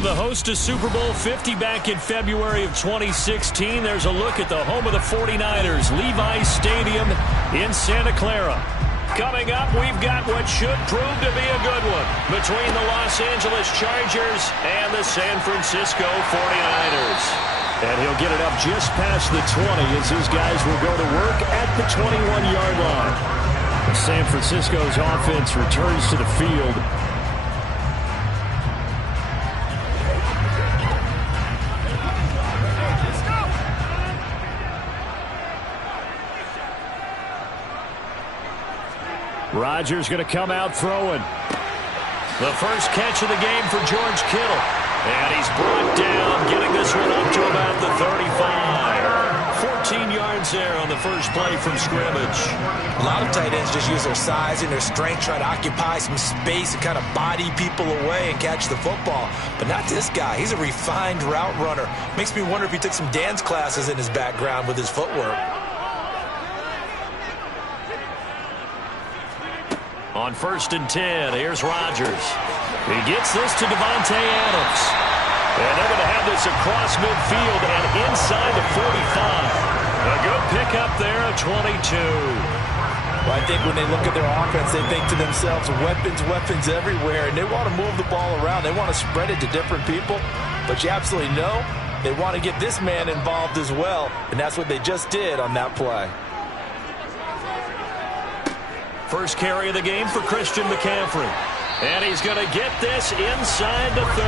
From the host to Super Bowl 50 back in February of 2016, there's a look at the home of the 49ers, Levi's Stadium in Santa Clara. Coming up, we've got what should prove to be a good one between the Los Angeles Chargers and the San Francisco 49ers. And he'll get it up just past the 20 as his guys will go to work at the 21-yard line. San Francisco's offense returns to the field. Rodgers going to come out throwing. The first catch of the game for George Kittle. And he's brought down, getting this one up to about the 35. 14 yards there on the first play from scrimmage. A lot of tight ends just use their size and their strength, try to occupy some space and kind of body people away and catch the football. But not this guy. He's a refined route runner. Makes me wonder if he took some dance classes in his background with his footwork. On 1st and 10, here's Rodgers. He gets this to Devontae Adams. And they're going to have this across midfield and inside the 45. A good pickup there at 22. Well, I think when they look at their offense, they think to themselves, weapons everywhere, and they want to move the ball around. They want to spread it to different people. But you absolutely know they want to get this man involved as well, and that's what they just did on that play. First carry of the game for Christian McCaffrey. And he's going to get this inside the 30.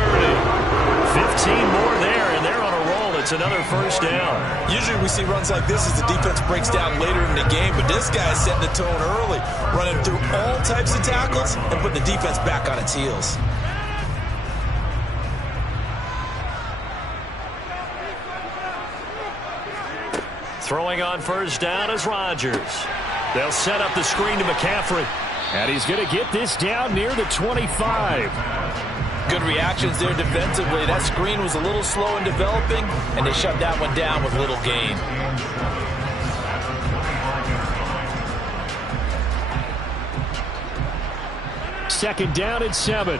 15 more there, and they're on a roll. It's another first down. Usually we see runs like this as the defense breaks down later in the game, but this guy is setting the tone early, running through all types of tackles and putting the defense back on its heels. Throwing on first down is Rodgers. They'll set up the screen to McCaffrey. And he's going to get this down near the 25. Good reactions there defensively. That screen was a little slow in developing, and they shut that one down with little gain. Second down and 7.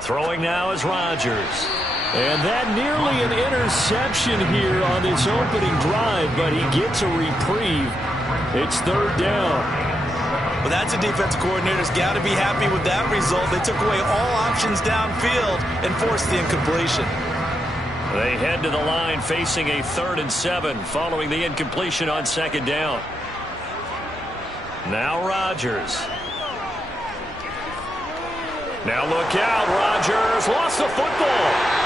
Throwing now is Rodgers. And that nearly an interception here on this opening drive, but he gets a reprieve. It's third down. Well, that's a defensive coordinator's got to be happy with that result. They took away all options downfield and forced the incompletion. They head to the line facing a 3rd and 7 following the incompletion on second down. Now Rodgers. Now look out, Rodgers lost the football.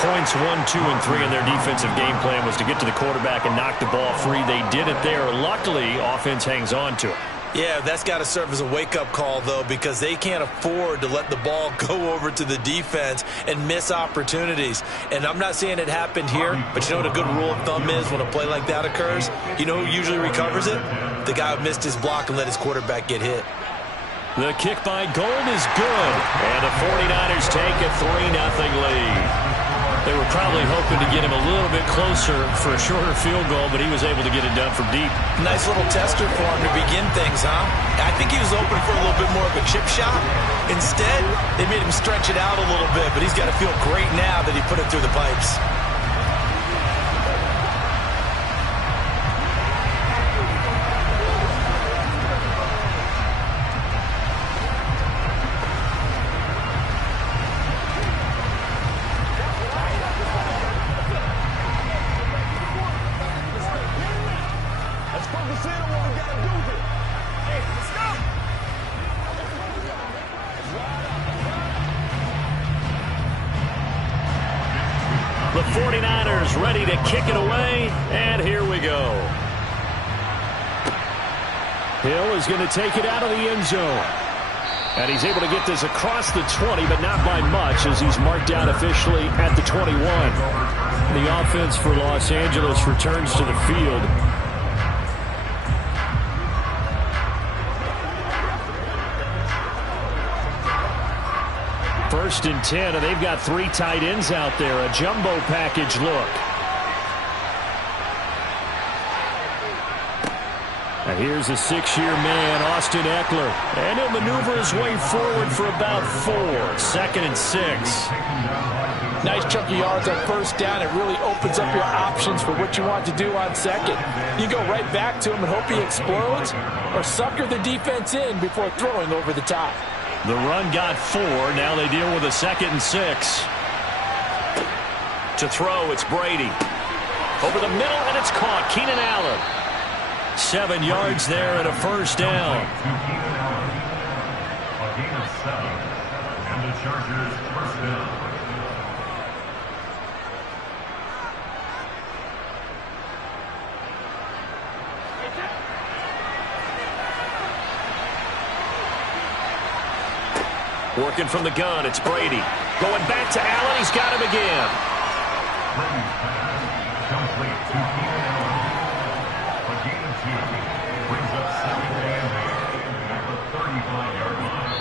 Points 1, 2, and 3 in their defensive game plan was to get to the quarterback and knock the ball free. They did it there. Luckily, offense hangs on to it. Yeah, that's got to serve as a wake-up call, though, because they can't afford to let the ball go over to the defense and miss opportunities. And I'm not saying it happened here, but you know what a good rule of thumb is when a play like that occurs? You know who usually recovers it? The guy who missed his block and let his quarterback get hit. The kick by Gold is good, and the 49ers take a 3-0 lead. They were probably hoping to get him a little bit closer for a shorter field goal, but he was able to get it done from deep. Nice little tester for him to begin things, huh? I think he was open for a little bit more of a chip shot. Instead, they made him stretch it out a little bit, but he's got to feel great now that he put it through the pipes. The 49ers ready to kick it away, and here we go. Hill is going to take it out of the end zone. And he's able to get this across the 20, but not by much, as he's marked down officially at the 21. The offense for Los Angeles returns to the field. First and 10, and they've got 3 tight ends out there. A jumbo package look. And Here's a 6-year man, Austin Eckler. And he'll maneuver his way forward for about 4. 2nd and 6. Nice chunk of yards on first down. It really opens up your options for what you want to do on second. You go right back to him and hope he explodes, or sucker the defense in before throwing over the top. The run got 4. Now they deal with a 2nd and 6. To throw, it's Brady. Over the middle, and it's caught. Keenan Allen. 7 yards there and a first down. A gain of 7. And the Chargers first down. Working from the gun, it's Brady. Going back to Allen, he's got him again. Brady's pass, complete to Keenan Allen. A gain of 2. Brings up 2nd and 8 at the 35-yard line.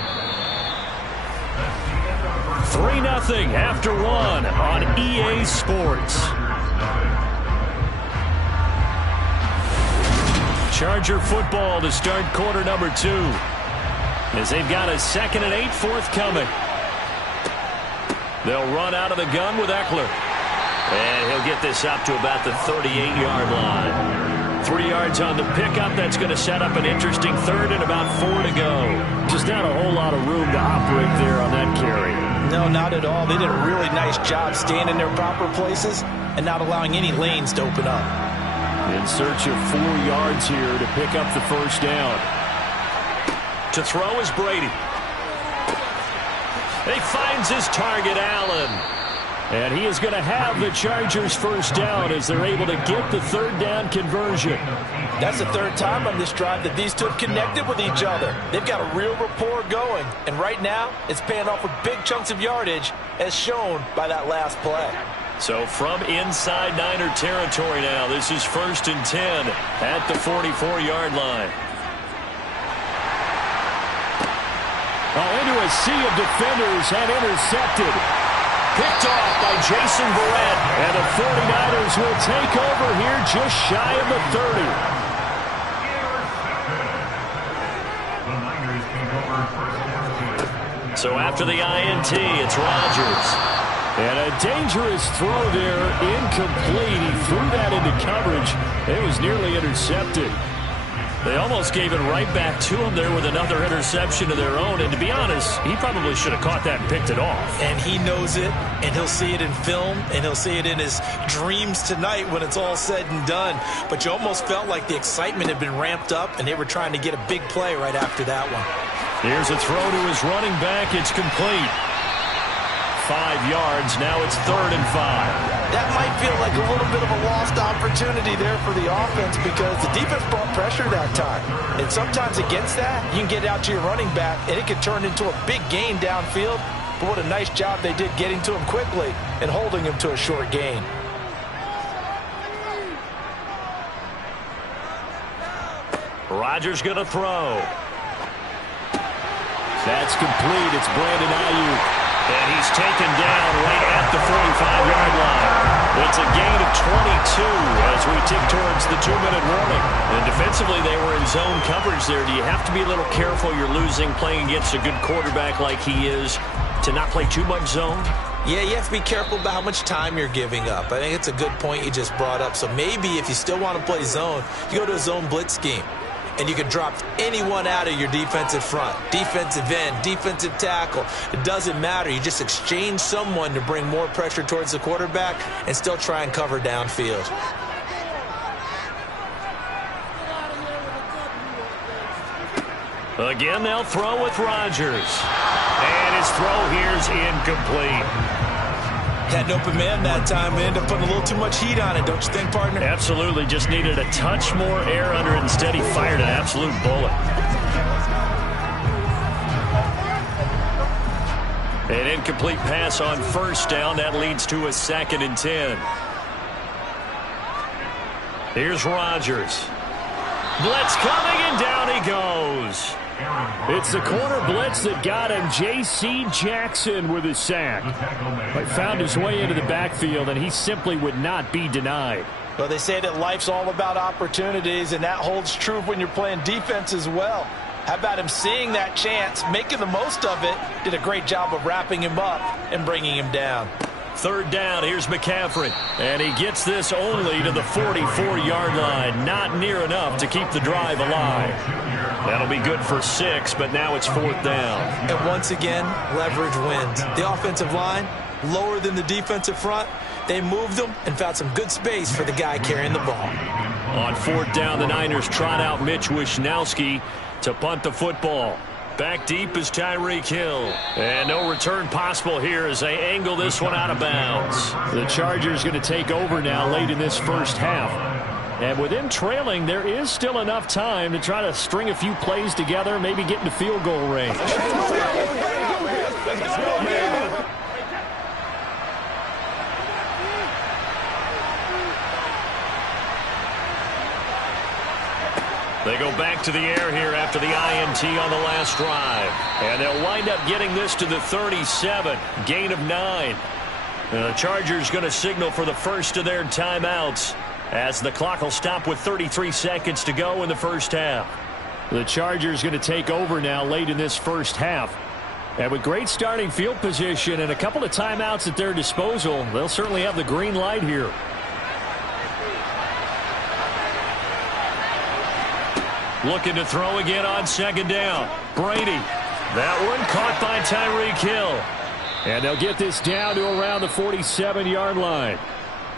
That's the end of the first 3-0 after 1 on EA Sports. Charger football to start quarter number 2. As they've got a 2nd and 8 forthcoming. They'll run out of the gun with Eckler. And he'll get this up to about the 38-yard line. 3 yards on the pickup. That's going to set up an interesting 3rd and about 4 to go. Just not a whole lot of room to operate there on that carry. No, not at all. They did a really nice job staying in their proper places and not allowing any lanes to open up. In search of 4 yards here to pick up the first down. To throw is Brady. He finds his target, Allen. And he is going to have the Chargers first down as they're able to get the 3rd down conversion. That's the 3rd time on this drive that these two have connected with each other. They've got a real rapport going. And right now, it's paying off with big chunks of yardage, as shown by that last play. So from inside Niner territory now, this is 1st and 10 at the 44-yard line. Into a sea of defenders and intercepted. Picked off by Jason Verrett. And the 49ers will take over here just shy of the 30. The Niners take over first down. So after the INT, it's Rodgers. And a dangerous throw there, incomplete. He threw that into coverage. It was nearly intercepted. They almost gave it right back to him there with another interception of their own. And to be honest, he probably should have caught that and picked it off. And he knows it, and he'll see it in film, and he'll see it in his dreams tonight when it's all said and done. But you almost felt like the excitement had been ramped up, and they were trying to get a big play right after that one. Here's a throw to his running back. It's complete. 5 yards. Now it's 3rd and 5. That might feel like a little bit of a lost opportunity there for the offense because the defense brought pressure that time. And sometimes against that, you can get out to your running back, and it can turn into a big gain downfield. But what a nice job they did getting to him quickly and holding him to a short gain. Rodgers going to throw. That's complete. It's Brandon Ayuk. And he's taken down right at the 45-yard line. It's a gain of 22 as we tick towards the 2-minute warning. And defensively, they were in zone coverage there. Do you have to be a little careful? You're losing playing against a good quarterback like he is to not play too much zone? Yeah, you have to be careful about how much time you're giving up. I think it's a good point you just brought up. So maybe if you still want to play zone, you go to a zone blitz scheme. And you can drop anyone out of your defensive front, defensive end, defensive tackle. It doesn't matter. You just exchange someone to bring more pressure towards the quarterback and still try and cover downfield. Again, they'll throw with Rodgers. And his throw here's incomplete. Had an open man that time. We ended up putting a little too much heat on it, don't you think, partner? Absolutely. Just needed a touch more air under it. Instead, he fired an absolute bullet. An incomplete pass on first down. That leads to a 2nd and 10. Here's Rodgers. Blitz coming, and down he goes. It's the corner blitz that got him. J.C. Jackson with his sack. But found his way into the backfield, and he simply would not be denied. Well, they say that life's all about opportunities, and that holds true when you're playing defense as well. How about him seeing that chance, making the most of it, did a great job of wrapping him up and bringing him down. Third down, here's McCaffrey. And he gets this only to the 44-yard line. Not near enough to keep the drive alive. That'll be good for 6, but now it's 4th down. And once again, leverage wins. The offensive line, lower than the defensive front. They moved them and found some good space for the guy carrying the ball. On 4th down, the Niners trot out Mitch Wishnowski to punt the football. Back deep is Tyreek Hill. And no return possible here as they angle this one out of bounds. The Chargers going to take over now late in this first half. And with them trailing, there is still enough time to try to string a few plays together, maybe get into field goal range. They go back to the air here after the INT on the last drive. And they'll wind up getting this to the 37. Gain of 9. And the Chargers going to signal for the first of their timeouts as the clock will stop with 33 seconds to go in the first half. The Chargers going to take over now late in this first half. And with great starting field position and a couple of timeouts at their disposal, they'll certainly have the green light here. Looking to throw again on 2nd down. Brady. That one caught by Tyreek Hill. And they'll get this down to around the 47-yard line.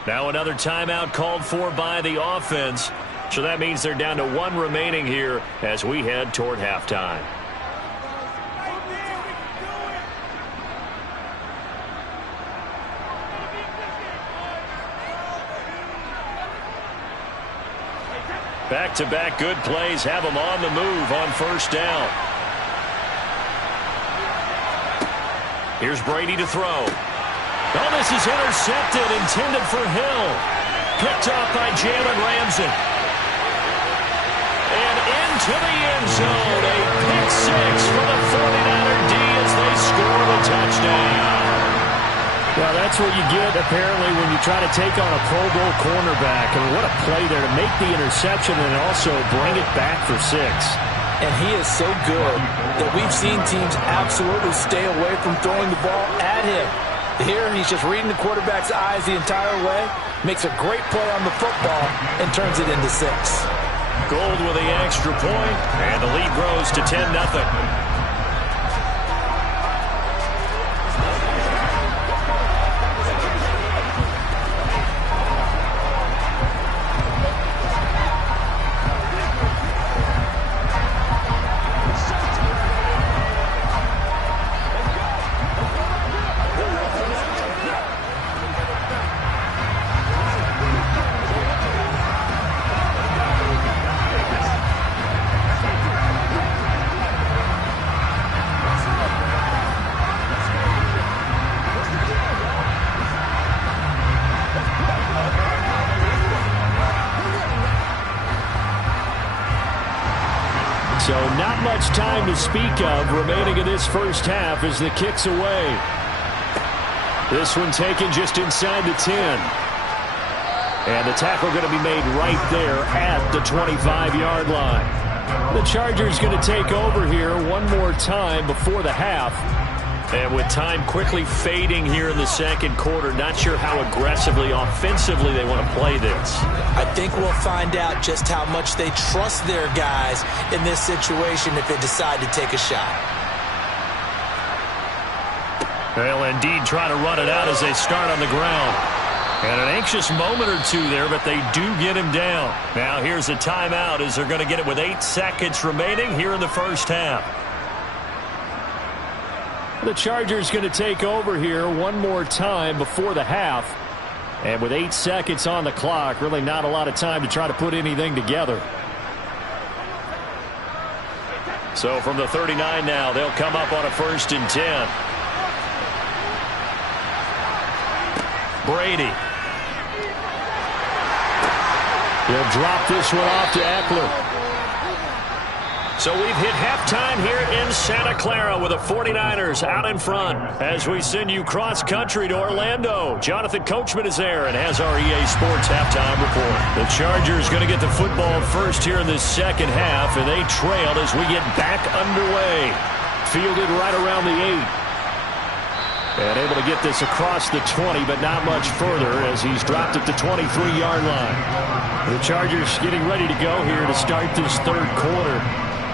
Now another timeout called for by the offense. So that means they're down to 1 remaining here as we head toward halftime. Back-to-back good plays have them on the move on 1st down. Here's Brady to throw. Oh, this is intercepted, intended for Hill. Picked off by Jalen Ramsey. And into the end zone. A pick 6 for the 49er D as they score the touchdown. Well, that's what you get, apparently, when you try to take on a Pro Bowl cornerback. I mean, what a play there to make the interception and also bring it back for 6. And he is so good that we've seen teams absolutely stay away from throwing the ball at him. Here, he's just reading the quarterback's eyes the entire way, makes a great play on the football, and turns it into 6. Gold with the extra point, and the lead grows to 10-0. So not much time to speak of remaining in this first half as the kick's away. This one taken just inside the 10. And the tackle going to be made right there at the 25-yard line. The Chargers going to take over here one more time before the half. And with time quickly fading here in the second quarter, not sure how aggressively, offensively they want to play this. I think we'll find out just how much they trust their guys in this situation if they decide to take a shot. They'll indeed try to run it out as they start on the ground. And an anxious moment or two there, but they do get him down. Now here's a timeout as they're going to get it with 8 seconds remaining here in the first half. The Chargers going to take over here one more time before the half. And with 8 seconds on the clock, really not a lot of time to try to put anything together. So from the 39 now, they'll come up on a 1st and 10. Brady. He'll drop this one off to Eckler. So we've hit halftime here in Santa Clara with the 49ers out in front. As we send you cross-country to Orlando, Jonathan Coachman is there and has our EA Sports halftime report. The Chargers going to get the football first here in this second half, and they trail as we get back underway. Fielded right around the 8. And able to get this across the 20, but not much further as he's dropped at the 23-yard line. The Chargers getting ready to go here to start this third quarter.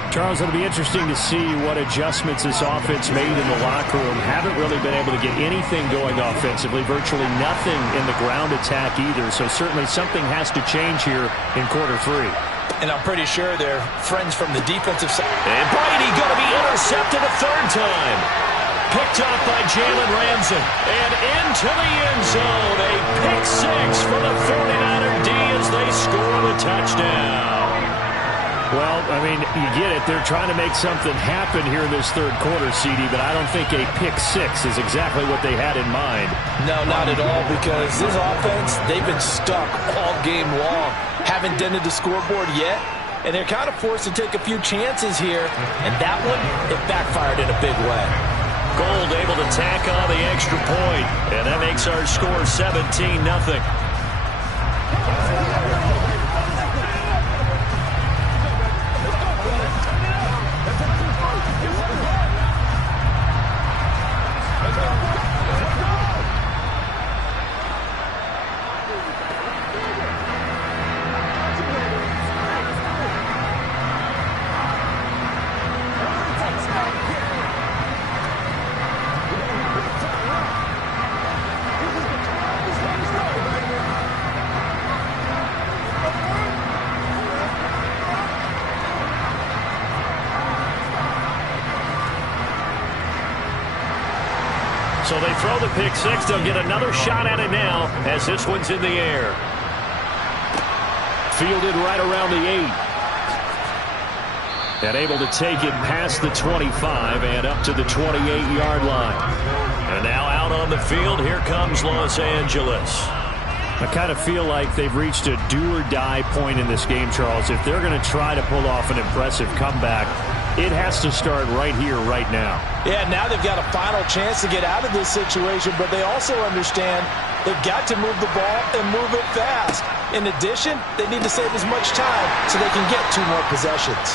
Charles, it'll be interesting to see what adjustments this offense made in the locker room. Haven't really been able to get anything going offensively, virtually nothing in the ground attack either. So certainly something has to change here in quarter 3. And I'm pretty sure they're friends from the defensive side. And Brady going to be intercepted a third time. Picked off by Jalen Ramsey. And into the end zone. A pick 6 for the 49er D as they score the touchdown. Well, I mean, you get it. They're trying to make something happen here in this third quarter, CD, but I don't think a pick 6 is exactly what they had in mind. No, not at all, because this offense, they've been stuck all game long. Haven't dented the scoreboard yet, and they're kind of forced to take a few chances here, and that one, it backfired in a big way. Gold able to tack on the extra point, and that makes our score 17-0. So they throw the pick 6. They'll get another shot at it now as this one's in the air. Fielded right around the 8. And able to take it past the 25 and up to the 28-yard line. And now out on the field, here comes Los Angeles. I kind of feel like they've reached a do-or-die point in this game, Charles. If they're going to try to pull off an impressive comeback, it has to start right here, right now. Yeah, now they've got a final chance to get out of this situation, but they also understand they've got to move the ball and move it fast. In addition, they need to save as much time so they can get 2 more possessions.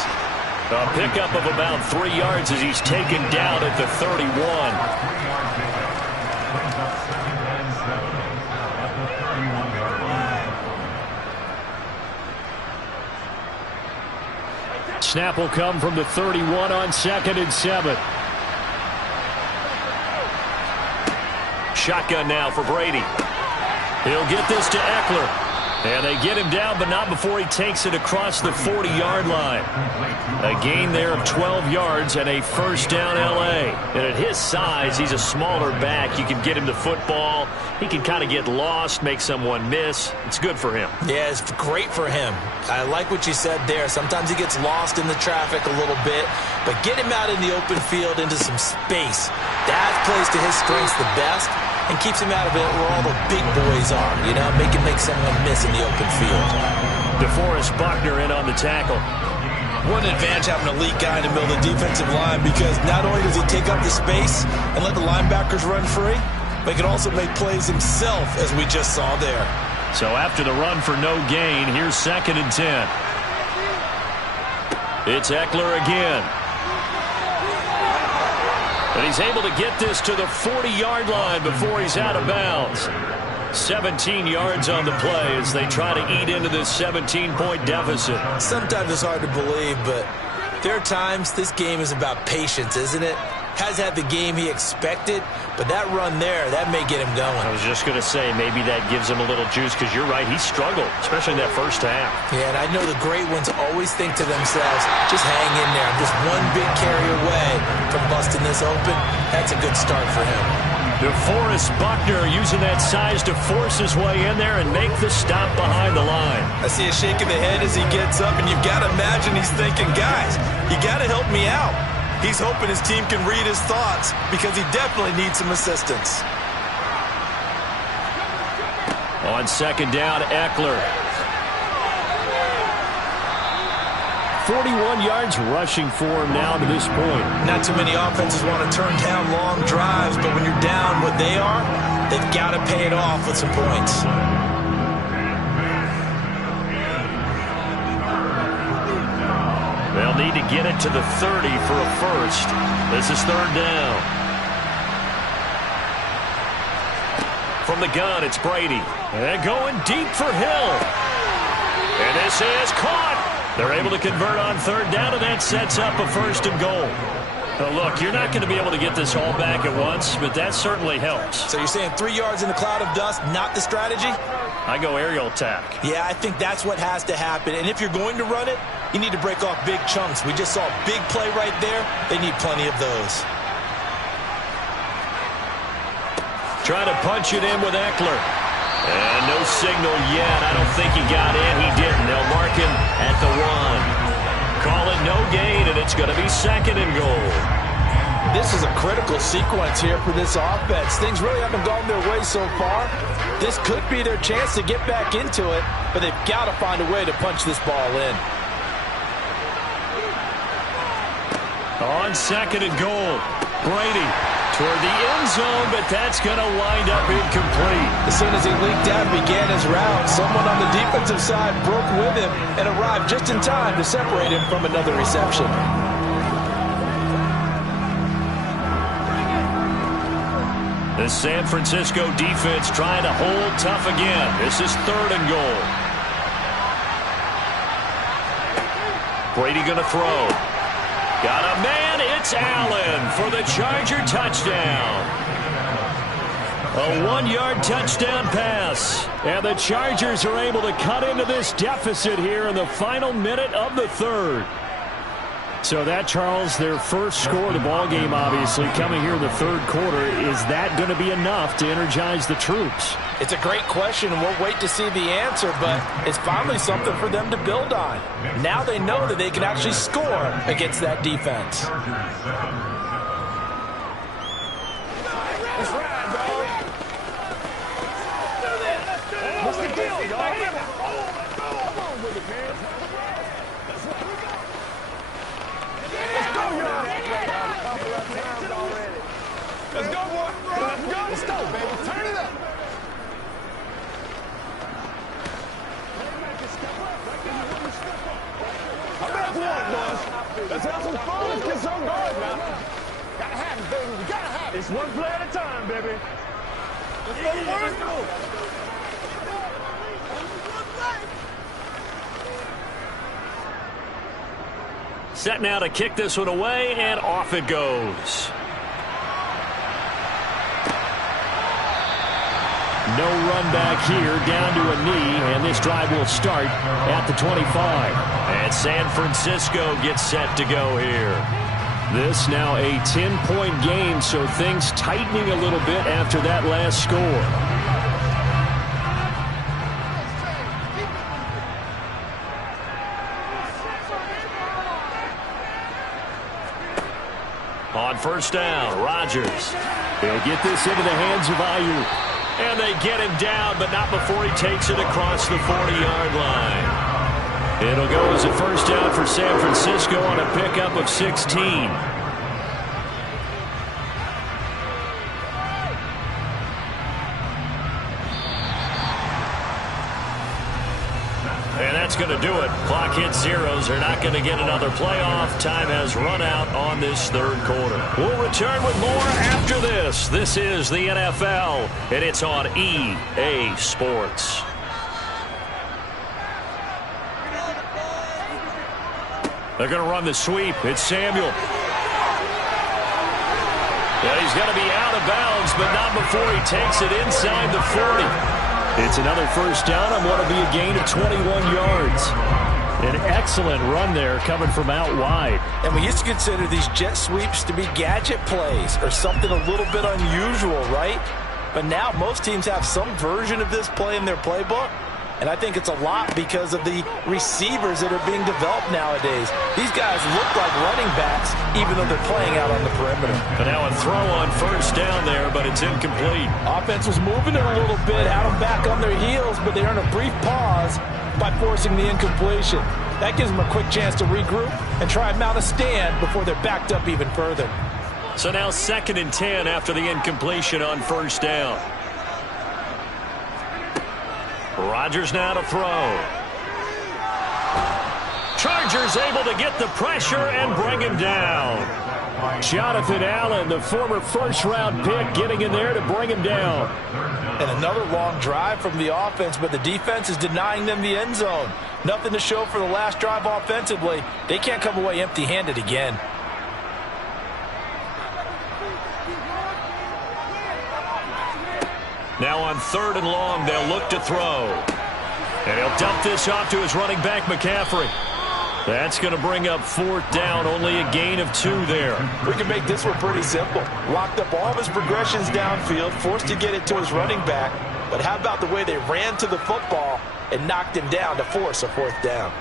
A pickup of about 3 yards as he's taken down at the 31. Snap will come from the 31 on 2nd and 7. Shotgun now for Brady. He'll get this to Eckler. And they get him down, but not before he takes it across the 40-yard line. A gain there of 12 yards and a first down L.A. And at his size, he's a smaller back. You can get him the football. He can kind of get lost, make someone miss. It's good for him. Yeah, it's great for him. I like what you said there. Sometimes he gets lost in the traffic a little bit, but get him out in the open field into some space. That plays to his strengths the best and keeps him out of it where all the big boys are, you know, make someone miss in the open field. DeForest Buckner in on the tackle. What an advantage having an elite guy in the middle of the defensive line, because not only does he take up the space and let the linebackers run free, but he can also make plays himself, as we just saw there. So after the run for no gain, here's 2nd and 10. It's Eckler again. And he's able to get this to the 40-yard line before he's out of bounds. 17 yards on the play as they try to eat into this 17-point deficit. Sometimes it's hard to believe, but there are times this game is about patience, isn't it? Has had the game he expected, but that run there, that may get him going. I was just going to say, maybe that gives him a little juice, because you're right, he struggled, especially in that first half. Yeah, and I know the great ones always think to themselves, just hang in there. I'm just one big carry away from busting this open. That's a good start for him. DeForest Buckner using that size to force his way in there and make the stop behind the line. I see a shake of the head as he gets up, and you've got to imagine he's thinking, guys, you got to help me out. He's hoping his team can read his thoughts, because he definitely needs some assistance. On 2nd down, Eckler. 41 yards rushing for him now to this point. Not too many offenses want to turn down long drives, but when you're down what they are, they've got to pay it off with some points. They'll need to get it to the 30 for a first. This is third down. From the gun, it's Brady. And going deep for Hill. And this is caught. They're able to convert on third down, and that sets up a first and goal. Now look, you're not going to be able to get this all back at once, but that certainly helps. So you're saying 3 yards in a cloud of dust, not the strategy? I go aerial attack. Yeah, I think that's what has to happen. And if you're going to run it, you need to break off big chunks. We just saw a big play right there. They need plenty of those. Trying to punch it in with Eckler. And no signal yet. I don't think he got in. He didn't. They'll mark him at the 1. Call it no gain, and it's going to be second and goal. This is a critical sequence here for this offense. Things really haven't gone their way so far. This could be their chance to get back into it, but they've got to find a way to punch this ball in. On second and goal, Brady toward the end zone, but that's going to wind up incomplete. As soon as he leaked out and began his route, someone on the defensive side broke with him and arrived just in time to separate him from another reception. The San Francisco defense trying to hold tough again. This is third and goal. Brady going to throw. Got a man. It's Allen for the Charger touchdown. A 1-yard touchdown pass. And the Chargers are able to cut into this deficit here in the final minute of the third. So that, Charles, their first score of the ball game, obviously, coming here in the third quarter. Is that going to be enough to energize the troops? It's a great question, and we'll wait to see the answer, but it's finally something for them to build on. Now they know that they can actually score against that defense. What's the deal, y'all? Come on with it, man. Let's go, boy. Let's go, baby. Turn it up. I'm back one, boys. Let's have some fun. Let's get some guard now. Gotta have it, baby. We gotta have it. It's one play at a time, baby. Let's go, let's go. Set now to kick this one away, and off it goes. No run back here, down to a knee, and this drive will start at the 25. And San Francisco gets set to go here. This now a 10-point game, so things tightening a little bit after that last score. On first down, Rodgers. He'll get this into the hands of Ayuk. And they get him down, but not before he takes it across the 40-yard line. It'll go as a first down for San Francisco on a pickup of 16. And that's going to do it. Clock hits zeros. They're not going to get another playoff. Time has run out on this third quarter. We'll return with more after this. This is the NFL, and it's on EA Sports. They're going to run the sweep. It's Samuel. Yeah, he's going to be out of bounds, but not before he takes it inside the 40. It's another first down on what will be a gain of 21 yards. An excellent run there coming from out wide. And we used to consider these jet sweeps to be gadget plays or something a little bit unusual, right? But now most teams have some version of this play in their playbook. And I think it's a lot because of the receivers that are being developed nowadays. These guys look like running backs, even though they're playing out on the perimeter. But now a throw on first down there, but it's incomplete. Offense was moving it a little bit, had them back on their heels, but they earned a brief pause by forcing the incompletion. That gives them a quick chance to regroup and try and mount a stand before they're backed up even further. So now 2nd and 10 after the incompletion on 1st down. Rodgers now to throw. Chargers able to get the pressure and bring him down. Jonathan Allen, the former first-round pick, getting in there to bring him down. And another long drive from the offense, but the defense is denying them the end zone. Nothing to show for the last drive offensively. They can't come away empty-handed again. Now on 3rd and long, they'll look to throw. And he'll dump this off to his running back, McCaffrey. That's going to bring up 4th down, only a gain of 2 there. We can make this one pretty simple. Locked up all of his progressions downfield, forced to get it to his running back. But how about the way they ran to the football and knocked him down to force a 4th down?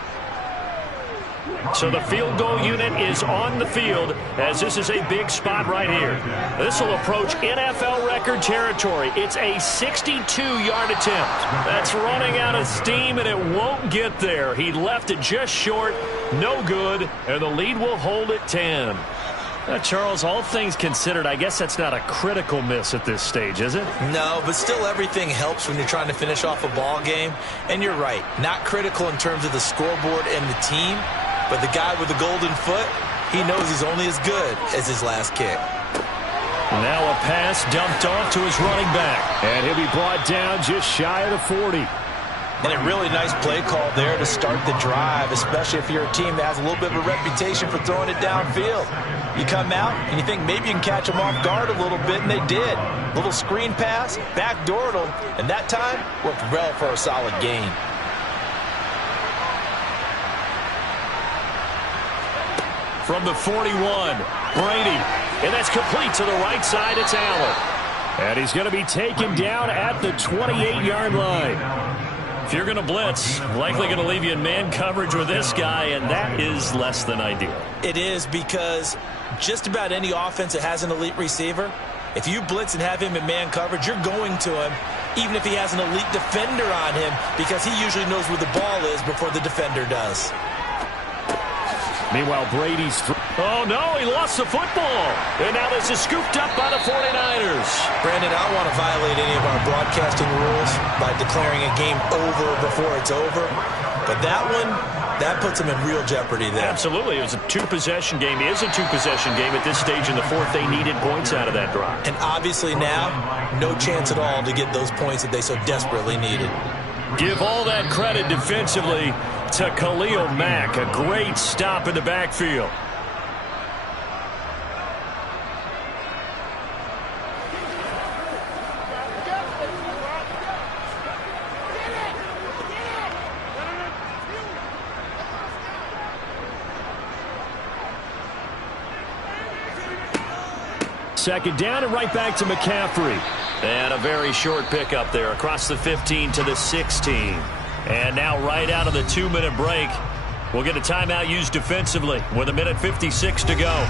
So the field goal unit is on the field as this is a big spot right here. This will approach NFL record territory. It's a 62-yard attempt. That's running out of steam, and it won't get there. He left it just short, no good, and the lead will hold at 10. Charles, all things considered, I guess that's not a critical miss at this stage, is it? No, but still everything helps when you're trying to finish off a ball game. And you're right, not critical in terms of the scoreboard and the team, but the guy with the golden foot, he knows he's only as good as his last kick. Now a pass dumped off to his running back. And he'll be brought down just shy of the 40. And a really nice play call there to start the drive, especially if you're a team that has a little bit of a reputation for throwing it downfield. You come out and you think maybe you can catch them off guard a little bit, and they did. Little screen pass, backdoored them, and that time worked well for a solid gain. From the 41, Brady. And that's complete to the right side. It's Allen. And he's going to be taken down at the 28-yard line. If you're going to blitz, likely going to leave you in man coverage with this guy, and that is less than ideal. It is, because just about any offense that has an elite receiver, if you blitz and have him in man coverage, you're going to him, even if he has an elite defender on him, because he usually knows where the ball is before the defender does. Meanwhile, Brady's... Oh, no, he lost the football. And now this is scooped up by the 49ers. Brandon, I don't want to violate any of our broadcasting rules by declaring a game over before it's over. But that one, that puts them in real jeopardy there. Absolutely. It was a 2-possession game. It is a 2-possession game at this stage in the 4th. They needed points out of that drive. And obviously now, no chance at all to get those points that they so desperately needed. Give all that credit defensively to Khalil Mack. A great stop in the backfield. Second down and right back to McCaffrey. And a very short pickup there across the 15 to the 16. And now right out of the 2-minute break, we'll get a timeout used defensively with 1:56 to go.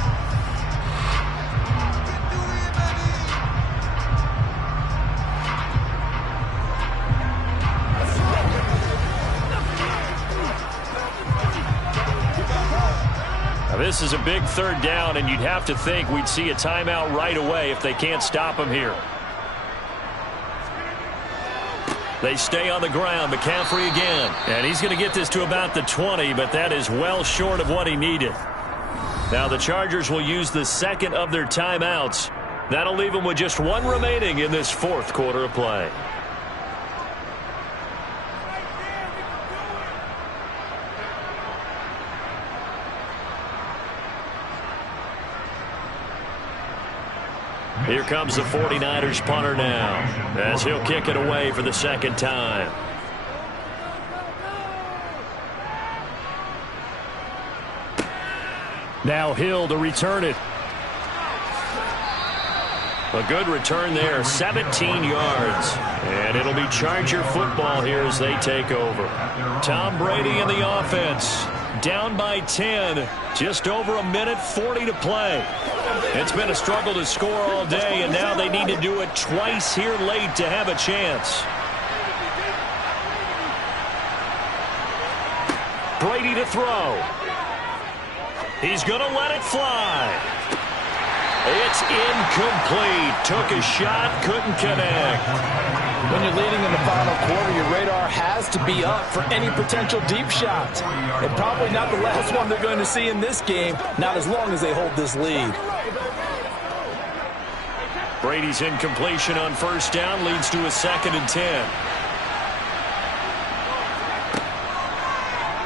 Now this is a big 3rd down, and you'd have to think we'd see a timeout right away if they can't stop him here. They stay on the ground. McCaffrey again. And he's going to get this to about the 20, but that is well short of what he needed. Now the Chargers will use the second of their timeouts. That'll leave them with just 1 remaining in this 4th quarter of play. Here comes the 49ers punter now, as he'll kick it away for the 2nd time. Now Hill to return it. A good return there, 17 yards. And it'll be Charger football here as they take over. Tom Brady in the offense. Down by 10. Just over 1:40 to play. It's been a struggle to score all day, and now they need to do it twice here late to have a chance. Brady to throw. He's going to let it fly. It's incomplete. Took a shot, couldn't connect. When you're leading in the final quarter, your radar has to be up for any potential deep shots. And probably not the last one they're going to see in this game, not as long as they hold this lead. Brady's incompletion on first down leads to a 2nd and 10.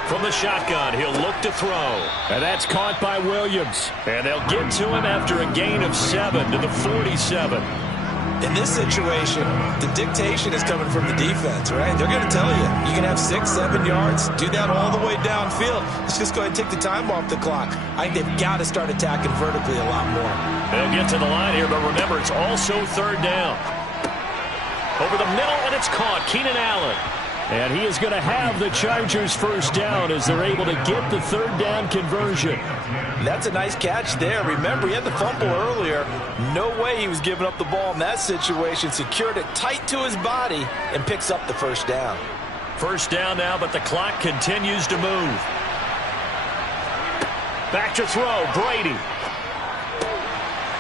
From the shotgun, he'll look to throw. And that's caught by Williams. And they'll get to him after a gain of 7 to the 47. In this situation, the dictation is coming from the defense, right? They're going to tell you can have 6, 7 yards, do that all the way downfield. Let's just go ahead and take the time off the clock. I think they've got to start attacking vertically a lot more. They'll get to the line here, but remember, it's also 3rd down. Over the middle, and it's caught. Keenan Allen. And he is going to have the Chargers first down as they're able to get the 3rd down conversion. That's a nice catch there. Remember, he had the fumble earlier. No way he was giving up the ball in that situation. Secured it tight to his body and picks up the first down. First down now, but the clock continues to move. Back to throw, Brady.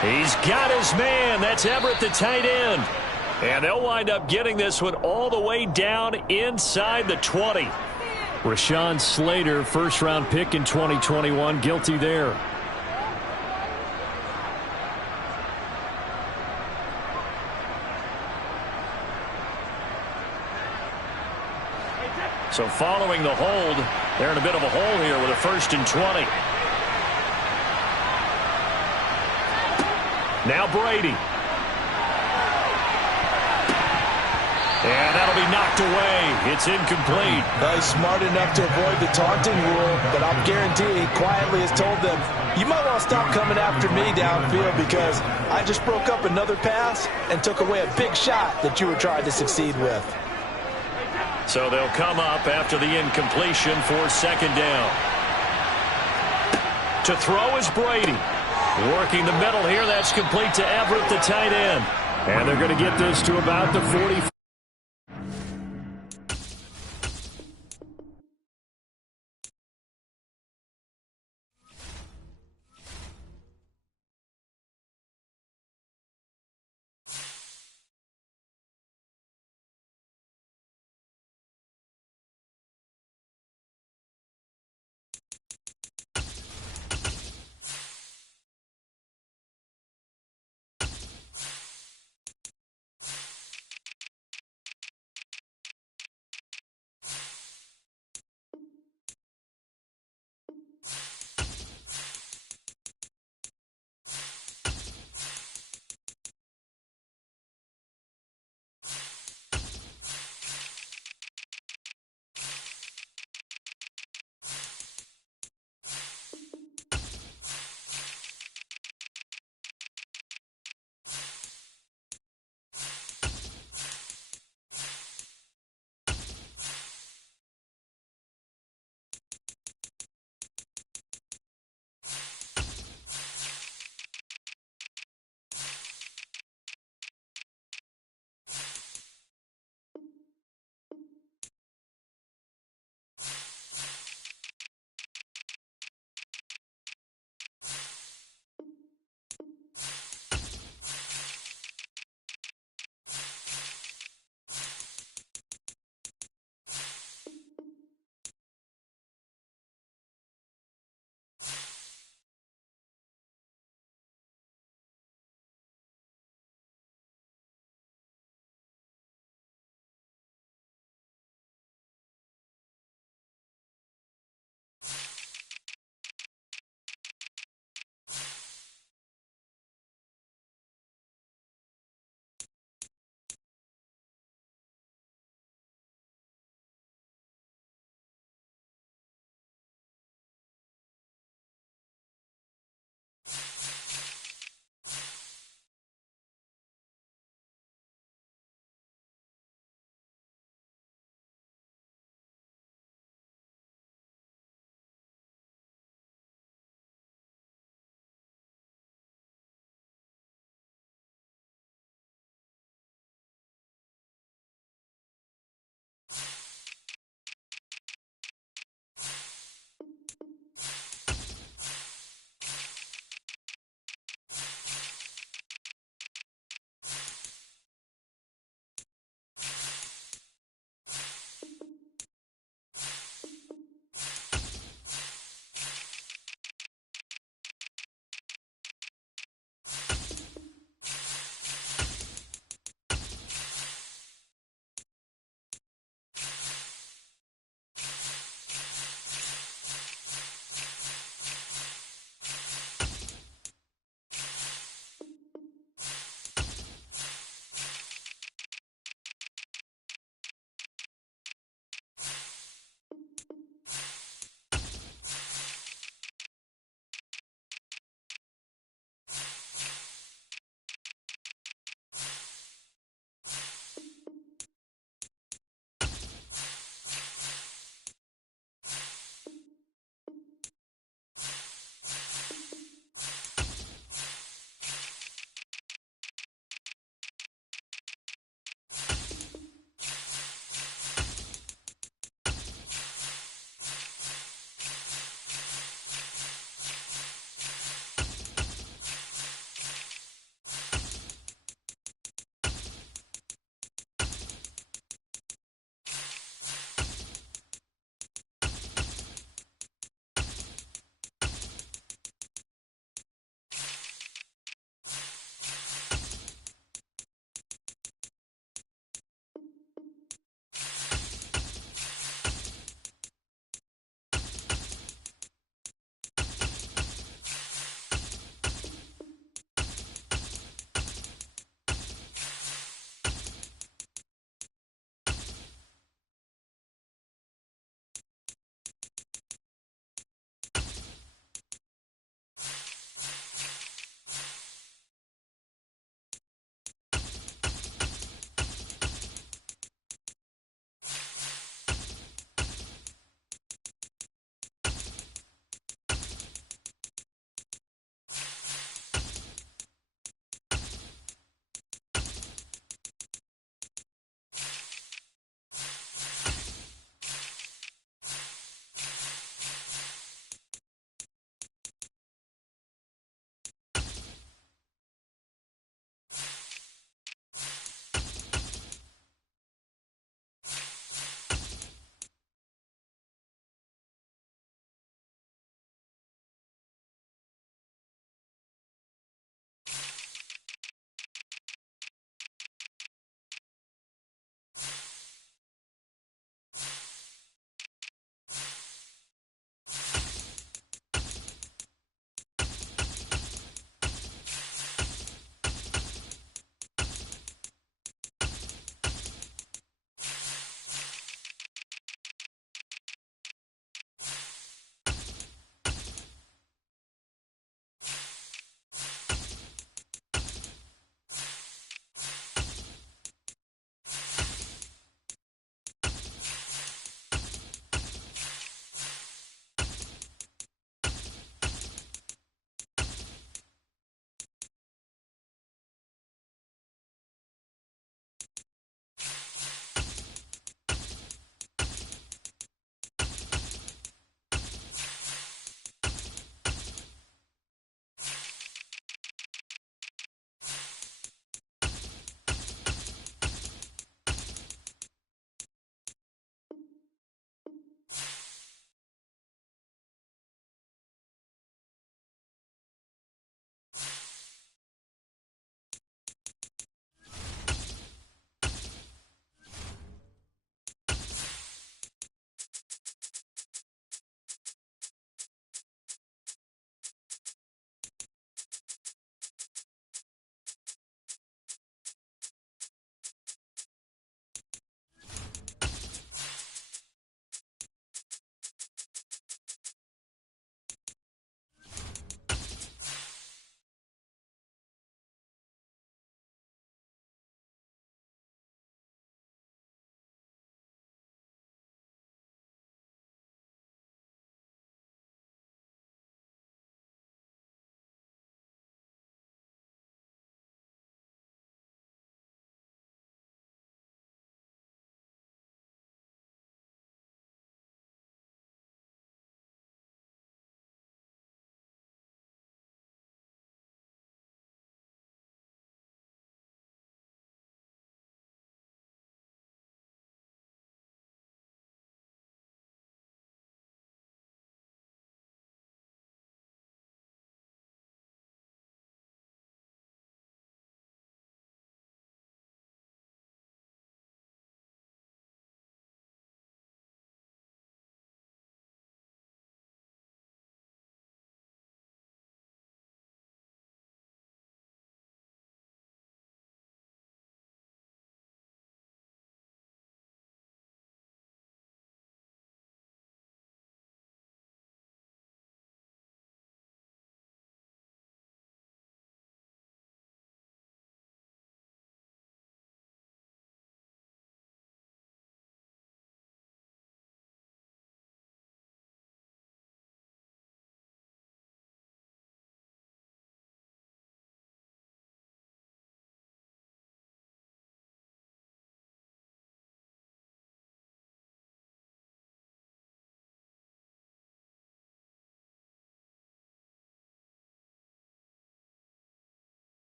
He's got his man. That's Everett, the tight end. And they'll wind up getting this one all the way down inside the 20. Rashawn Slater, first-round pick in 2021, guilty there. So following the hold, they're in a bit of a hole here with a 1st and 20. Now Brady. And that'll be knocked away. It's incomplete. He's smart enough to avoid the taunting rule, but I'll guarantee he quietly has told them, you might want to stop coming after me downfield because I just broke up another pass and took away a big shot that you were trying to succeed with. So they'll come up after the incompletion for 2nd down. To throw is Brady. Working the middle here. That's complete to Everett, the tight end. And they're going to get this to about the 40.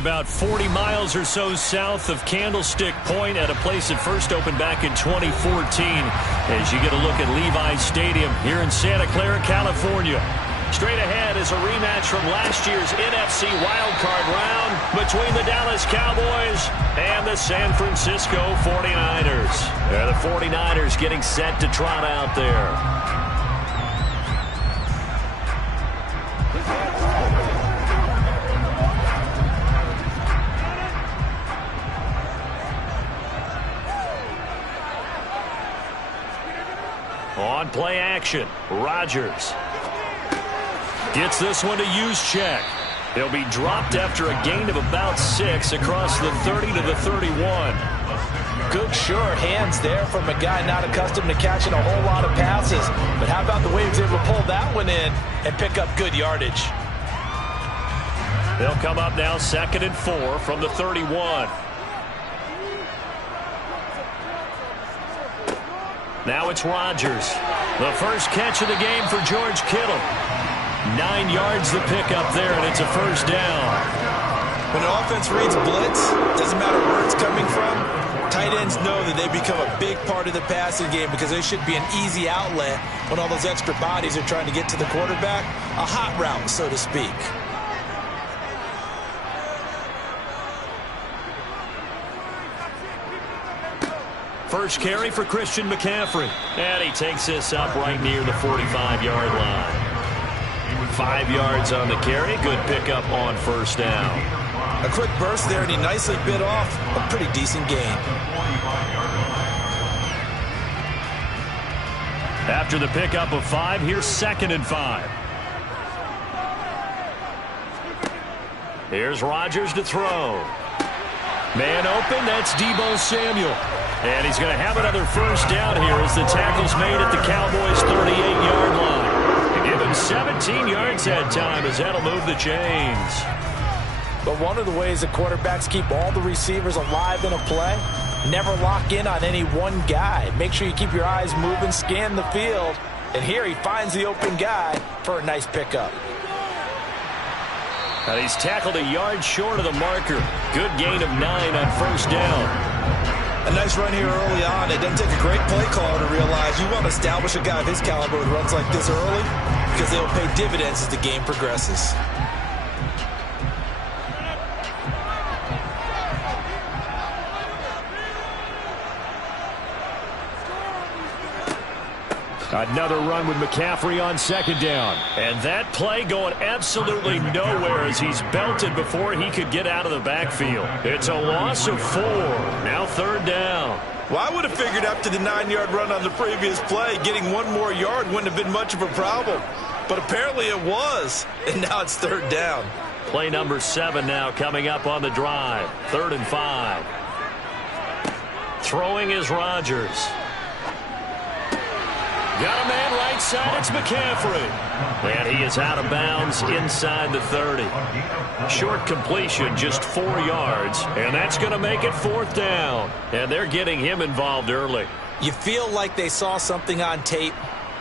about 40 miles or so south of Candlestick Point at a place that first opened back in 2014 as you get a look at Levi's Stadium here in Santa Clara, California. Straight ahead is a rematch from last year's NFC wildcard round between the Dallas Cowboys and the San Francisco 49ers. The 49ers getting set to trot out there. On play action, Rodgers gets this one to Juszczyk. He'll be dropped after a gain of about 6 across the 30 to the 31. Good, sure hands there from a guy not accustomed to catching a whole lot of passes. But how about the way he was able to pull that one in and pick up good yardage? They'll come up now 2nd and 4 from the 31. Now it's Rodgers. The first catch of the game for George Kittle. 9 yards the pickup there, and it's a first down. When an offense reads blitz, doesn't matter where it's coming from, tight ends know that they become a big part of the passing game because they should be an easy outlet when all those extra bodies are trying to get to the quarterback. A hot route, so to speak. First carry for Christian McCaffrey. And he takes this up right near the 45-yard line. 5 yards on the carry. Good pickup on first down. A quick burst there, and he nicely bit off a pretty decent gain. After the pickup of 5, here's 2nd and 5. Here's Rodgers to throw. Man open, that's Deebo Samuel. And he's going to have another first down here as the tackle's made at the Cowboys' 38-yard line. To give him 17 yards that time as that'll move the chains. But one of the ways the quarterbacks keep all the receivers alive in a play, never lock in on any one guy. Make sure you keep your eyes moving, scan the field. And here he finds the open guy for a nice pickup. And he's tackled a yard short of the marker. Good gain of 9 on first down. A nice run here early on. It doesn't take a great play caller to realize you want to establish a guy of his caliber with runs like this early because they'll pay dividends as the game progresses. Another run with McCaffrey on 2nd down. And that play going absolutely nowhere as he's belted before he could get out of the backfield. It's a loss of 4. Now 3rd down. Well, I would have figured after the 9-yard run on the previous play, getting 1 more yard wouldn't have been much of a problem. But apparently it was. And now it's 3rd down. Play number 7 now coming up on the drive. 3rd and 5. Throwing is Rodgers. Got a man right side, it's McCaffrey. And he is out of bounds inside the 30. Short completion, just 4 yards. And that's going to make it 4th down. And they're getting him involved early. You feel like they saw something on tape,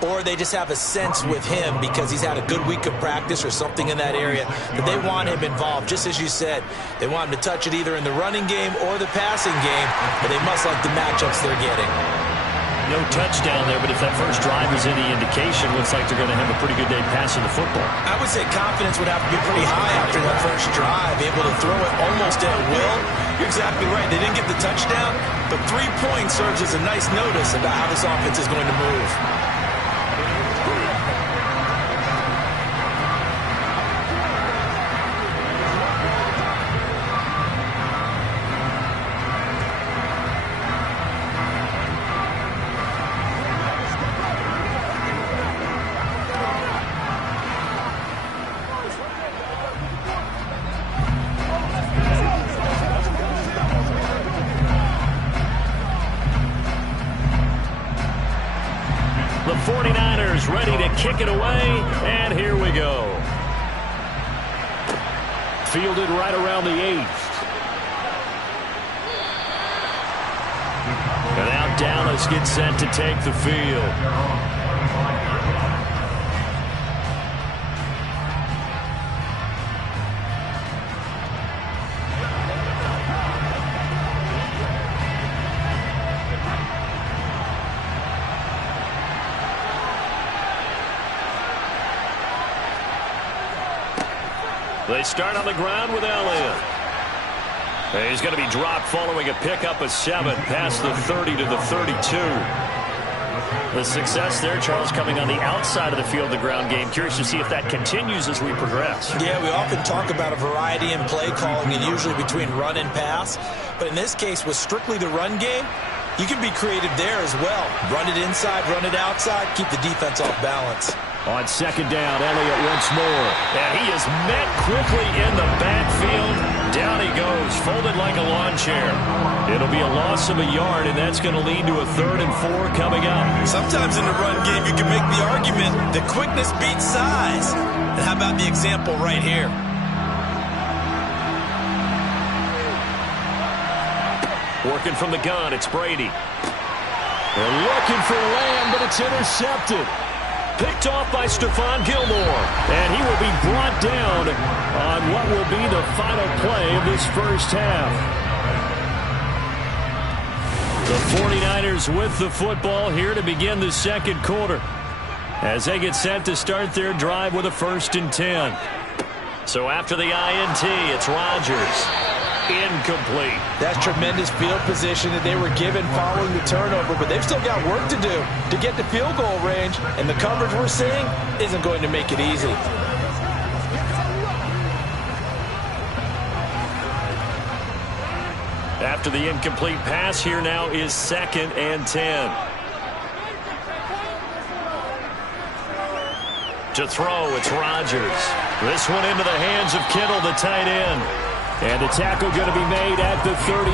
or they just have a sense with him because he's had a good week of practice or something in that area that they want him involved. Just as you said, they want him to touch it either in the running game or the passing game, but they must like the matchups they're getting. No touchdown there, but if that first drive is any indication, looks like they're going to have a pretty good day passing the football. I would say confidence would have to be pretty high after that first drive, able to throw it almost at will. You're exactly right. They didn't get the touchdown, but 3 points serves as a nice notice about how this offense is going to move. The 49ers ready to kick it away, and here we go. Fielded right around the 8th. And now Dallas gets set to take the field. They start on the ground with Elliott. He's going to be dropped following a pickup of 7 past the 30 to the 32. The success there, Charles, coming on the outside of the field, the ground game. Curious to see if that continues as we progress. Yeah, we often talk about a variety in play calling and usually between run and pass. But in this case, with strictly the run game, you can be creative there as well. Run it inside, run it outside, keep the defense off balance. On second down, Elliott once more. And he is met quickly in the backfield. Down he goes, folded like a lawn chair. It'll be a loss of a yard, and that's going to lead to a 3rd and 4 coming up. Sometimes in the run game, you can make the argument that quickness beats size. And how about the example right here? Working from the gun, it's Brady. They're looking for Lamb, but it's intercepted. Picked off by Stephon Gilmore. And he will be brought down on what will be the final play of this first half. The 49ers with the football here to begin the second quarter, as they get set to start their drive with a 1st and 10. So after the INT, it's Rodgers. Incomplete. That's tremendous field position that they were given following the turnover, but they've still got work to do to get to field goal range, and the coverage we're seeing isn't going to make it easy. After the incomplete pass, here now is 2nd and 10. To throw, it's Rodgers. This one into the hands of Kittle, the tight end. And the tackle going to be made at the 38.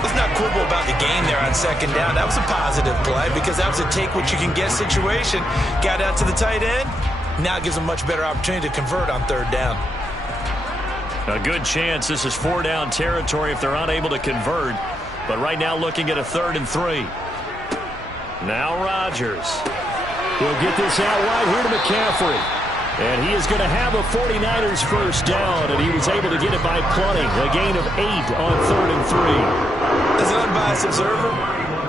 Let's not quibble about the gain there on 2nd down. That was a positive play because that was a take-what-you-can-get situation. Got out to the tight end. Now it gives them much better opportunity to convert on 3rd down. A good chance this is 4-down territory if they're unable to convert. But right now looking at a 3rd and 3. Now Rodgers. He'll get this out wide here to McCaffrey. And he is going to have a 49ers first down, and he was able to get it by plenty. A gain of 8 on 3rd and 3. As an unbiased observer,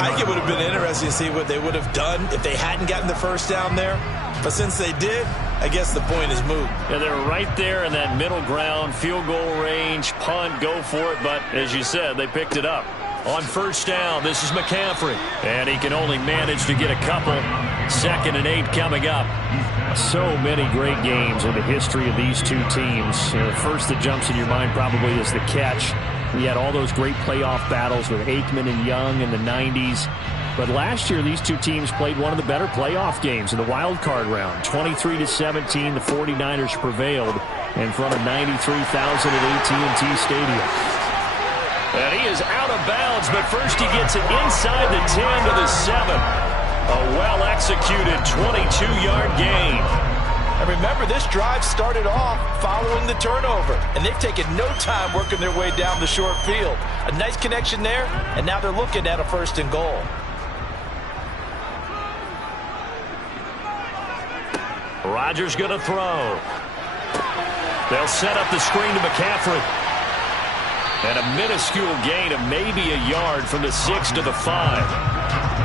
I think it would have been interesting to see what they would have done if they hadn't gotten the first down there. But since they did, I guess the point is moot. Yeah, they're right there in that middle ground, field goal range, punt, go for it. But as you said, they picked it up. On 1st down, this is McCaffrey. And he can only manage to get a couple. 2nd and 8 coming up. So many great games in the history of these two teams. The first that jumps in your mind probably is the catch. We had all those great playoff battles with Aikman and Young in the 90s. But last year, these two teams played one of the better playoff games in the wild card round. 23-17, the 49ers prevailed in front of 93,000 at AT&T Stadium. And he is out of bounds, but first he gets it inside the 10 to the 7. A well-executed 22-yard gain. And remember, this drive started off following the turnover, and they've taken no time working their way down the short field. A nice connection there, and now they're looking at a 1st and goal. Rodgers going to throw. They'll set up the screen to McCaffrey. And a minuscule gain of maybe a yard from the 6 to the 5.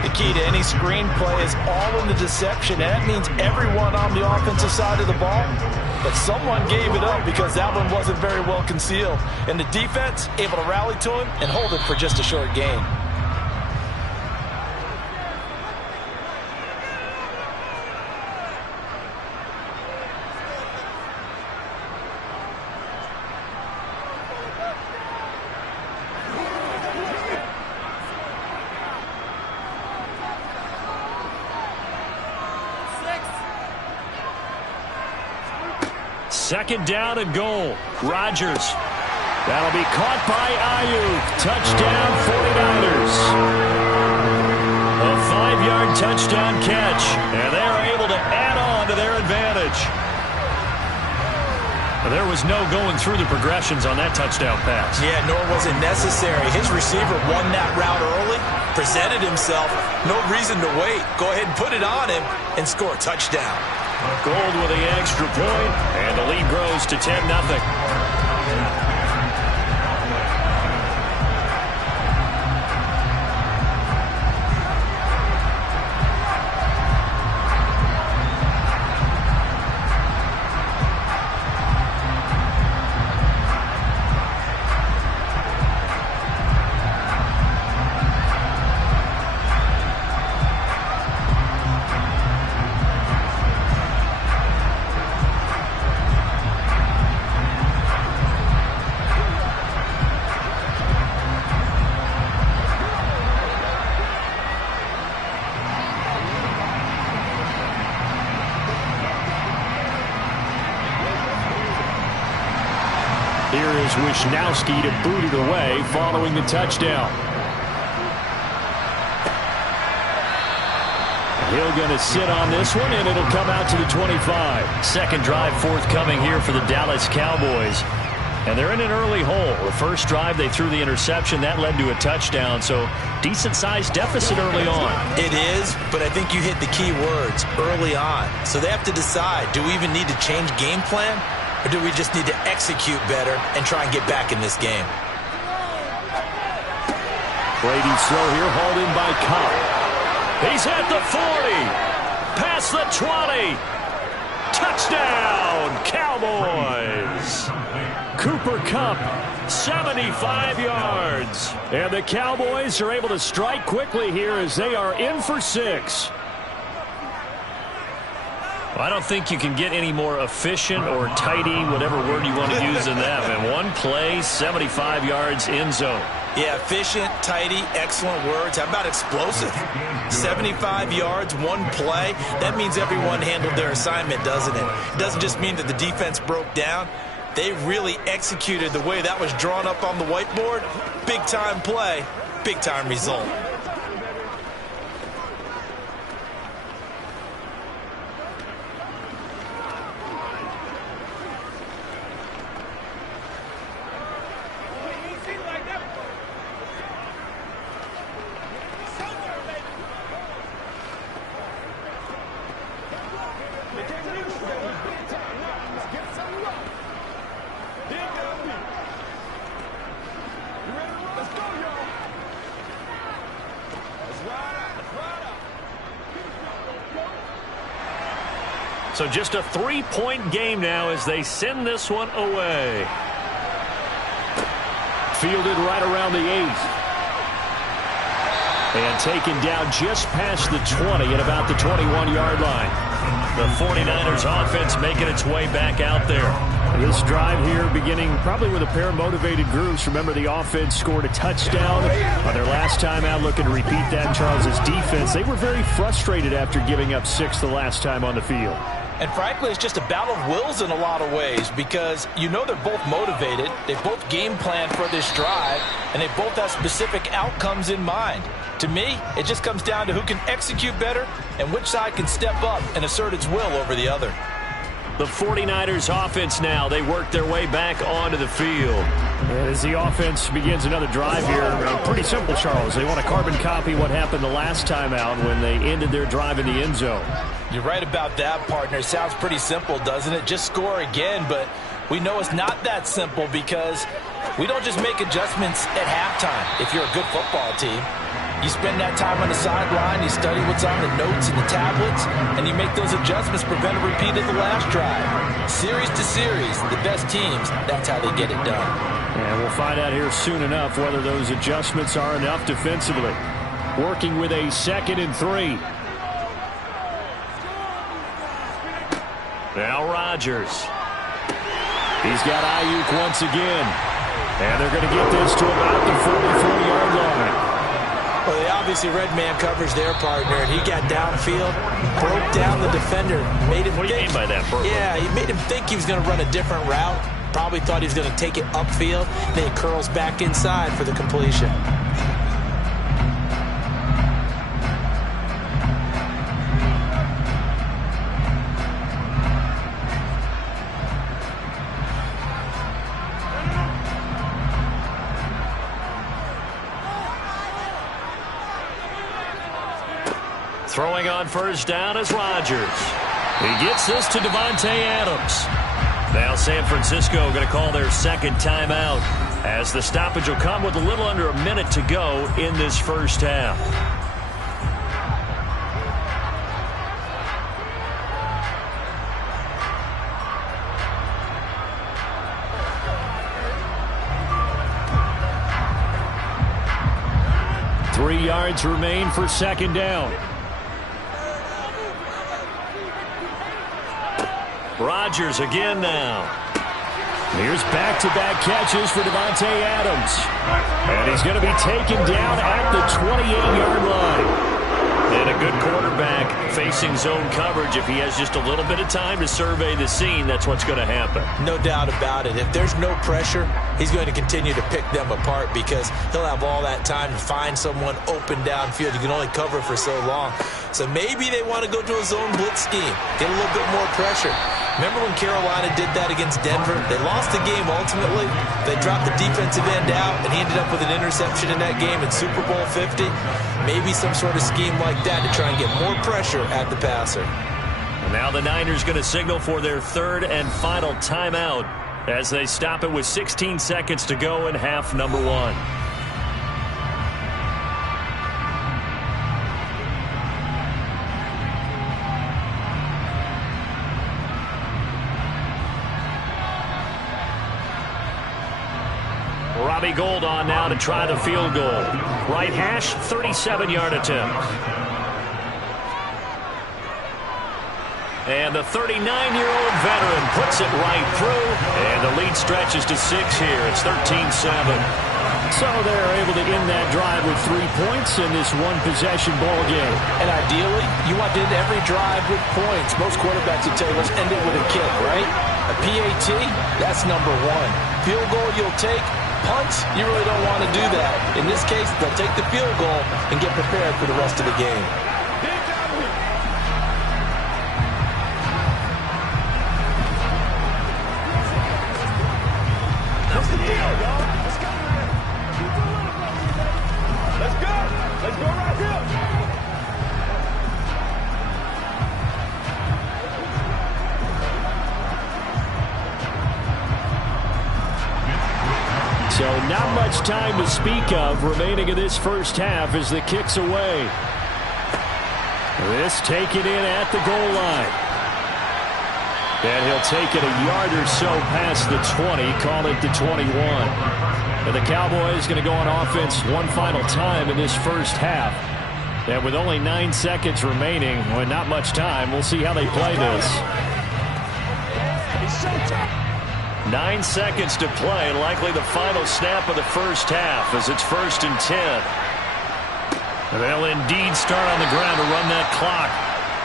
The key to any screen play is all in the deception. And that means everyone on the offensive side of the ball. But someone gave it up because that one wasn't very well concealed. And the defense able to rally to him and hold it for just a short gain. Second down and goal. Rodgers. That'll be caught by Ayuk. Touchdown 49ers. A 5-yard touchdown catch. And they are able to add on to their advantage. There was no going through the progressions on that touchdown pass. Yeah, nor was it necessary. His receiver won that route early, presented himself. No reason to wait. Go ahead and put it on him and score a touchdown. Gold with the extra point, and the lead grows to 10-0. here is Wisnowski to boot it away following the touchdown. He'll going to sit on this one, and it'll come out to the 25. Second drive forthcoming here for the Dallas Cowboys. And they're in an early hole. The first drive, they threw the interception. That led to a touchdown. So decent-sized deficit early on. It is, but I think you hit the key words, early on. So they have to decide, do we even need to change game plan? Or do we just need to execute better and try and get back in this game? Brady's throw here, hauled in by Cobb. He's at the 40. Past the 20. Touchdown, Cowboys. Cooper Kupp, 75 yards. And the Cowboys are able to strike quickly here as they are in for 6. I don't think you can get any more efficient or tidy, whatever word you want to use in that. And one play, 75 yards, end zone. Yeah, efficient, tidy, excellent words. How about explosive? 75 yards, one play. That means everyone handled their assignment, doesn't it? It doesn't just mean that the defense broke down. They really executed the way that was drawn up on the whiteboard. Big-time play, big-time result. So just a 3-point game now as they send this one away. Fielded right around the 8. And taken down just past the 20 at about the 21-yard line. The 49ers offense making its way back out there. This drive here beginning probably with a pair of motivated groups. Remember, the offense scored a touchdown on their last time out, looking to repeat that in Charles's defense. They were very frustrated after giving up 6 the last time on the field. And frankly, it's just a battle of wills in a lot of ways because you know they're both motivated. They both game plan for this drive, and they both have specific outcomes in mind. To me, it just comes down to who can execute better and which side can step up and assert its will over the other. The 49ers offense now, they work their way back onto the field. As the offense begins another drive here, pretty simple, Charles. They want to carbon copy what happened the last time out when they ended their drive in the end zone. You're right about that, partner. Sounds pretty simple, doesn't it? Just score again, but we know it's not that simple because we don't just make adjustments at halftime if you're a good football team. You spend that time on the sideline, you study what's on the notes and the tablets, and you make those adjustments, prevent a repeat of the last drive. Series to series, the best teams, that's how they get it done. And we'll find out here soon enough whether those adjustments are enough defensively. Working with a 2nd and 3. Now Rodgers. He's got Ayuk once again. And they're going to get this to about the 44-yard line. Well, they obviously read man coverage their partner, and he got downfield, broke down the defender, made him What do you mean by that, Burke? Yeah, he made him think he was going to run a different route. Probably thought he was going to take it upfield. Then he curls back inside for the completion. Throwing on first down is Rodgers. He gets this to Davante Adams. Now San Francisco going to call their second timeout as the stoppage will come with a little under a minute to go in this first half. Three yards remain for second down. Rodgers again now. Here's back-to-back catches for Davante Adams. And he's going to be taken down at the 28-yard line. And a good quarterback Facing zone coverage, if he has just a little bit of time to survey the scene, that's what's going to happen. No doubt about it. If there's no pressure, he's going to continue to pick them apart because he'll have all that time to find someone open downfield. You can only cover for so long. So maybe they want to go to a zone blitz scheme, get a little bit more pressure. Remember when Carolina did that against Denver? They lost the game ultimately. They dropped the defensive end out, and he ended up with an interception in that game in Super Bowl 50. Maybe some sort of scheme like that to try and get more pressure at the passer. And now the Niners going to signal for their third and final timeout as they stop it with 16 seconds to go in half number 1. Robbie Gould on now to try the field goal. Right hash, 37-yard attempt. And the 39-year-old veteran puts it right through. And the lead stretches to 6 here. It's 13-7. So they're able to end that drive with 3 points in this one-possession ball game. And ideally, you want to end every drive with points. Most quarterbacks would tell you, let's end it with a kick, right? A PAT, that's number 1. Field goal you'll take. Punts, you really don't want to do that. In this case, they'll take the field goal and get prepared for the rest of the game. What's the deal, y'all? Let's go, man. Let's go. Let's go right here. So not much time to speak of remaining in this first half as the kick's away. This taken in at the goal line. And he'll take it a yard or so past the 20, call it the 21. And the Cowboys going to go on offense one final time in this first half. And with only 9 seconds remaining, well, not much time, we'll see how they play this. 9 seconds to play, likely the final snap of the first half as it's 1st and 10. They'll indeed start on the ground to run that clock.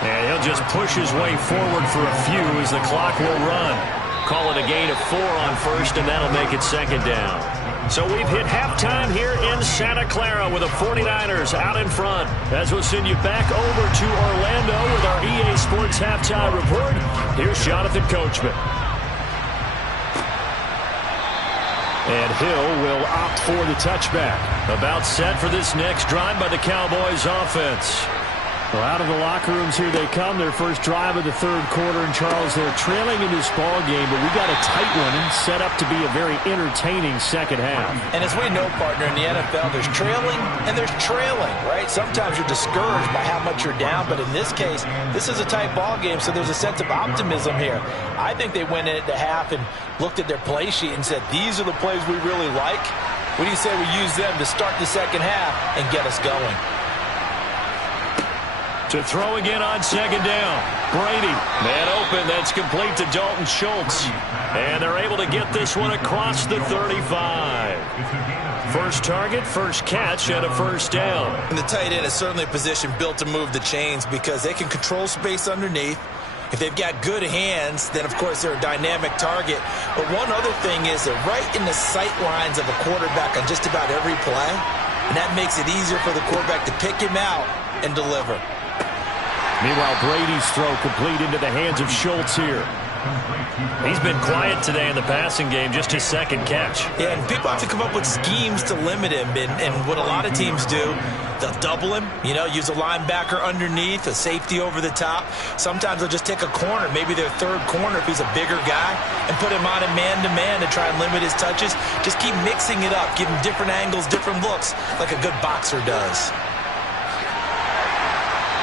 And he'll just push his way forward for a few as the clock will run. Call it a gain of 4 on first, and that'll make it 2nd down. So we've hit halftime here in Santa Clara with the 49ers out in front. As we'll send you back over to Orlando with our EA Sports Halftime Report, here's Jonathan Coachman. And Hill will opt for the touchback. About set for this next drive by the Cowboys offense. Well, out of the locker rooms here they come. Their first drive of the third quarter. And Charles, they're trailing in this ball game, but we got a tight one and set up to be a very entertaining second half. And as we know, partner, in the NFL, there's trailing and there's trailing, right? Sometimes you're discouraged by how much you're down, but in this case, this is a tight ball game, so there's a sense of optimism here. I think they went into half and looked at their play sheet and said, these are the plays we really like. What do you say we use them to start the second half and get us going? To throw again on 2nd down. Brady, man open, that's complete to Dalton Schultz. And they're able to get this one across the 35. First target, first catch, and a 1st down. And the tight end is certainly a position built to move the chains because they can control space underneath. If they've got good hands, then, of course, they're a dynamic target. But one other thing is they're right in the sight lines of a quarterback on just about every play. And that makes it easier for the quarterback to pick him out and deliver. Meanwhile, Brady's throw complete into the hands of Schultz here. He's been quiet today in the passing game, just his 2nd catch. Yeah, and people have to come up with schemes to limit him. And what a lot of teams do, they'll double him, use a linebacker underneath, a safety over the top. Sometimes they'll just take a corner, maybe their 3rd corner if he's a bigger guy, and put him on a man-to-man to try and limit his touches. Just keep mixing it up, give him different angles, different looks, like a good boxer does.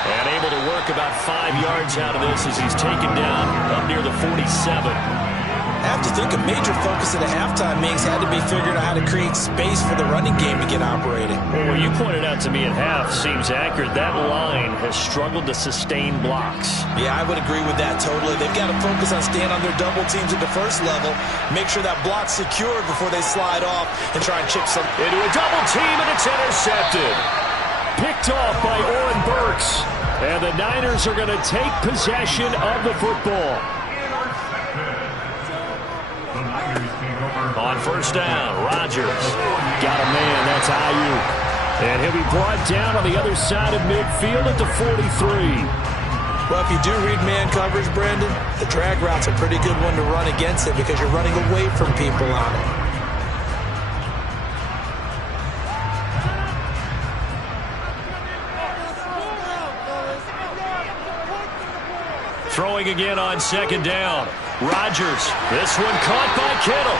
And able to work about 5 yards out of this as he's taken down up near the 47. I have to think a major focus at the halftime means had to be figuring out how to create space for the running game to get operating. Well, what you pointed out to me at half seems accurate. That line has struggled to sustain blocks. Yeah, I would agree with that totally. They've got to focus on staying on their double teams at the first level, make sure that block's secured before they slide off and try and chip some. Into a double team, and it's intercepted. Picked off by Oren Burks. And the Niners are going to take possession of the football. On first down, Rodgers. Got a man, that's Ayuk. And he'll be brought down on the other side of midfield at the 43. Well, if you do read man coverage, Brandon, the drag route's a pretty good one to run against it because you're running away from people on it. Throwing again on second down. Rodgers, this one caught by Kittle.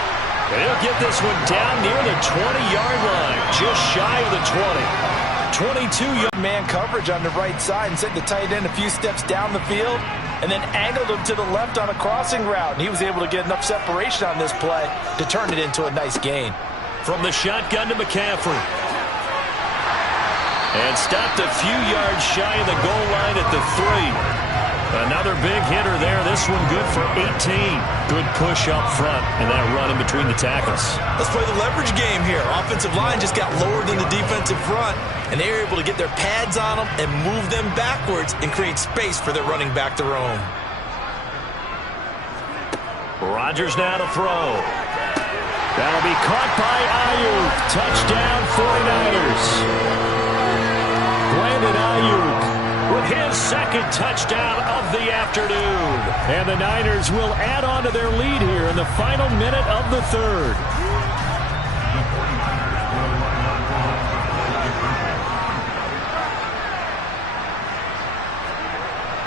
And he'll get this one down near the 20-yard line, just shy of the 20. 22-yard man coverage on the right side and sent the tight end a few steps down the field and then angled him to the left on a crossing route. And he was able to get enough separation on this play to turn it into a nice gain. From the shotgun to McCaffrey. And stopped a few yards shy of the goal line at the 3. Another big hitter there. This one good for 18. Good push up front and that run in between the tackles. Let's play the leverage game here. Offensive line just got lower than the defensive front, and they were able to get their pads on them and move them backwards and create space for their running back to roam. Rodgers now to throw. That'll be caught by Ayuk. Touchdown 49ers. Brandon Ayuk with his second touchdown of the afternoon. And the Niners will add on to their lead here in the final minute of the third.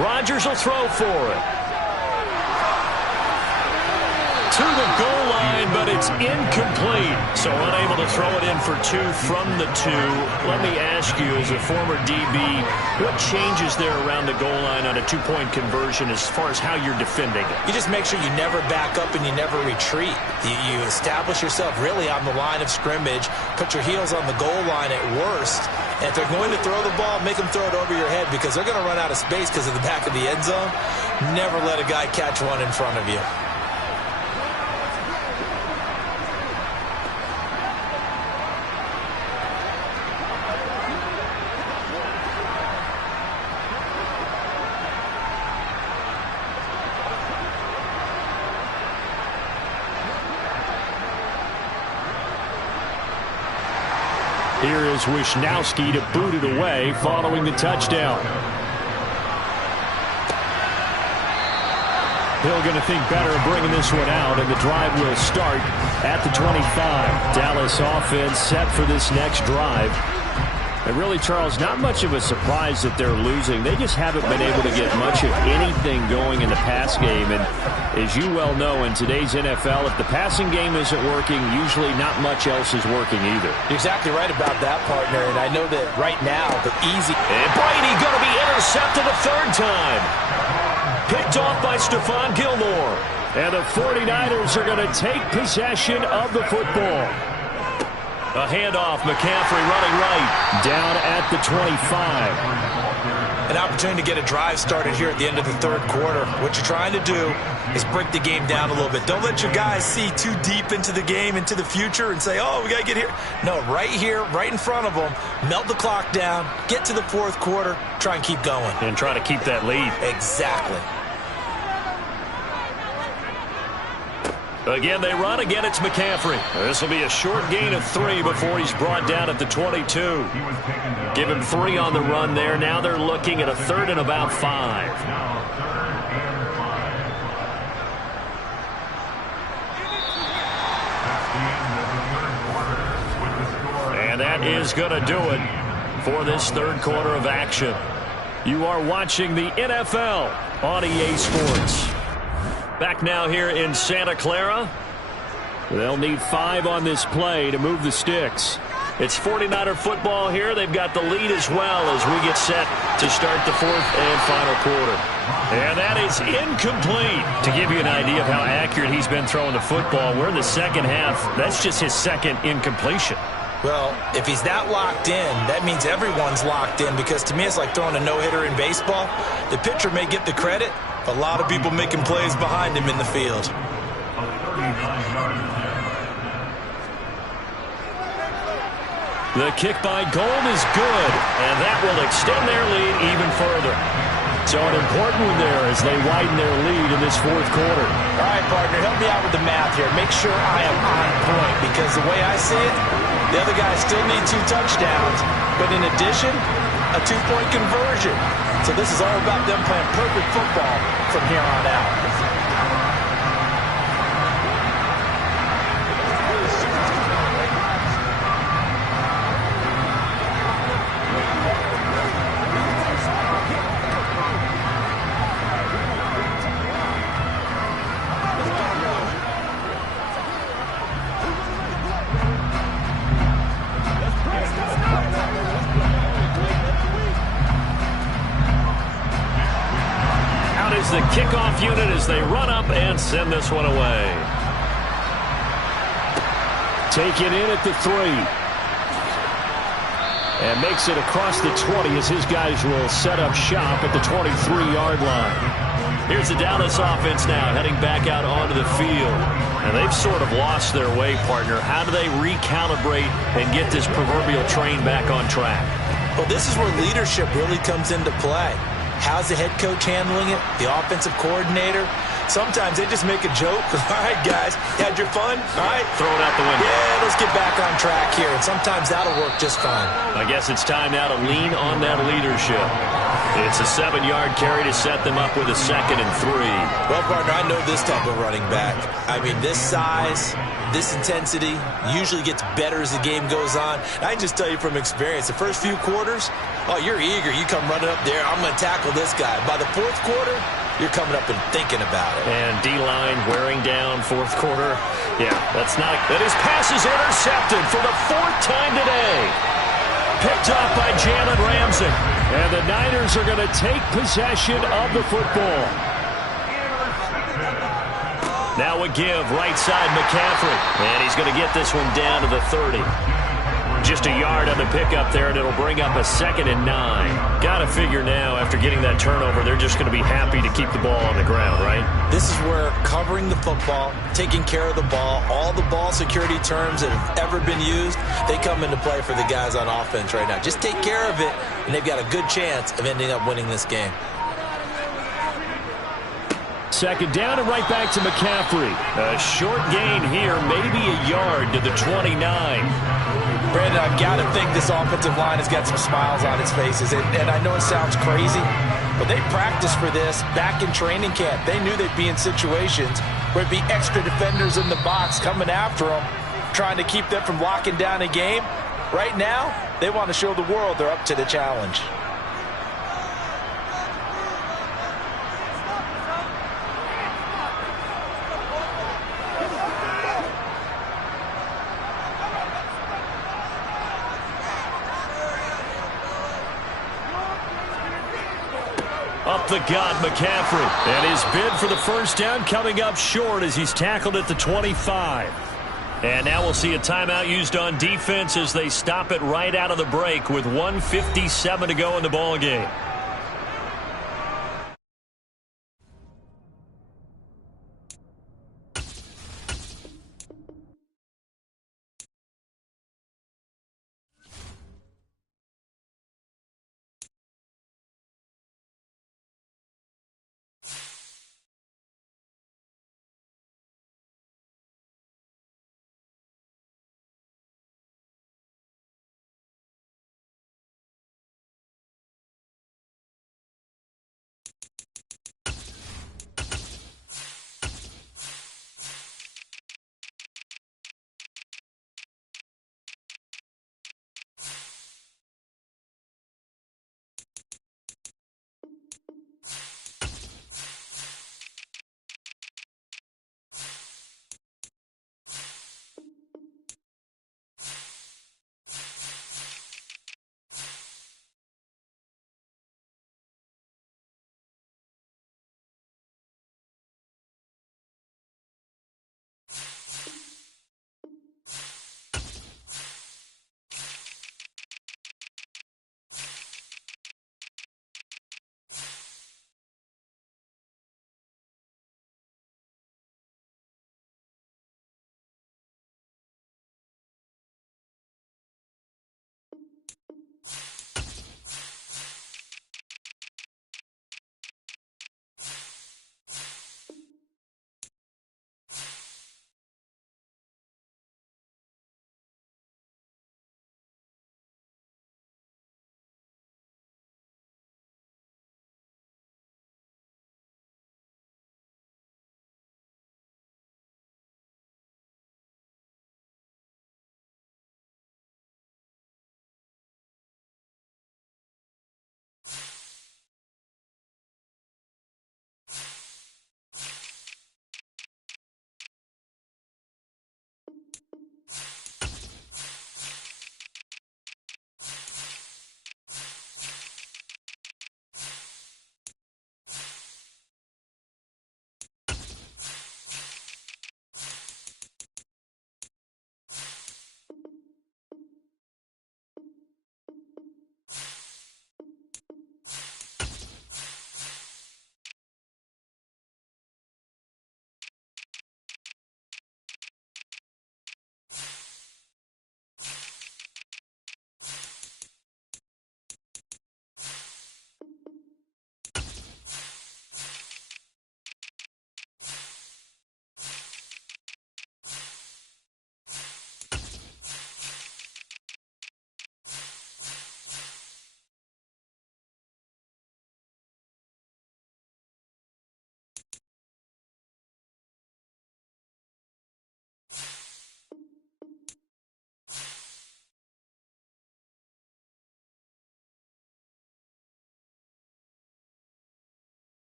Rodgers will throw for it. To the goal line, but it's incomplete. So unable to throw it in for 2 from the 2. Let me ask you, as a former DB, what changes there around the goal line on a 2-point conversion as far as how you're defending it? You just make sure you never back up and you never retreat. You establish yourself really on the line of scrimmage, put your heels on the goal line at worst. And if they're going to throw the ball, make them throw it over your head because they're going to run out of space because of the back of the end zone. Never let a guy catch one in front of you. Here is Wisnowski to boot it away following the touchdown. Hill going to think better of bringing this one out, and the drive will start at the 25. Dallas offense set for this next drive. And really, Charles, not much of a surprise that they're losing. They just haven't been able to get much of anything going in the pass game. And as you well know, in today's NFL, if the passing game isn't working, usually not much else is working either. You're exactly right about that, partner. And I know that right now, the easy... And Brady going to be intercepted a third time. Picked off by Stephon Gilmore. And the 49ers are going to take possession of the football. A handoff, McCaffrey running right, down at the 25. An opportunity to get a drive started here at the end of the third quarter. What you're trying to do is break the game down a little bit. Don't let your guys see too deep into the game, into the future, and say, oh, we got to get here. No, right here, right in front of them, melt the clock down, get to the fourth quarter, try and keep going. And try to keep that lead. Exactly. Again, they run. Again, it's McCaffrey. This will be a short gain of 3 before he's brought down at the 22. Give him 3 on the run there. Now they're looking at a third and about 5. And that is going to do it for this third quarter of action. You are watching the NFL on EA Sports. Back now here in Santa Clara. They'll need 5 on this play to move the sticks. It's 49er football here. They've got the lead as well as we get set to start the fourth and final quarter. And that is incomplete. To give you an idea of how accurate he's been throwing the football, we're in the second half. That's just his second incompletion. Well, if he's that locked in, that means everyone's locked in because to me it's like throwing a no-hitter in baseball. The pitcher may get the credit, but a lot of people making plays behind him in the field. The kick by Gold is good, and that will extend their lead even further. So an important one there as they widen their lead in this fourth quarter. All right, partner, help me out with the math here. Make sure I am on point, because the way I see it, the other guys still need 2 touchdowns, but in addition, a 2-point conversion. So this is all about them playing perfect football from here on out. The kickoff unit as they run up and send this one away. Taken in at the 3. And makes it across the 20 as his guys will set up shop at the 23-yard line. Here's the Dallas offense now heading back out onto the field. And they've sort of lost their way, partner. How do they recalibrate and get this proverbial train back on track? Well, this is where leadership really comes into play. How's the head coach handling it? The offensive coordinator? Sometimes they just make a joke. All right, guys, you had your fun? All right. Throw it out the window. Yeah, let's get back on track here. And sometimes that'll work just fine. I guess it's time now to lean on that leadership. It's a 7-yard carry to set them up with a 2nd and 3. Well, partner, I know this type of running back. I mean, this size, this intensity usually gets better as the game goes on. And I can just tell you from experience, the first few quarters, oh, you're eager. You come running up there. I'm going to tackle this guy. By the fourth quarter, you're coming up and thinking about it. And D-line wearing down fourth quarter. Yeah, that's not. That his pass is intercepted for the 4th time today. Picked off by Jalen Ramsey. And the Niners are going to take possession of the football. Now a give, right side McCaffrey. And he's going to get this one down to the 30. Just a yard on the pickup there, and it'll bring up a 2nd and 9. Got to figure now, after getting that turnover, they're just going to be happy to keep the ball on the ground, right? This is where covering the football, taking care of the ball, all the ball security terms that have ever been used, they come into play for the guys on offense right now. Just take care of it, and they've got a good chance of ending up winning this game. 2nd down and right back to McCaffrey. A short gain here, maybe a yard to the 29. Brandon, I've got to think this offensive line has got some smiles on its faces. And I know it sounds crazy, but they practiced for this back in training camp. They knew they'd be in situations where it'd be extra defenders in the box coming after them, trying to keep them from locking down a game. Right now, they want to show the world they're up to the challenge. Up the gut, McCaffrey. And his bid for the first down coming up short as he's tackled at the 25. And now we'll see a timeout used on defense as they stop it right out of the break with 1:57 to go in the ballgame.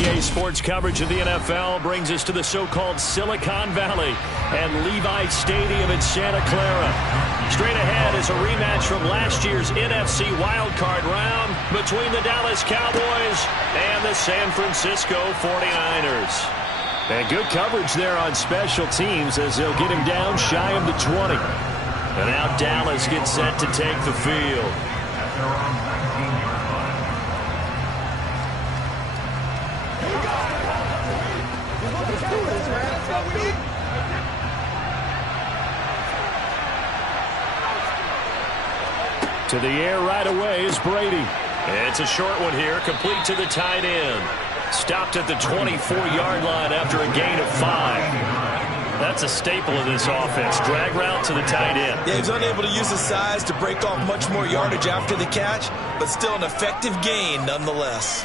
EA Sports coverage of the NFL brings us to the so-called Silicon Valley and Levi Stadium in Santa Clara. Straight ahead is a rematch from last year's NFC wildcard round between the Dallas Cowboys and the San Francisco 49ers. And good coverage there on special teams as they'll get him down shy of the 20. And now Dallas gets set to take the field. To the air right away is Brady. It's a short one here, complete to the tight end. Stopped at the 24-yard line after a gain of 5. That's a staple of this offense. Drag route to the tight end. Yeah, he's unable to use his size to break off much more yardage after the catch, but still an effective gain nonetheless.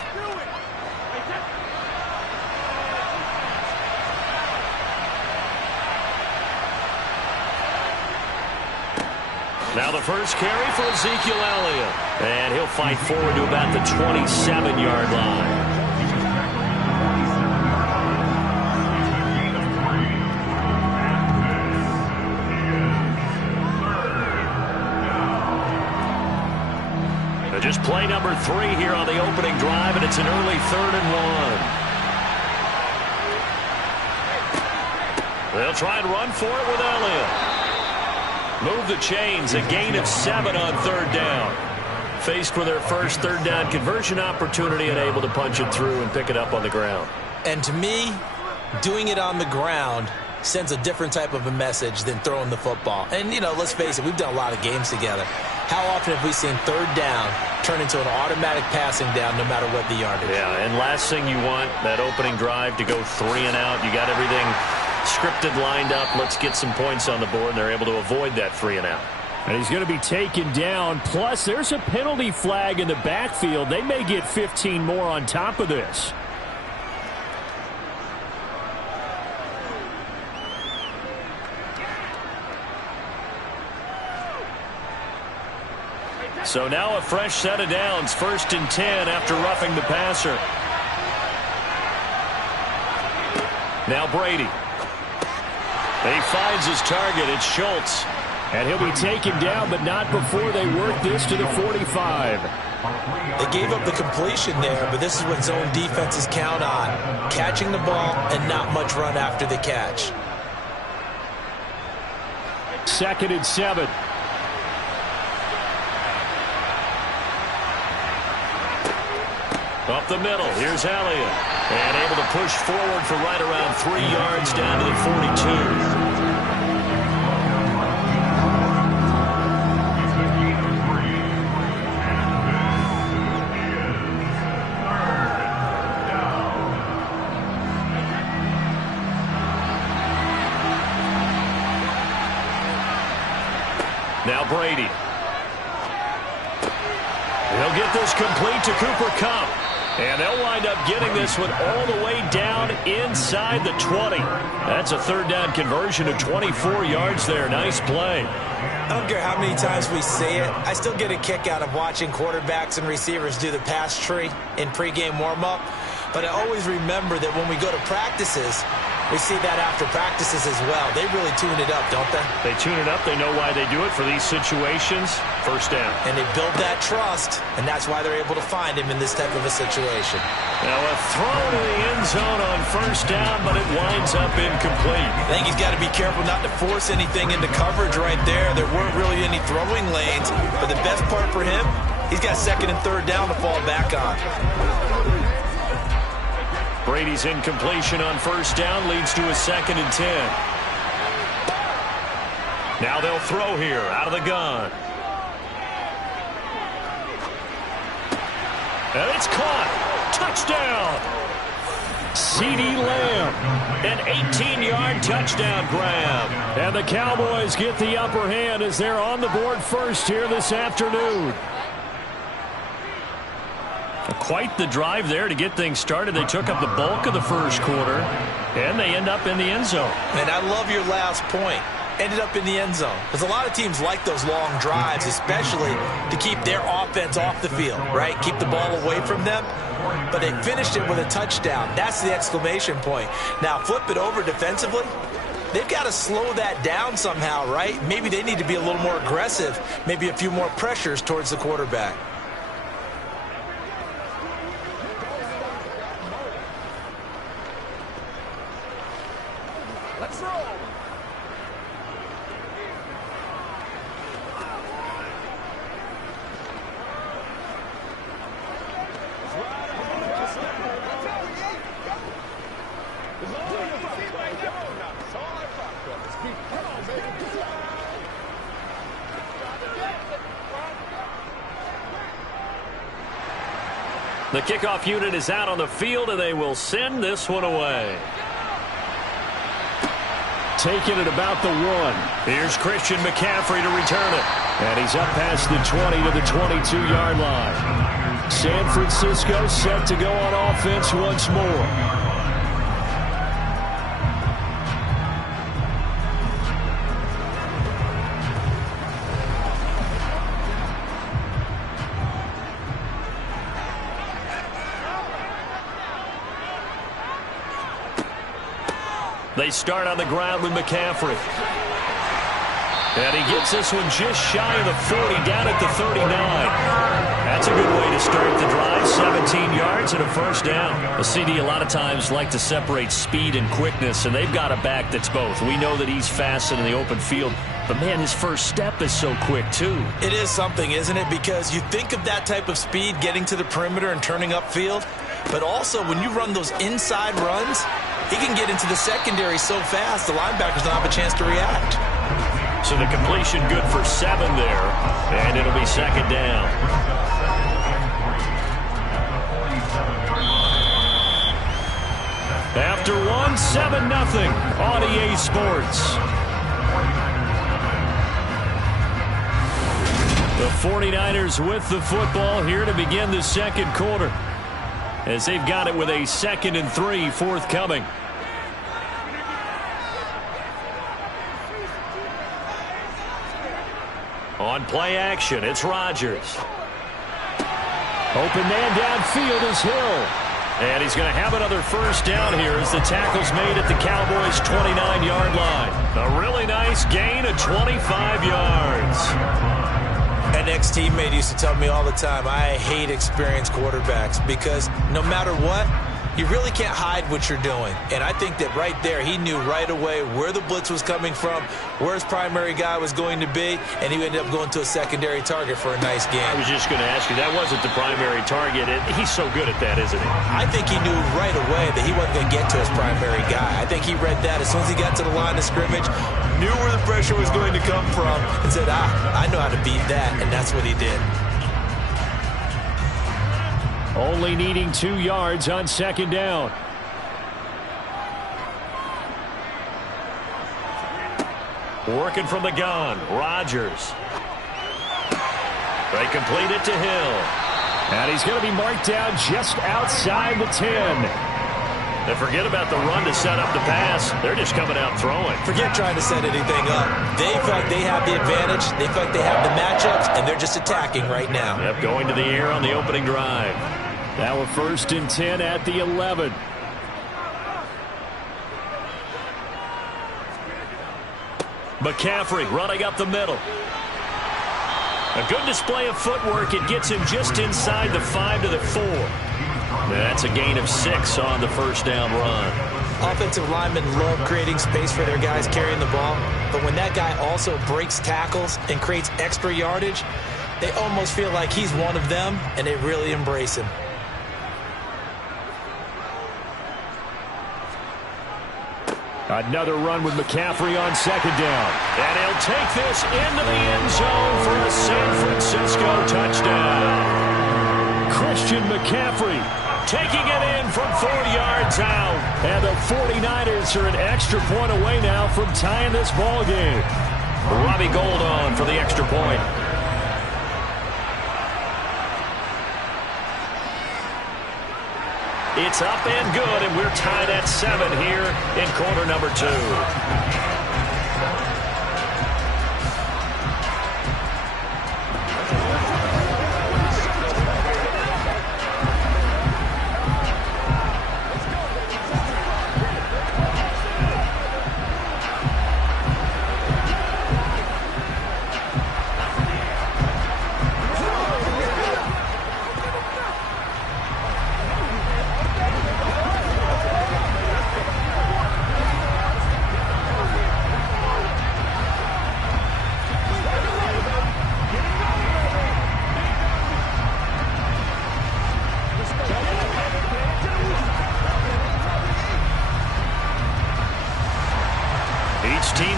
Now the first carry for Ezekiel Elliott. And he'll fight forward to about the 27-yard line. Just play number 3 here on the opening drive, and it's an early 3rd and 1. They'll try and run for it with Elliott. Move the chains, a gain of 7 on 3rd down. Faced with their first 3rd down conversion opportunity and able to punch it through and pick it up on the ground. And to me, doing it on the ground sends a different type of a message than throwing the football. And, you know, let's face it, we've done a lot of games together. How often have we seen 3rd down turn into an automatic passing down no matter what the yardage? Yeah, and last thing you want, that opening drive to go 3 and out. You got everything scripted, lined up. Let's get some points on the board, and they're able to avoid that 3 and out. And he's going to be taken down. Plus, there's a penalty flag in the backfield. They may get 15 more on top of this. So now a fresh set of downs, 1st and 10 after roughing the passer. Now Brady. He finds his target. It's Schultz. And he'll be taken down, but not before they work this to the 45. They gave up the completion there, but this is what zone defenses count on. Catching the ball and not much run after the catch. 2nd and 7. Up the middle, here's Elliott. And able to push forward for right around 3 yards down to the 42. Now Brady. He'll get this complete to Cooper Kupp. And they'll wind up getting this one all the way down inside the 20. That's a 3rd down conversion of 24 yards there. Nice play. I don't care how many times we say it. I still get a kick out of watching quarterbacks and receivers do the pass tree in pregame warm-up. But I always remember that when we go to practices, we see that after practices as well. They really tune it up, don't they? They tune it up. They know why they do it for these situations. 1st down. And they build that trust, and that's why they're able to find him in this type of a situation. Now a throw to the end zone on 1st down, but it winds up incomplete. I think he's got to be careful not to force anything into coverage right there. There weren't really any throwing lanes, but the best part for him, he's got 2nd and 3rd down to fall back on. Brady's incompletion on 1st down leads to a 2nd and 10. Now they'll throw here out of the gun. And it's caught. Touchdown. CeeDee Lamb. An 18-yard touchdown grab. And the Cowboys get the upper hand as they're on the board first here this afternoon. Quite the drive there to get things started. They took up the bulk of the 1st quarter, and they end up in the end zone. And I love your last point. ended up in the end zone. Because a lot of teams like those long drives, especially to keep their offense off the field, right? Keep the ball away from them. But they finished it with a touchdown. That's the exclamation point. Now, flip it over defensively. They've got to slow that down somehow, right? Maybe they need to be a little more aggressive, maybe a few more pressures towards the quarterback. Let's roll. The kickoff unit is out on the field, and they will send this one away. Taking it about the 1. Here's Christian McCaffrey to return it. And he's up past the 20 to the 22-yard line. San Francisco set to go on offense once more. They start on the ground with McCaffrey. And he gets this one just shy of the 40, down at the 39. That's a good way to start the drive. 17 yards and a first down. The CD a lot of times like to separate speed and quickness, and they've got a back that's both. We know that he's fast in the open field, but, man, his first step is so quick, too. It is something, isn't it? Because you think of that type of speed getting to the perimeter and turning upfield, but also when you run those inside runs, he can get into the secondary so fast the linebackers don't have a chance to react. So the completion good for 7 there, and it'll be second down. After 1, 7-0 on EA Sports. The 49ers with the football here to begin the second quarter, as they've got it with a 2nd and 3 forthcoming. On play action, it's Rodgers. Open man downfield is Hill. And he's going to have another first down here as the tackle's made at the Cowboys' 29-yard line. A really nice gain of 25 yards. An ex-teammate used to tell me all the time, I hate experienced quarterbacks because no matter what, you really can't hide what you're doing. And I think that right there, he knew right away where the blitz was coming from, where his primary guy was going to be, and he ended up going to a secondary target for a nice game. I was just going to ask you, that wasn't the primary target. He's so good at that, isn't he? I think he knew right away that he wasn't going to get to his primary guy. I think he read that as soon as he got to the line of scrimmage, knew where the pressure was going to come from, and said, I know how to beat that, and that's what he did. Only needing 2 yards on second down. Working from the gun, Rodgers. They complete it to Hill. And he's going to be marked down just outside the 10. They forget about the run to set up the pass. They're just coming out throwing. Forget trying to set anything up. They feel like they have the advantage. They feel like they have the matchups, and they're just attacking right now. Yep, going to the air on the opening drive. Now a 1st and 10 at the 11. McCaffrey running up the middle. A good display of footwork. It gets him just inside the 5 to the 4. That's a gain of 6 on the first down run. Offensive linemen love creating space for their guys carrying the ball, but when that guy also breaks tackles and creates extra yardage, they almost feel like he's one of them, and they really embrace him. Another run with McCaffrey on second down. And he'll take this into the end zone for a San Francisco touchdown. Christian McCaffrey taking it in from 4 yards out. And the 49ers are an extra point away now from tying this ball game. Robbie Gould on for the extra point. It's up and good, and we're tied at 7 here in quarter number 2.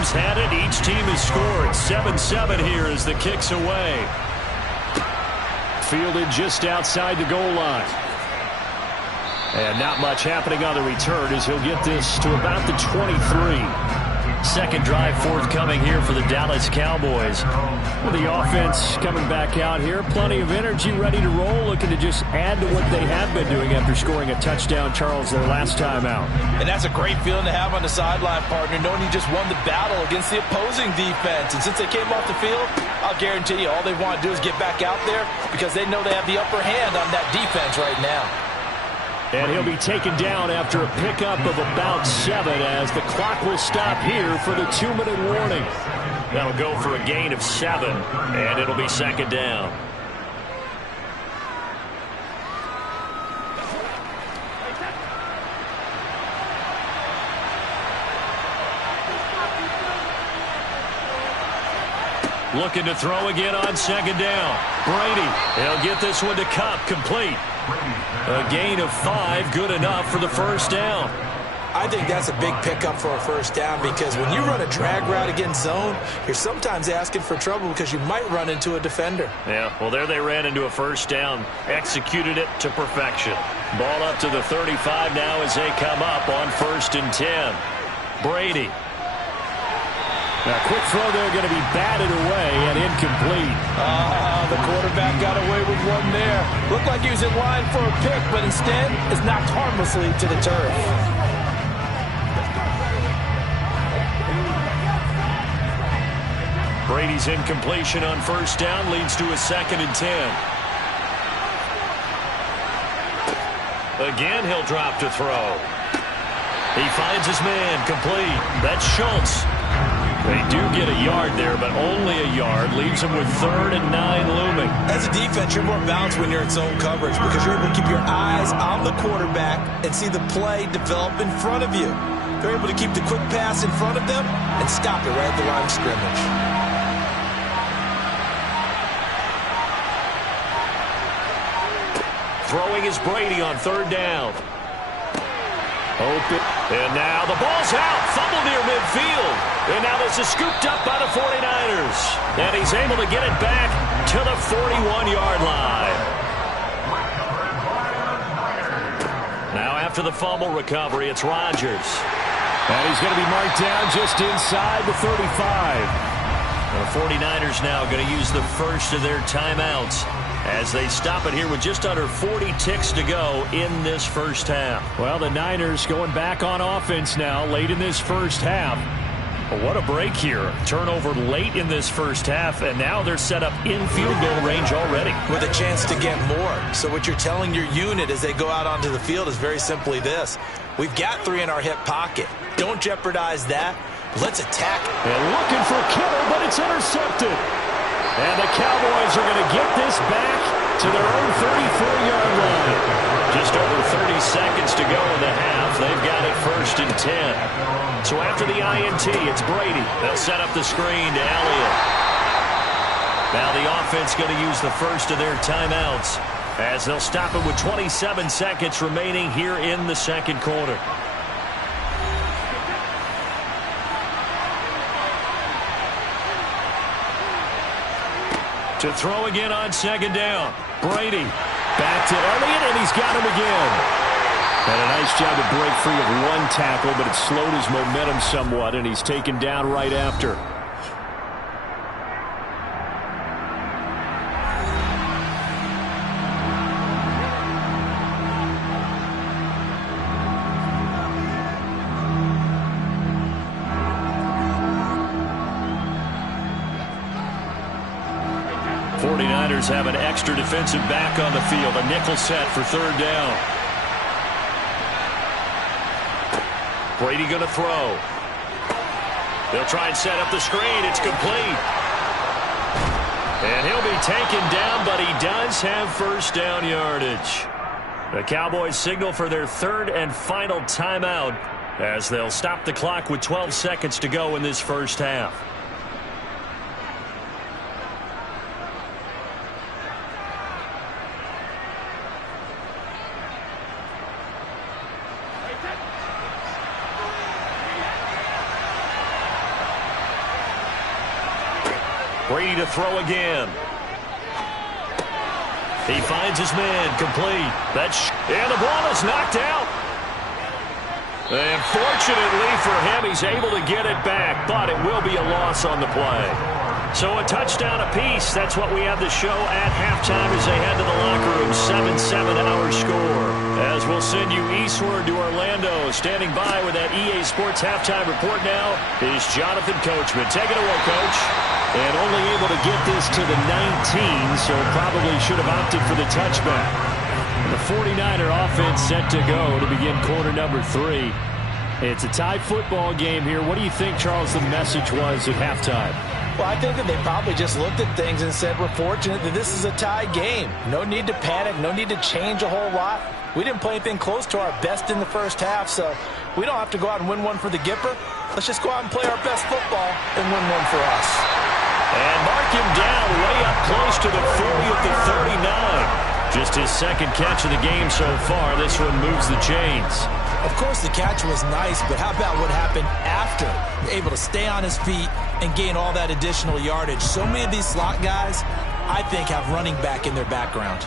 has had it. Each team has scored. 7-7 here as the kick's away. Fielded just outside the goal line. And not much happening on the return as he'll get this to about the 23. Second drive forthcoming here for the Dallas Cowboys. Well, the offense coming back out here. Plenty of energy, ready to roll, looking to just add to what they have been doing after scoring a touchdown, Charles, their last time out. And that's a great feeling to have on the sideline, partner, knowing you just won the battle against the opposing defense. And since they came off the field, I'll guarantee you all they want to do is get back out there because they know they have the upper hand on that defense right now. And he'll be taken down after a pickup of about 7 as the clock will stop here for the 2-minute warning. That'll go for a gain of 7, and it'll be second down. Looking to throw again on second down. Brady, he'll get this one to Kupp, complete. A gain of 5, good enough for the first down. I think that's a big pickup for a first down because when you run a drag route against zone, you're sometimes asking for trouble because you might run into a defender. Yeah, well, there they ran into a first down. Executed it to perfection. Ball up to the 35 now as they come up on 1st and 10. Brady. Now, quick throw there, going to be batted away and incomplete. The quarterback got away with one there. Looked like he was in line for a pick, but instead is knocked harmlessly to the turf. Brady's incompletion on first down leads to a 2nd and 10. Again, he'll drop to throw. He finds his man, complete. That's Schultz. They do get a yard there, but only a yard. Leaves them with 3rd and 9 looming. As a defense, you're more balanced when you're in zone coverage because you're able to keep your eyes on the quarterback and see the play develop in front of you. They're able to keep the quick pass in front of them and stop it right at the line of scrimmage. Throwing is Brady on 3rd down. Open. And now the ball's out. Fumble near midfield. And now this is scooped up by the 49ers. And he's able to get it back to the 41-yard line. Now after the fumble recovery, it's Rodgers. And he's going to be marked down just inside the 35. The 49ers now going to use the first of their timeouts as they stop it here with just under 40 ticks to go in this first half. Well, the Niners going back on offense now late in this first half. Well, what a break here. Turnover late in this first half, and now they're set up in field goal range already. With a chance to get more. So what you're telling your unit as they go out onto the field is very simply this. We've got 3 in our hip pocket. Don't jeopardize that. Let's attack. And looking for Kittle, but it's intercepted. And the Cowboys are going to get this back to their own 34-yard line. Just over 30 seconds to go in the half. They've got it 1st and 10. So after the INT, it's Brady. They'll set up the screen to Elliott. Now the offense going to use the first of their timeouts as they'll stop it with 27 seconds remaining here in the second quarter. To throw again on second down. Brady back to Elliott, and he's got him again. And a nice job to break free of one tackle, but it slowed his momentum somewhat, and he's taken down right after. Have an extra defensive back on the field. A nickel set for 3rd down. Brady going to throw. They'll try and set up the screen. It's complete. And he'll be taken down, but he does have first down yardage. The Cowboys signal for their 3rd and final timeout as they'll stop the clock with 12 seconds to go in this first half. Brady to throw again. He finds his man, complete. And the ball is knocked out. And fortunately for him, he's able to get it back, but it will be a loss on the play. So a touchdown apiece. That's what we have the show at halftime as they head to the locker room. 7-7 our score. As we'll send you eastward to Orlando. Standing by with that EA Sports halftime report now is Jonathan Coachman. Take it away, Coach. And only able to get this to the 19, so probably should have opted for the touchback. The 49er offense set to go to begin quarter number 3. It's a tie football game here. What do you think, Charles, the message was at halftime? Well, I think that they probably just looked at things and said, we're fortunate that this is a tie game. No need to panic, no need to change a whole lot. We didn't play anything close to our best in the first half, so we don't have to go out and win one for the Gipper. Let's just go out and play our best football and win one for us. And mark him down way up close to the 40 at the 39. Just his second catch of the game so far. This one moves the chains. Of course, the catch was nice, but how about what happened after? Able to stay on his feet and gain all that additional yardage. So many of these slot guys, I think, have running back in their background.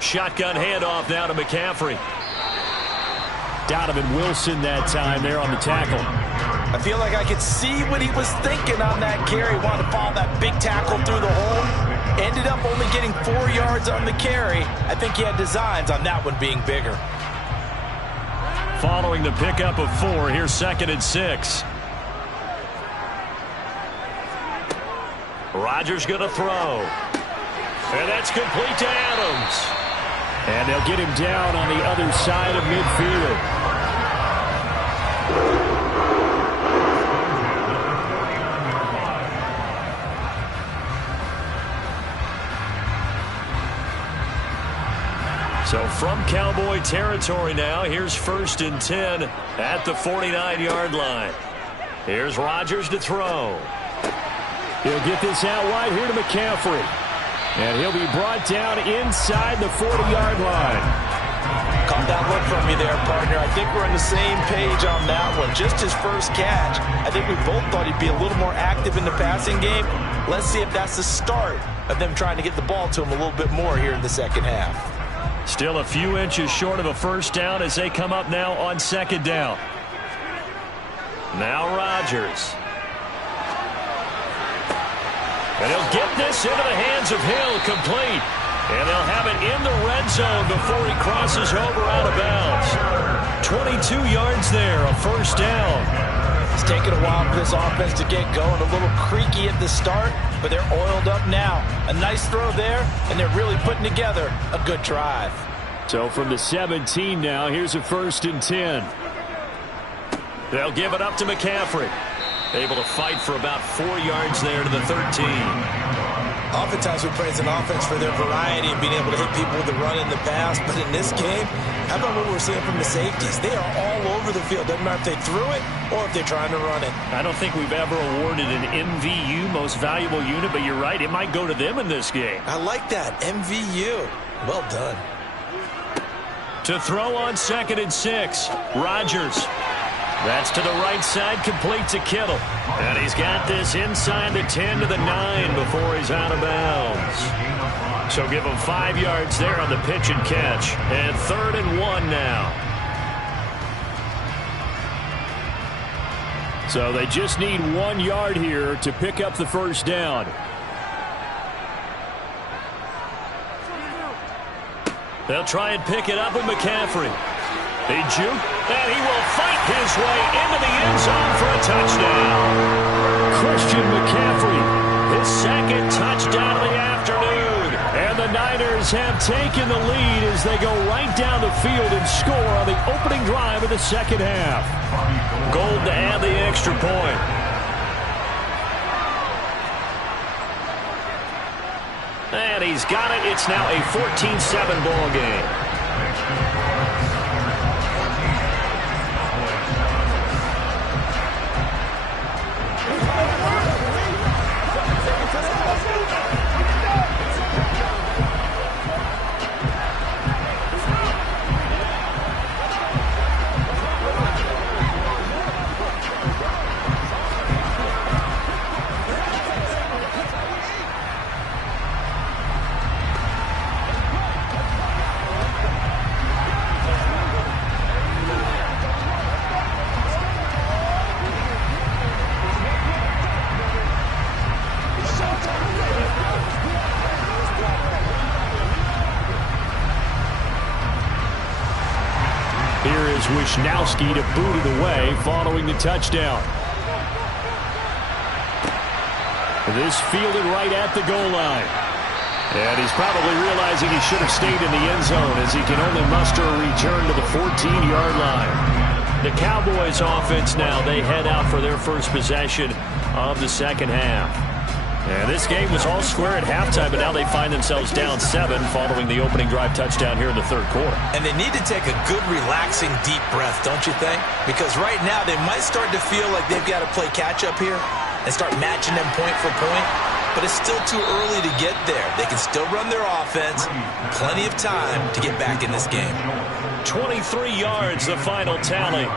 Shotgun handoff now to McCaffrey. Donovan Wilson that time there on the tackle. I feel like I could see what he was thinking on that carry. Wanted to follow that big tackle through the hole. Ended up only getting 4 yards on the carry. I think he had designs on that one being bigger. Following the pickup of 4, here's 2nd and 6. Rodgers going to throw. And that's complete to Adams. And they'll get him down on the other side of midfield. So from Cowboy territory now, here's 1st and 10 at the 49-yard line. Here's Rodgers to throw. He'll get this out wide here to McCaffrey. And he'll be brought down inside the 40-yard line. Caught that look from you there, partner. I think we're on the same page on that one. Just his first catch. I think we both thought he'd be a little more active in the passing game. Let's see if that's the start of them trying to get the ball to him a little bit more here in the second half. Still a few inches short of a first down as they come up now on 2nd down. Now Rodgers. And he'll get this into the hands of Hill, complete. And they'll have it in the red zone before he crosses over out of bounds. 22 yards there, a first down. It's taken a while for this offense to get going. A little creaky at the start, but they're oiled up now. A nice throw there, and they're really putting together a good drive. So from the 17 now, here's a 1st and 10. They'll give it up to McCaffrey. Able to fight for about 4 yards there to the 13. Oftentimes we praise an offense for their variety and being able to hit people with the run and the pass. But in this game, how about what we're seeing from the safeties? They are all over the field. Doesn't matter if they threw it or if they're trying to run it. I don't think we've ever awarded an MVU, most valuable unit, but you're right. It might go to them in this game. I like that. MVU. Well done. To throw on 2nd and 6. Rodgers. That's to the right side, complete to Kittle. And he's got this inside the 10 to the 9 before he's out of bounds. So give him 5 yards there on the pitch and catch. And 3rd and 1 now. So they just need 1 yard here to pick up the first down. They'll try and pick it up with McCaffrey. He juke, and he will fight his way into the end zone for a touchdown. Christian McCaffrey, his 2nd touchdown of the afternoon. And the Niners have taken the lead as they go right down the field and score on the opening drive of the second half. Gold to add the extra point. And he's got it. It's now a 14-7 ball game. allows Wisnowski to boot it away following the touchdown. This fielded right at the goal line. And he's probably realizing he should have stayed in the end zone as he can only muster a return to the 14-yard line. The Cowboys offense now, they head out for their first possession of the second half. And this game was all square at halftime, but now they find themselves down 7 following the opening drive touchdown here in the third quarter. And they need to take a good, relaxing, deep breath, don't you think? Because right now they might start to feel like they've got to play catch-up here and start matching them point for point. But it's still too early to get there. They can still run their offense. Plenty of time to get back in this game. 23 yards, the final tally.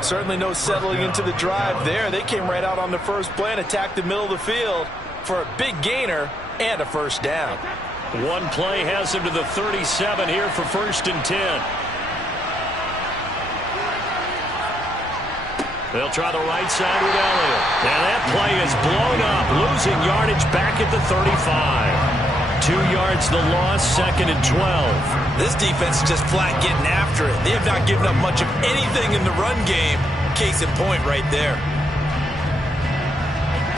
Certainly no settling into the drive there. They came right out on the first play and attacked the middle of the field for a big gainer and a first down. One play has him to the 37 here for 1st and 10. They'll try the right side with Elliott. And that play is blown up, losing yardage back at the 35. 2 yards the loss, 2nd and 12. This defense is just flat getting after it. They have not given up much of anything in the run game. Case in point right there.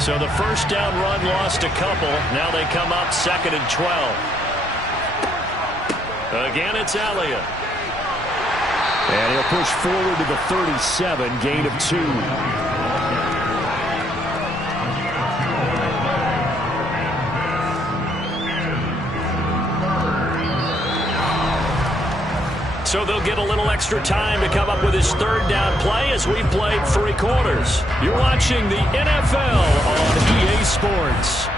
So the first down run lost a couple. Now they come up 2nd and 12. Again, it's Elliott. And he'll push forward to the 37, gain of 2. So they'll get a little extra time to come up with his third down play as we've played 3 quarters. You're watching the NFL on EA Sports.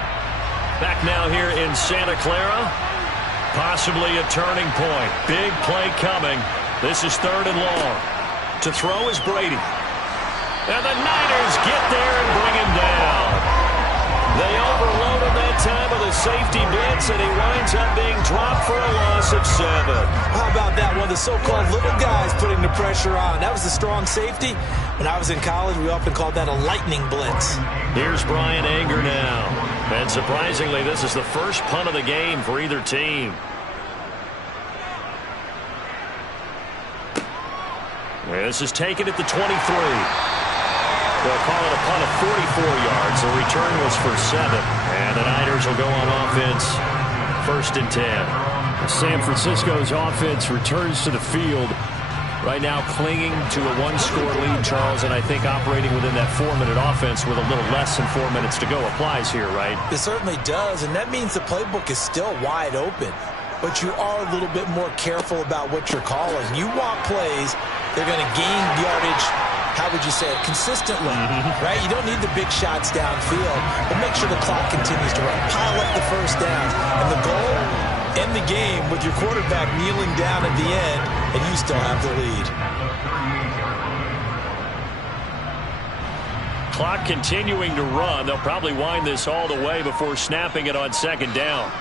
Back now here in Santa Clara. Possibly a turning point. Big play coming. This is 3rd and long. To throw is Brady. And the Niners get there and bring him down. They overload him that time with a safety blitz, and he winds up being dropped for a loss of 7. How about that? One of the so-called little guys putting the pressure on. That was the strong safety. When I was in college, we often called that a lightning blitz. Here's Brian Anger now. And surprisingly, this is the first punt of the game for either team. This is taken at the 23. They'll call it a punt of 44 yards. The return was for 7. And the Niners will go on offense, 1st and 10. San Francisco's offense returns to the field. Right now clinging to a 1-score lead, Charles, and I think operating within that 4-minute offense with a little less than 4 minutes to go applies here, right? It certainly does, and that means the playbook is still wide open. But you are a little bit more careful about what you're calling. You want plays, they're going to gain yardage, how would you say it, consistently, right? You don't need the big shots downfield, but make sure the clock continues to run. Pile up the first downs. And the goal, end the game with your quarterback kneeling down at the end, and you still have the lead. Clock continuing to run. They'll probably wind this all the way before snapping it on 2nd down.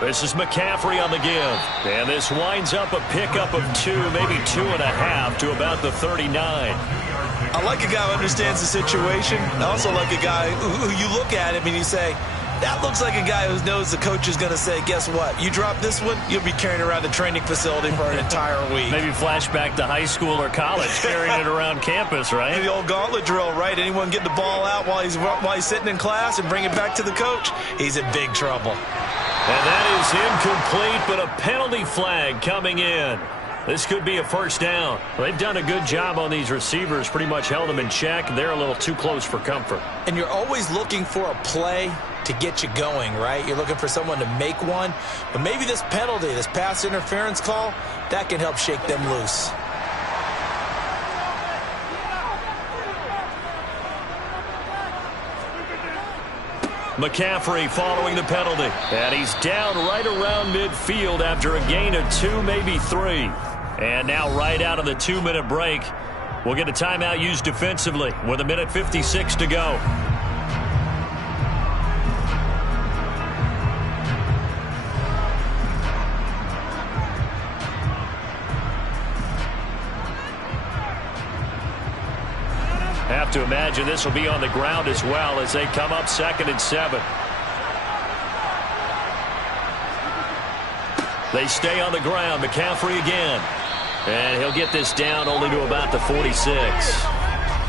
This is McCaffrey on the give. And this winds up a pickup of 2, maybe 2.5 to about the 39. I like a guy who understands the situation. I also like a guy who you look at him and you say, that looks like a guy who knows the coach is going to say, guess what? You drop this one, you'll be carrying around the training facility for an entire week. Maybe flashback to high school or college, carrying it around campus, right? The old gauntlet drill, right? Anyone get the ball out while he's sitting in class and bring it back to the coach, he's in big trouble. And that is incomplete, but a penalty flag coming in. This could be a first down. They've done a good job on these receivers, pretty much held them in check. They're a little too close for comfort. And you're always looking for a play to get you going, right? You're looking for someone to make one. But maybe this penalty, this pass interference call, that can help shake them loose. McCaffrey following the penalty. And he's down right around midfield after a gain of 2, maybe 3. And now right out of the 2-minute break, we'll get a timeout used defensively with 1:56 to go. Have to imagine this will be on the ground as well as they come up 2nd and 7. They stay on the ground. McCaffrey again. And he'll get this down only to about the 46.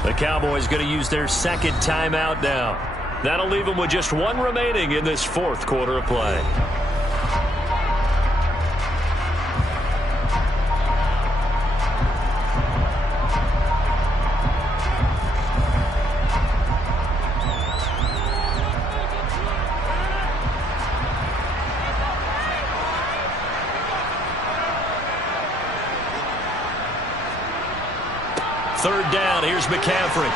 The Cowboys going to use their second timeout now. That'll leave them with just one remaining in this fourth quarter of play. Third down, here's McCaffrey.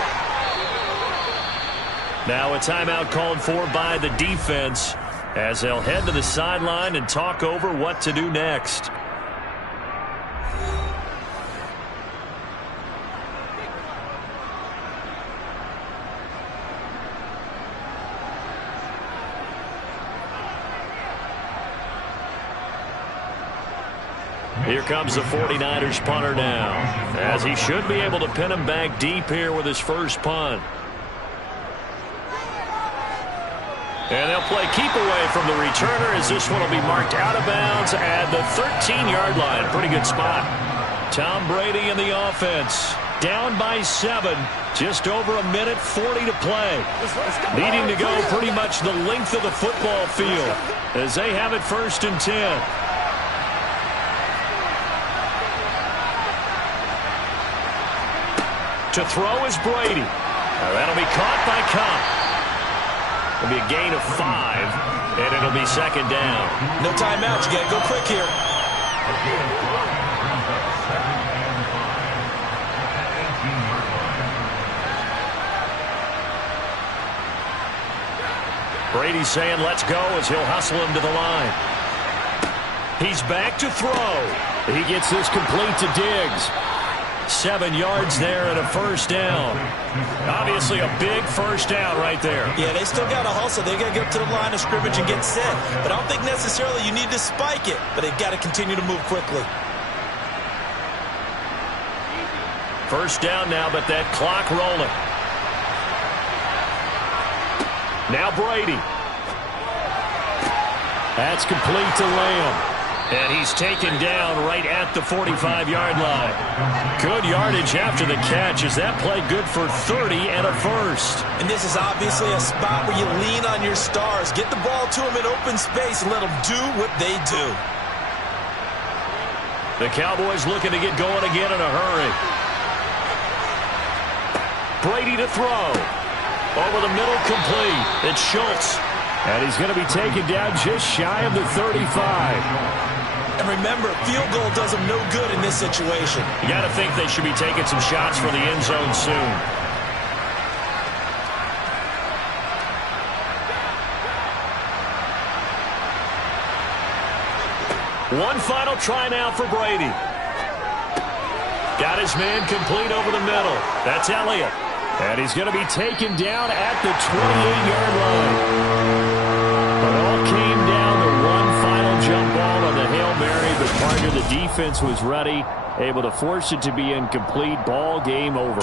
Now a timeout called for by the defense as they'll head to the sideline and talk over what to do next. Here comes the 49ers punter now, as he should be able to pin him back deep here with his first punt. And they'll play keep away from the returner as this one will be marked out of bounds at the 13-yard line. Pretty good spot. Tom Brady in the offense. Down by 7. Just over a minute 40 to play. Needing to go pretty much the length of the football field as they have it first and 10. To throw is Brady. That'll be caught by Cobb. It'll be a gain of 5, and it'll be second down. No timeouts. You got to go quick here. Brady's saying let's go as he'll hustle him to the line. He's back to throw. He gets this complete to Diggs. 7 yards there and a first down. Obviously a big first down right there. Yeah, they still got to hustle. They got to get up to the line of scrimmage and get set. But I don't think necessarily you need to spike it. But they've got to continue to move quickly. First down now, but that clock rolling. Now Brady. That's complete to Lamb. And he's taken down right at the 45-yard line. Good yardage after the catch as that play good for 30 and a first. And this is obviously a spot where you lean on your stars. Get the ball to them in open space and let them do what they do. The Cowboys looking to get going again in a hurry. Brady to throw. Over the middle, complete. It's Schultz. And he's going to be taken down just shy of the 35. And remember, field goal does them no good in this situation. You got to think they should be taking some shots for the end zone soon. One final try now for Brady. Got his man complete over the middle. That's Elliott. And he's going to be taken down at the 28-yard line. But it all came down to one final jump ball on the Hail Mary, but part of the defense was ready, able to force it to be incomplete. Ball game over.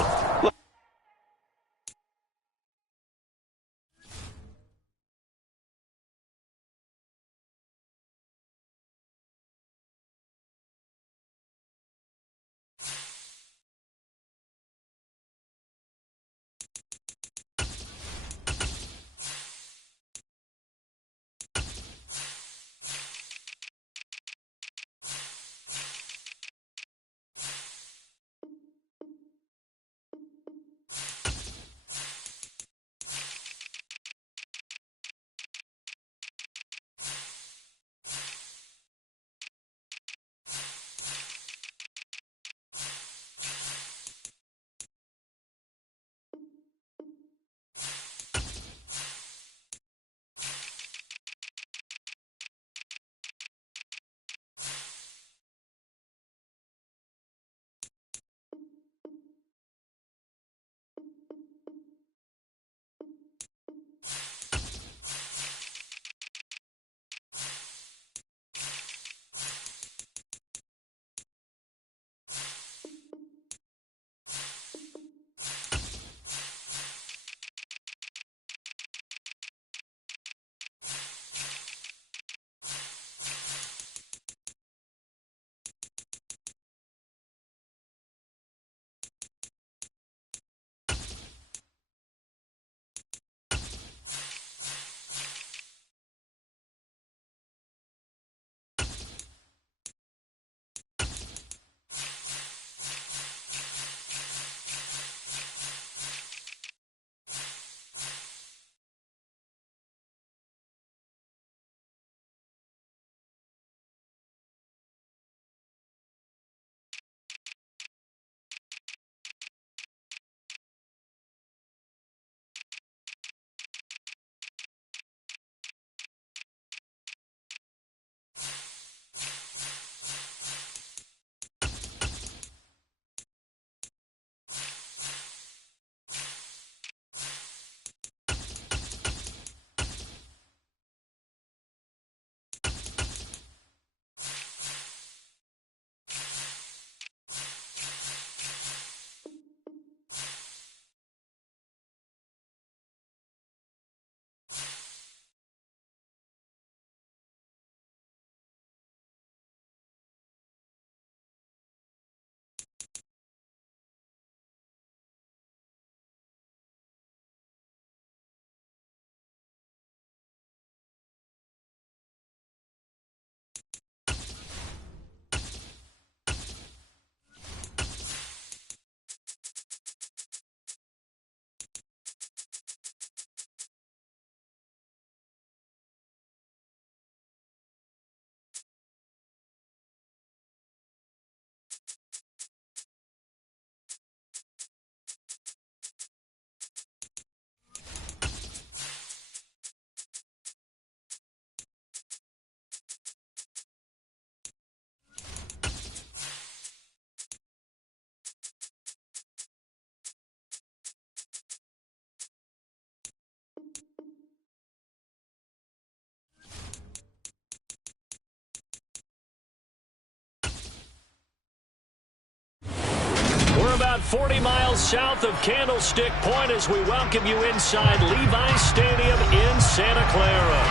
40 miles south of Candlestick Point as we welcome you inside Levi Stadium in Santa Clara.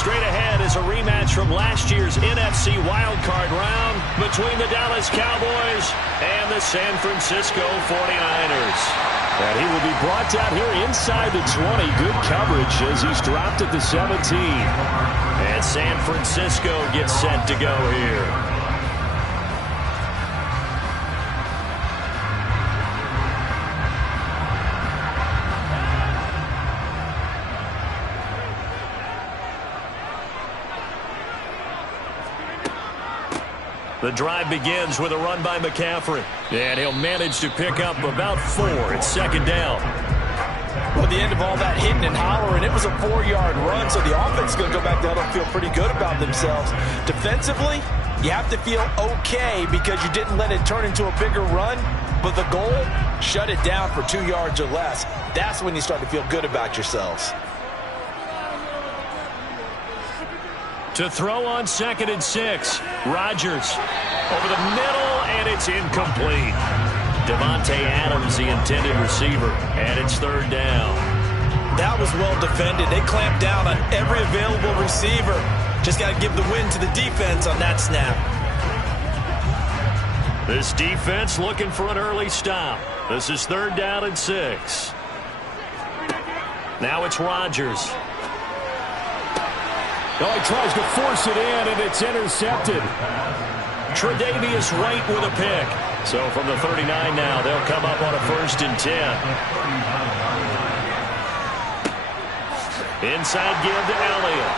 Straight ahead is a rematch from last year's NFC wildcard round between the Dallas Cowboys and the San Francisco 49ers. And he will be brought down here inside the 20. Good coverage as he's dropped at the 17. And San Francisco gets set to go here. The drive begins with a run by McCaffrey. And he'll manage to pick up about 4. It's second down. Well, at the end of all that hitting and hollering, it was a 4-yard run, so the offense is going to go back down and feel pretty good about themselves. Defensively, you have to feel okay because you didn't let it turn into a bigger run, but the goal, shut it down for 2 yards or less. That's when you start to feel good about yourselves. To throw on 2nd and 6. Rodgers over the middle, and it's incomplete. Devontae Adams, the intended receiver, and it's 3rd down. That was well defended. They clamped down on every available receiver. Just got to give the win to the defense on that snap. This defense looking for an early stop. This is 3rd down and 6. Now it's Rodgers. Oh, he tries to force it in, and it's intercepted. Tre'Davious White with a pick. So from the 39 now, they'll come up on a 1st and 10. Inside give to Elliott.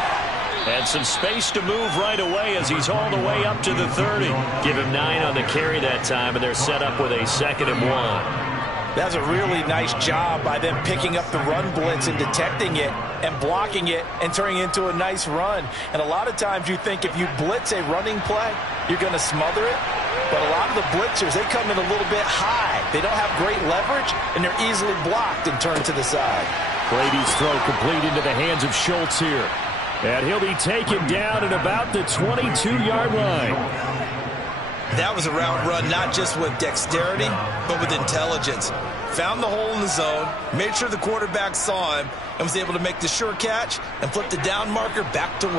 And some space to move right away as he's all the way up to the 30. Give him 9 on the carry that time, and they're set up with a 2nd and 1. That's a really nice job by them picking up the run blitz and detecting it and blocking it and turning it into a nice run. And a lot of times you think if you blitz a running play, you're going to smother it. But a lot of the blitzers, they come in a little bit high. They don't have great leverage, and they're easily blocked and turned to the side. Brady's throw complete into the hands of Schultz here. And he'll be taken down at about the 22-yard line. That was a route run not just with dexterity, but with intelligence. Found the hole in the zone, made sure the quarterback saw him, and was able to make the sure catch and flip the down marker back to 1.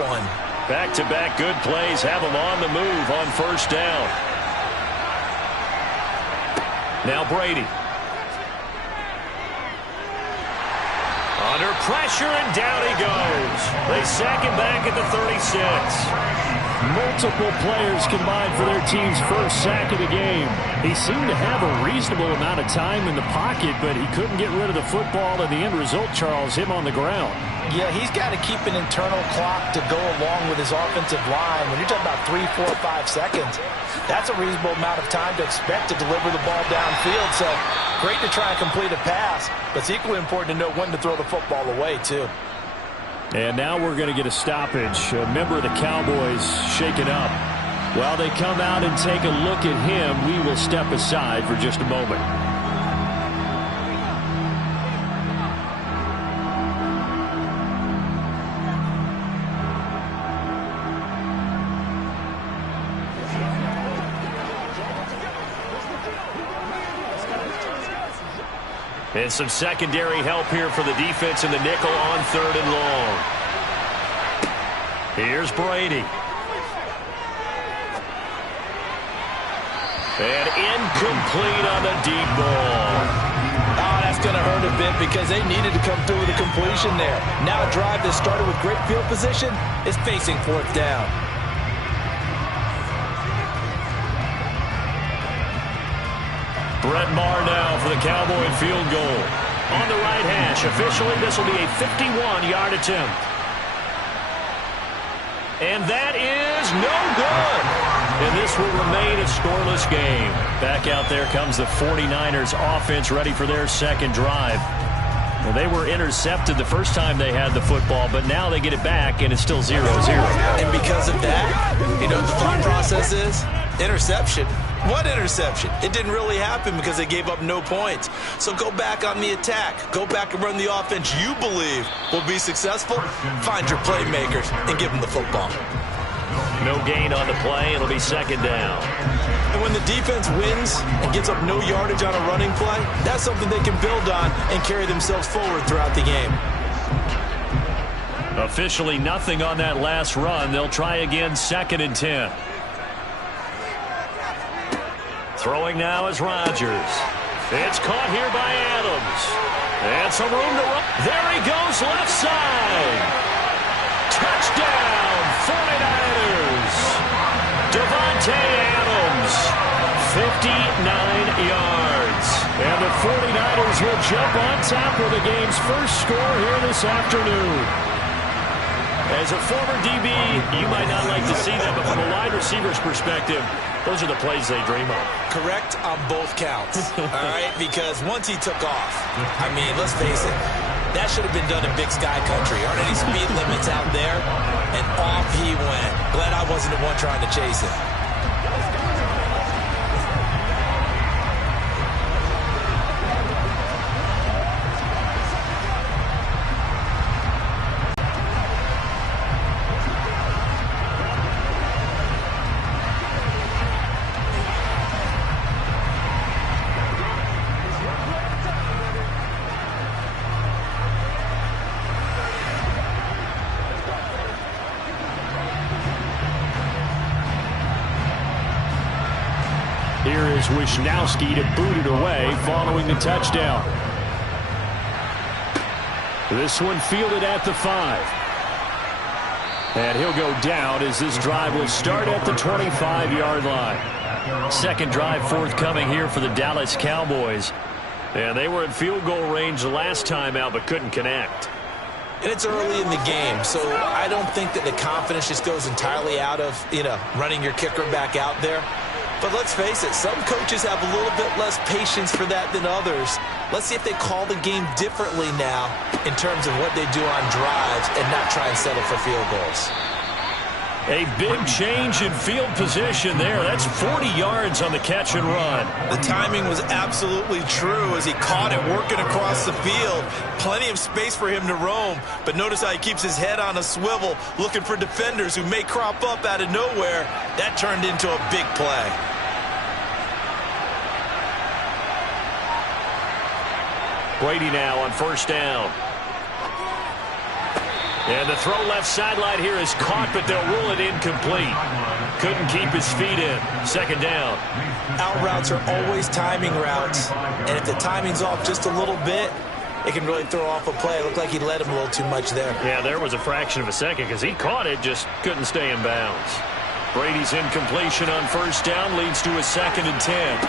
Back-to-back good plays have him on the move on 1st down. Now Brady. Under pressure, and down he goes. They sack him back at the 36. Multiple players combined for their team's first sack of the game. He seemed to have a reasonable amount of time in the pocket, but he couldn't get rid of the football, and the end result, Charles, him on the ground. Yeah, he's got to keep an internal clock to go along with his offensive line. When you're talking about 3, 4, 5 seconds, that's a reasonable amount of time to expect to deliver the ball downfield. So great to try and complete a pass, but it's equally important to know when to throw the football away, too. And now we're going to get a stoppage. A member of the Cowboys shaken up. While they come out and take a look at him, we will step aside for just a moment. And some secondary help here for the defense in the nickel on 3rd and long. Here's Brady. And incomplete on the deep ball. Oh, that's going to hurt a bit because they needed to come through with a completion there. Now a drive that started with great field position is facing 4th down. Brett Maher now for the Cowboy field goal. On the right hash, officially this will be a 51-yard attempt. And that is no good. And this will remain a scoreless game. Back out there comes the 49ers offense ready for their 2nd drive. Well, they were intercepted the first time they had the football, but now they get it back, and it's still 0-0. And because of that, you know what the thought process is? Interception. What interception? It didn't really happen because they gave up no points. So go back on the attack. Go back and run the offense you believe will be successful. Find your playmakers and give them the football. No gain on the play. It'll be 2nd down. And when the defense wins and gives up no yardage on a running play, that's something they can build on and carry themselves forward throughout the game. Officially nothing on that last run. They'll try again, 2nd and 10. Throwing now is Rodgers. It's caught here by Adams. And some room to run. There he goes, left side. Touchdown, 49ers. Davante Adams, 59 yards. And the 49ers will jump on top with the game's first score here this afternoon. As a former DB, you might not like to see that, but from a wide receiver's perspective, those are the plays they dream of. Correct on both counts, all right? Because once he took off, I mean, let's face it, that should have been done in Big Sky Country. Aren't any speed limits out there? And off he went. Glad I wasn't the one trying to chase him. Here is Wisnowski to boot it away following the touchdown. This one fielded at the 5. And he'll go down as this drive will start at the 25-yard line. Second drive forthcoming here for the Dallas Cowboys. And they were in field goal range the last time out but couldn't connect. And it's early in the game, so I don't think that the confidence just goes entirely out of, running your kicker back out there. But let's face it, some coaches have a little bit less patience for that than others. Let's see if they call the game differently now in terms of what they do on drives and not try and settle for field goals. A big change in field position there. That's 40 yards on the catch and run. The timing was absolutely true as he caught it working across the field. Plenty of space for him to roam, but notice how he keeps his head on a swivel looking for defenders who may crop up out of nowhere. That turned into a big play. Brady now on first down. And the throw left sideline here is caught, but they'll rule it incomplete. Couldn't keep his feet in. Second down. Out routes are always timing routes, and if the timing's off just a little bit, it can really throw off a play. It looked like he led him a little too much there. Yeah, there was a fraction of a second because he caught it, just couldn't stay in bounds. Brady's incompletion on first down leads to a 2nd and 10.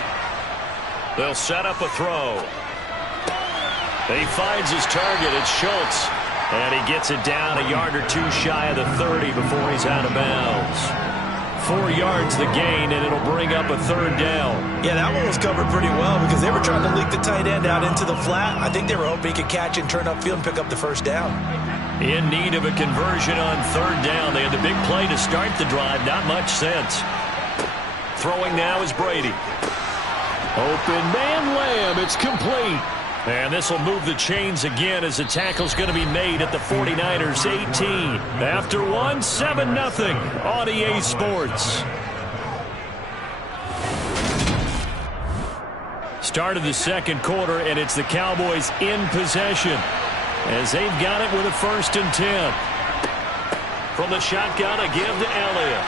They'll set up a throw. He finds his target. It's Schultz. And he gets it down a yard or two shy of the 30 before he's out of bounds. 4 yards the gain, and it'll bring up a third down. Yeah, that one was covered pretty well because they were trying to leak the tight end out into the flat. I think they were hoping he could catch and turn upfield and pick up the first down. In need of a conversion on third down. They had the big play to start the drive. Not much sense. Throwing now is Brady. Open man Lamb. It's complete. And this will move the chains again as the tackle's going to be made at the 49ers 18. After one, 7-0 on EA Sports. Start of the second quarter, and it's the Cowboys in possession as they've got it with a 1st and 10. From the shotgun, a give to Elliott.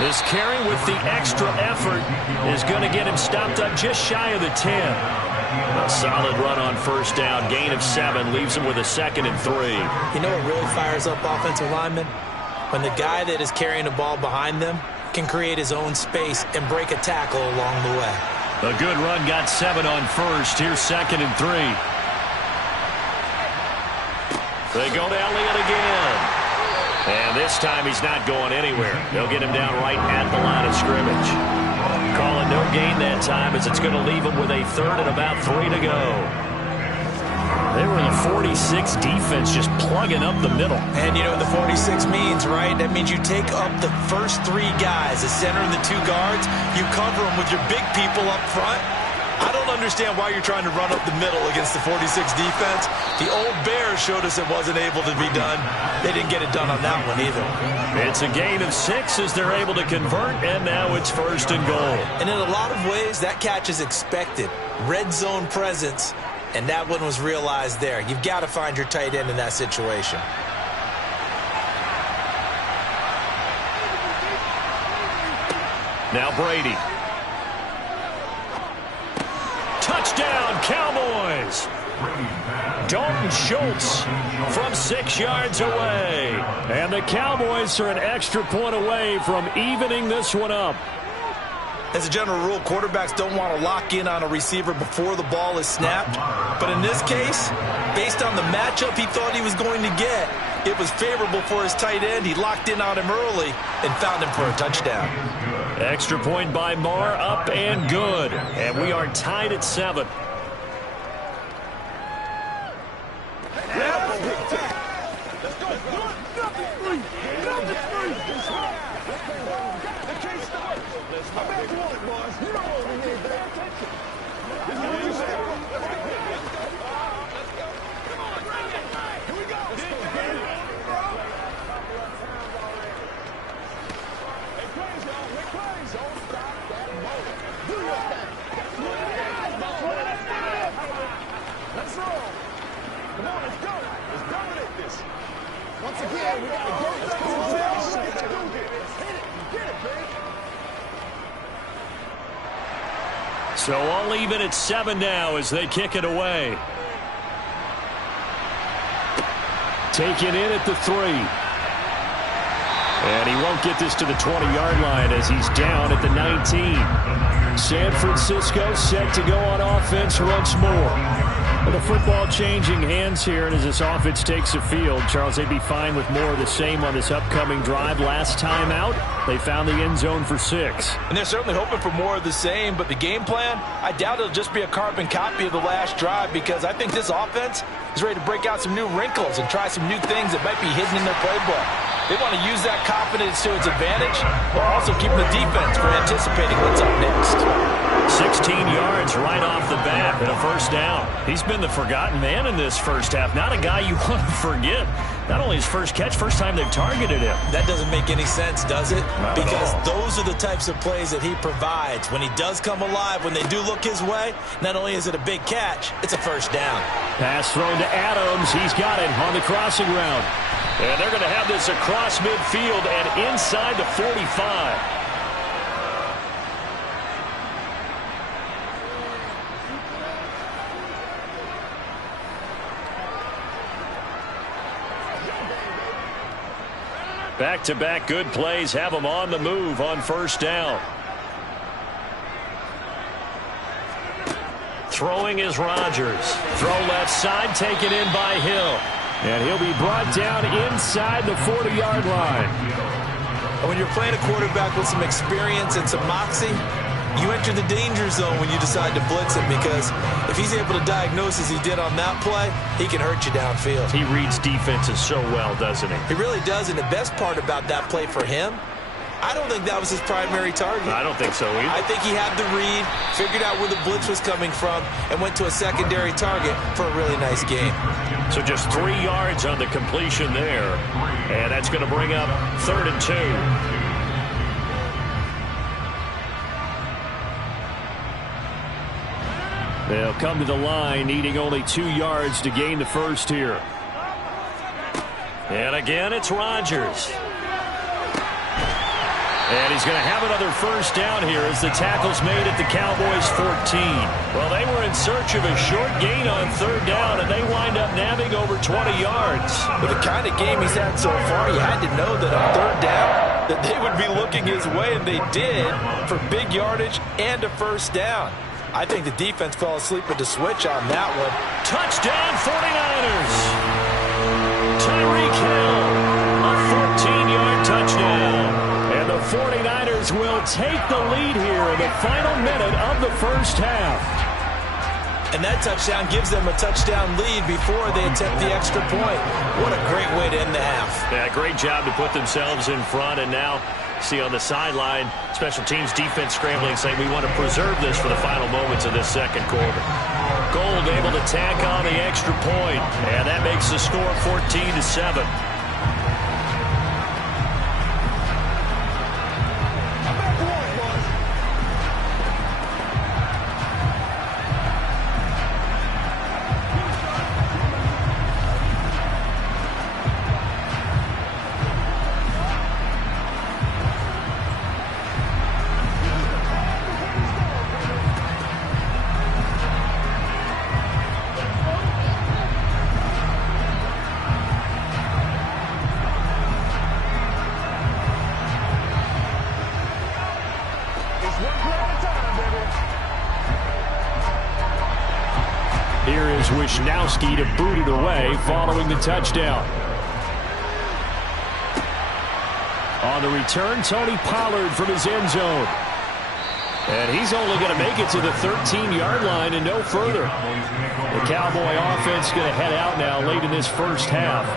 This carry with the extra effort is going to get him stopped up just shy of the 10. A solid run on first down. Gain of 7 leaves him with a 2nd and 3. You know what really fires up offensive linemen? When the guy that is carrying the ball behind them can create his own space and break a tackle along the way. A good run got 7 on first. Here's 2nd and 3. They go to Elliott again. And this time he's not going anywhere. They'll get him down right at the line of scrimmage. Calling no gain that time as it's going to leave him with a 3rd and about 3 to go. They were in the 46 defense just plugging up the middle. And you know what the 46 means, right? That means you take up the first 3 guys, the center and the 2 guards. You cover them with your big people up front. I don't don't understand why you're trying to run up the middle against the 46 defense. The old Bears showed us it wasn't able to be done. They didn't get it done on that one either. It's a gain of 6 as they're able to convert, and now it's 1st and goal. And in a lot of ways, that catch is expected. Red zone presence, and that one was realized there. You've got to find your tight end in that situation. Now Brady. Touchdown, Cowboys. Dalton Schultz from 6 yards away. And the Cowboys are an extra point away from evening this one up. As a general rule, quarterbacks don't want to lock in on a receiver before the ball is snapped. But in this case, based on the matchup he thought he was going to get, it was favorable for his tight end. He locked in on him early and found him for a touchdown. Extra point by Marr, up and good. And we are tied at 7. So all even at 7 now as they kick it away. Taken in at the 3. And he won't get this to the 20-yard line as he's down at the 19. San Francisco set to go on offense once more. With the football changing hands here, and as this offense takes the field, Charles, they'd be fine with more of the same on this upcoming drive. Last time out, they found the end zone for 6. And they're certainly hoping for more of the same, but the game plan, I doubt it'll just be a carbon copy of the last drive, because I think this offense is ready to break out some new wrinkles and try some new things that might be hidden in their playbook. They want to use that confidence to its advantage, while also keeping the defense from anticipating what's up next. 16 yards right off the bat and a 1st down. He's been the forgotten man in this first half. Not a guy you want to forget. Not only his first catch, first time they've targeted him. That doesn't make any sense, does it? Not because at all. Those are the types of plays that he provides. When he does come alive, when they do look his way, not only is it a big catch, it's a 1st down. Pass thrown to Adams. He's got it on the crossing route. And they're going to have this across midfield and inside the 45. Back-to-back good plays have them on the move on 1st down. Throwing is Rodgers. Throw left side, taken in by Hill. And he'll be brought down inside the 40-yard line. When you're playing a quarterback with some experience and some moxie, you enter the danger zone when you decide to blitz him, because if he's able to diagnose as he did on that play, he can hurt you downfield. He reads defenses so well, doesn't he? He really does, and the best part about that play for him, I don't think that was his primary target. I don't think so either. I think he had the read, figured out where the blitz was coming from, and went to a secondary target for a really nice game. So just 3 yards on the completion there. And that's going to bring up 3rd and 2. They'll come to the line, needing only 2 yards to gain the 1st here. And again, it's Rodgers. And he's going to have another 1st down here as the tackle's made at the Cowboys' 14. Well, they were in search of a short gain on 3rd down, and they wind up nabbing over 20 yards. With the kind of game he's had so far, you had to know that on 3rd down, that they would be looking his way, and they did, for big yardage and a 1st down. I think the defense fell asleep at the switch on that one. Touchdown, 49ers! Tyreek Hill, a 14-yard touchdown. And the 49ers will take the lead here in the final minute of the 1st half. And that touchdown gives them a touchdown lead before they attempt the extra point. What a great way to end the half. Yeah, great job to put themselves in front, and now See on the sideline, special teams defense scrambling, saying we want to preserve this for the final moments of this second quarter. Gold able to tack on the extra point, and that makes the score 14-7. Here is Wisnowski to boot it away following the touchdown. On the return, Tony Pollard from his end zone. And he's only going to make it to the 13-yard line and no further. The Cowboy offense going to head out now late in this first half.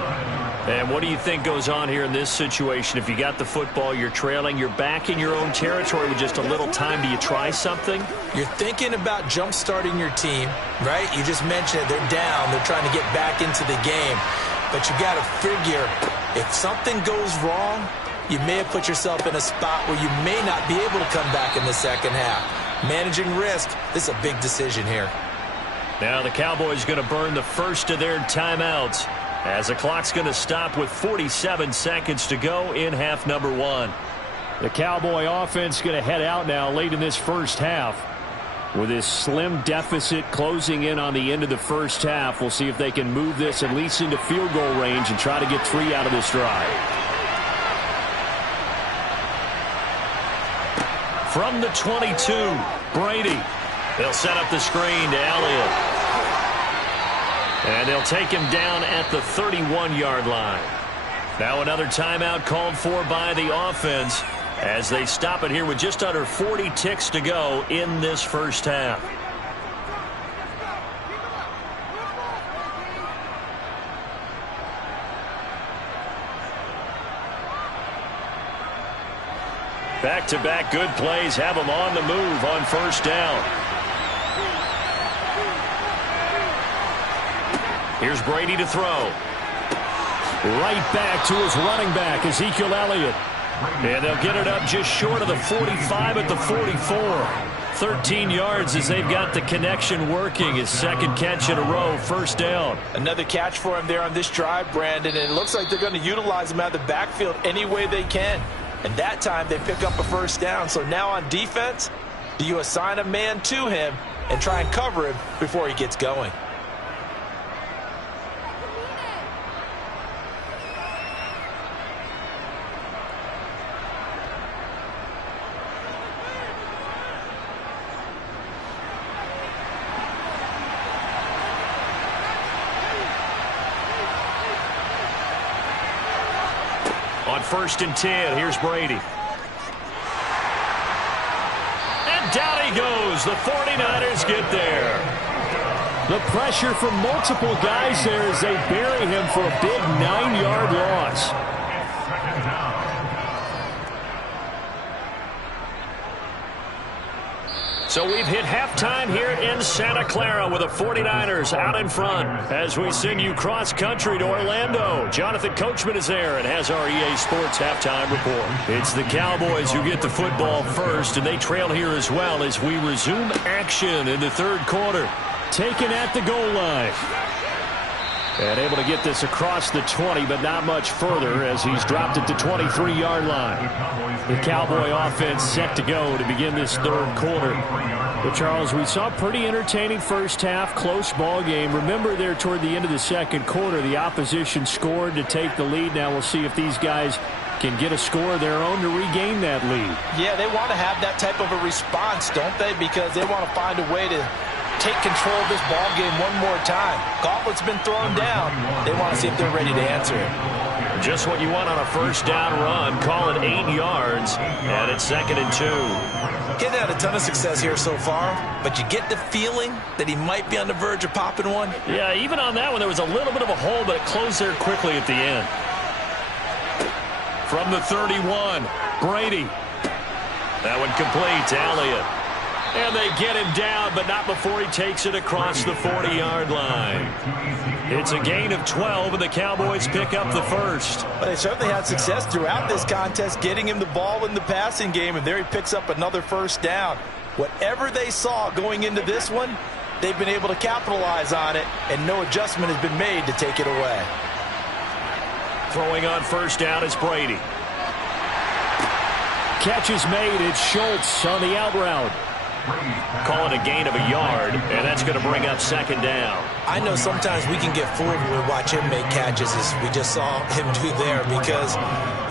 And what do you think goes on here in this situation? If you got the football, you're trailing, you're back in your own territory with just a little time. Do you try something? You're thinking about jump-starting your team, right? You just mentioned it. They're down. They're trying to get back into the game. But you got to figure, if something goes wrong, you may have put yourself in a spot where you may not be able to come back in the second half. Managing risk, this is a big decision here. Now the Cowboys going to burn the first of their timeouts, as the clock's going to stop with 47 seconds to go in half number one. The Cowboy offense going to head out now late in this first half. With this slim deficit closing in on the end of the first half, we'll see if they can move this at least into field goal range and try to get 3 out of this drive. From the 22, Brady. They'll set up the screen to Elliott. And they'll take him down at the 31-yard line. Now another timeout called for by the offense as they stop it here with just under 40 ticks to go in this first half. Back-to-back good plays have them on the move on first down. Here's Brady to throw. Right back to his running back, Ezekiel Elliott. And they'll get it up just short of the 45 at the 44. 13 yards as they've got the connection working. His second catch in a row, first down. Another catch for him there on this drive, Brandon. And it looks like they're going to utilize him out of the backfield any way they can. And that time they pick up a first down. So now on defense, do you assign a man to him and try and cover him before he gets going? On 1st and 10, here's Brady. And down he goes. The 49ers get there. The pressure from multiple guys there as they bury him for a big 9-yard loss. So we've hit halftime here in Santa Clara with the 49ers out in front as we send you cross-country to Orlando. Jonathan Coachman is there and has our EA Sports halftime report. It's the Cowboys who get the football first, and they trail here as well as we resume action in the third quarter. Taken at the goal line. And able to get this across the 20, but not much further as he's dropped at the 23-yard line. The Cowboy offense set to go to begin this third quarter. But, Charles, we saw a pretty entertaining first half, close ball game. Remember there toward the end of the second quarter, the opposition scored to take the lead. Now we'll see if these guys can get a score of their own to regain that lead. Yeah, they want to have that type of a response, don't they? Because they want to find a way to take control of this ball game one more time. Gauntlet's been thrown down. They want to see if they're ready to answer it. Just what you want on a first down run. Call it 8 yards, and it's 2nd and 2. He hasn't had a ton of success here so far, but you get the feeling that he might be on the verge of popping one. Yeah, even on that one, there was a little bit of a hole, but it closed there quickly at the end. From the 31, Brady. That one complete to Elliott. And they get him down, but not before he takes it across the 40-yard line. It's a gain of 12, and the Cowboys pick up the first. But they certainly had success throughout this contest, getting him the ball in the passing game, and there he picks up another first down. Whatever they saw going into this one, they've been able to capitalize on it, and no adjustment has been made to take it away. Throwing on first down is Brady. Catch is made. It's Schultz on the out route. Call it a gain of a yard, and that's going to bring up second down. I know sometimes we can get fooled when we watch him make catches, as we just saw him do there, because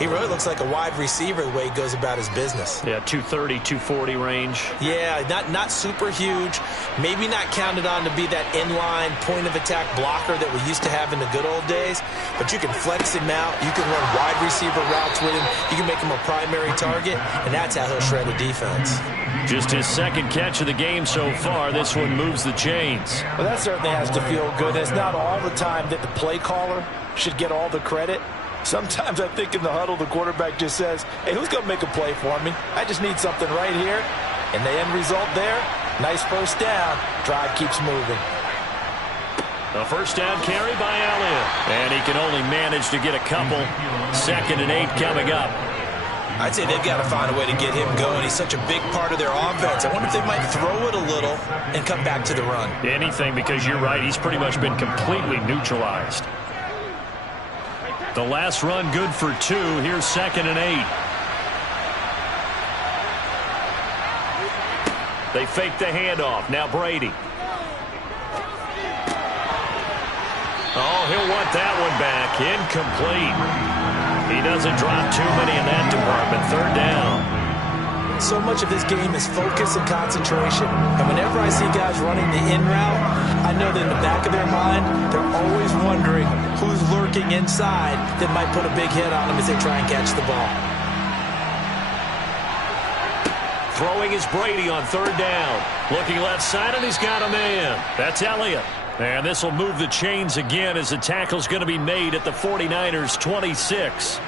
he really looks like a wide receiver the way he goes about his business. Yeah, 230, 240 range. Yeah, not super huge. Maybe not counted on to be that inline point-of-attack blocker that we used to have in the good old days, but you can flex him out. You can run wide receiver routes with him. You can make him a primary target, and that's how he'll shred a defense. Just his second catch of the game so far. This one moves the chains. Well, that certainly has to feel good. It's not all the time that the play caller should get all the credit. Sometimes I think in the huddle, the quarterback just says, hey, who's going to make a play for me? I just need something right here. And the end result there, nice first down. Drive keeps moving. A first down carry by Elliott. And he can only manage to get a couple. 2nd and 8 coming up. I'd say they've got to find a way to get him going. He's such a big part of their offense. I wonder if they might throw it a little and come back to the run. Anything, because you're right. He's pretty much been completely neutralized. The last run good for 2. Here's 2nd and 8. They fake the handoff. Now Brady. Oh, he'll want that one back. Incomplete. He doesn't drop too many in that department. 3rd down. So much of this game is focus and concentration. And whenever I see guys running the in route, I know that in the back of their mind, they're always wondering who's lurking inside that might put a big hit on them as they try and catch the ball. Throwing is Brady on 3rd down. Looking left side, and he's got a man. That's Elliott. And this will move the chains again as the tackle's going to be made at the 49ers 26.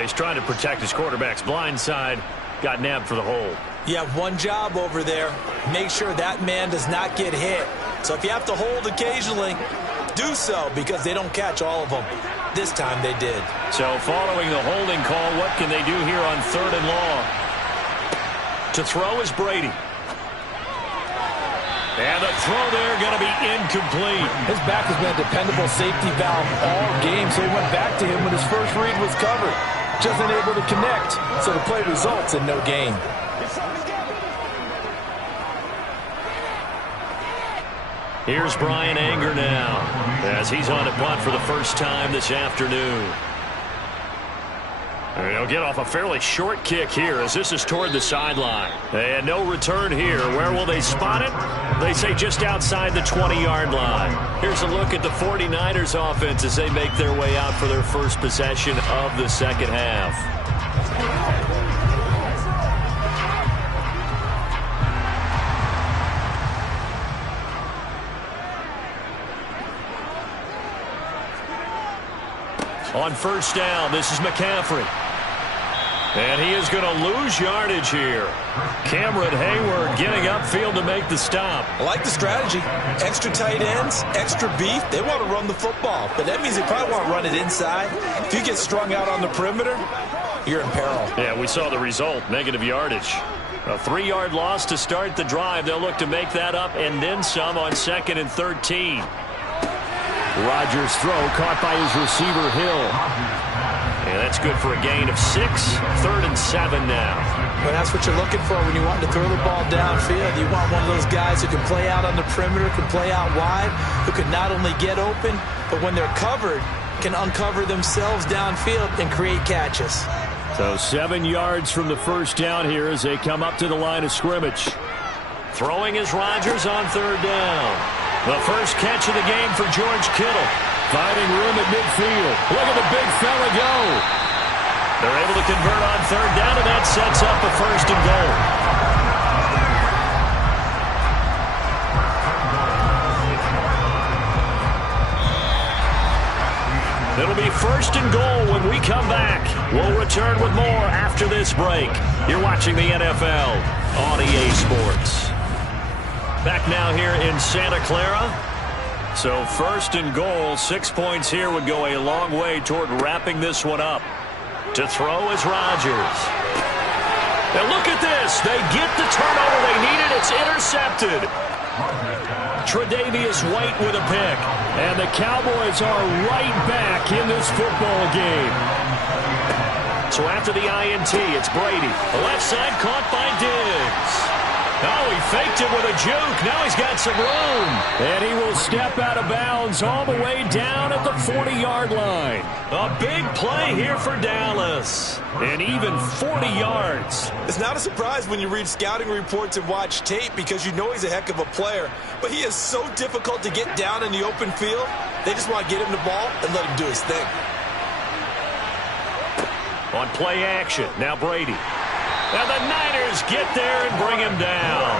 He's trying to protect his quarterback's blind side. Got nabbed for the hold. You have one job over there. Make sure that man does not get hit. So if you have to hold occasionally, do so, because they don't catch all of them. This time they did. So following the holding call, what can they do here on 3rd and long? To throw is Brady. And the throw there going to be incomplete. His back has been a dependable safety valve all game, so he went back to him when his first read was covered. Just unable to connect, so the play results in no gain. Here's Brian Anger now, as he's on a punt for the first time this afternoon. And he'll get off a fairly short kick here as this is toward the sideline. And no return here. Where will they spot it? They say just outside the 20-yard line. Here's a look at the 49ers offense as they make their way out for their first possession of the second half. On first down, this is McCaffrey. And he is going to lose yardage here. Cameron Hayward getting upfield to make the stop. I like the strategy. Extra tight ends, extra beef. They want to run the football, but that means they probably want to run it inside. If you get strung out on the perimeter, you're in peril. Yeah, we saw the result, negative yardage. A 3-yard loss to start the drive. They'll look to make that up and then some on 2nd and 13. Rodgers' throw caught by his receiver, Hill. And that's good for a gain of 6. 3rd and 7 now. Well, that's what you're looking for when you want to throw the ball downfield. You want one of those guys who can play out on the perimeter, can play out wide, who can not only get open, but when they're covered, can uncover themselves downfield and create catches. So 7 yards from the first down here as they come up to the line of scrimmage. Throwing is Rodgers on 3rd down. The first catch of the game for George Kittle. Finding room at midfield. Look at the big fella go. They're able to convert on 3rd down, and that sets up a 1st and goal. It'll be 1st and goal when we come back. We'll return with more after this break. You're watching the NFL on EA Sports. Back now here in Santa Clara. So 1st and goal, 6 points here would go a long way toward wrapping this one up. To throw is Rodgers. And look at this. They get the turnover they needed. It's intercepted. Tre'Davious White with a pick. And the Cowboys are right back in this football game. So after the INT, it's Brady. The left side caught by Diggs. Oh, he faked it with a juke. Now he's got some room. And he will step out of bounds all the way down at the 40-yard line. A big play here for Dallas. And even 40 yards. It's not a surprise when you read scouting reports and watch tape because you know he's a heck of a player. But he is so difficult to get down in the open field. They just want to get him the ball and let him do his thing. On play action, now Brady. And the Niners get there and bring him down.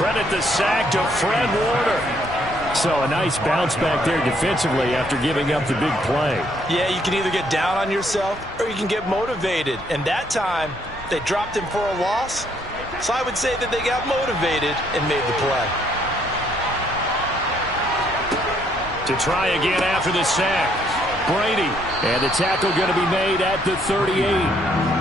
Credit the sack to Fred Warner. So a nice bounce back there defensively after giving up the big play. Yeah, you can either get down on yourself or you can get motivated. And that time, they dropped him for a loss. So I would say that they got motivated and made the play. To try again after the sack. Brady. And the tackle going to be made at the 38.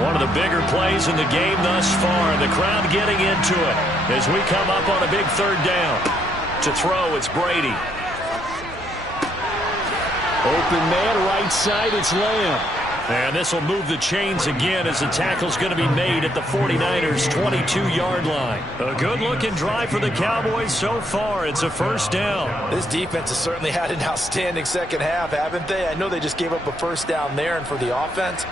One of the bigger plays in the game thus far. The crowd getting into it as we come up on a big 3rd down. To throw, it's Brady. Open man, right side, it's Lamb. And this will move the chains again as the tackle's going to be made at the 49ers' 22-yard line. A good-looking drive for the Cowboys so far. It's a 1st down. This defense has certainly had an outstanding second half, haven't they? I know they just gave up a 1st down there, and for the offense,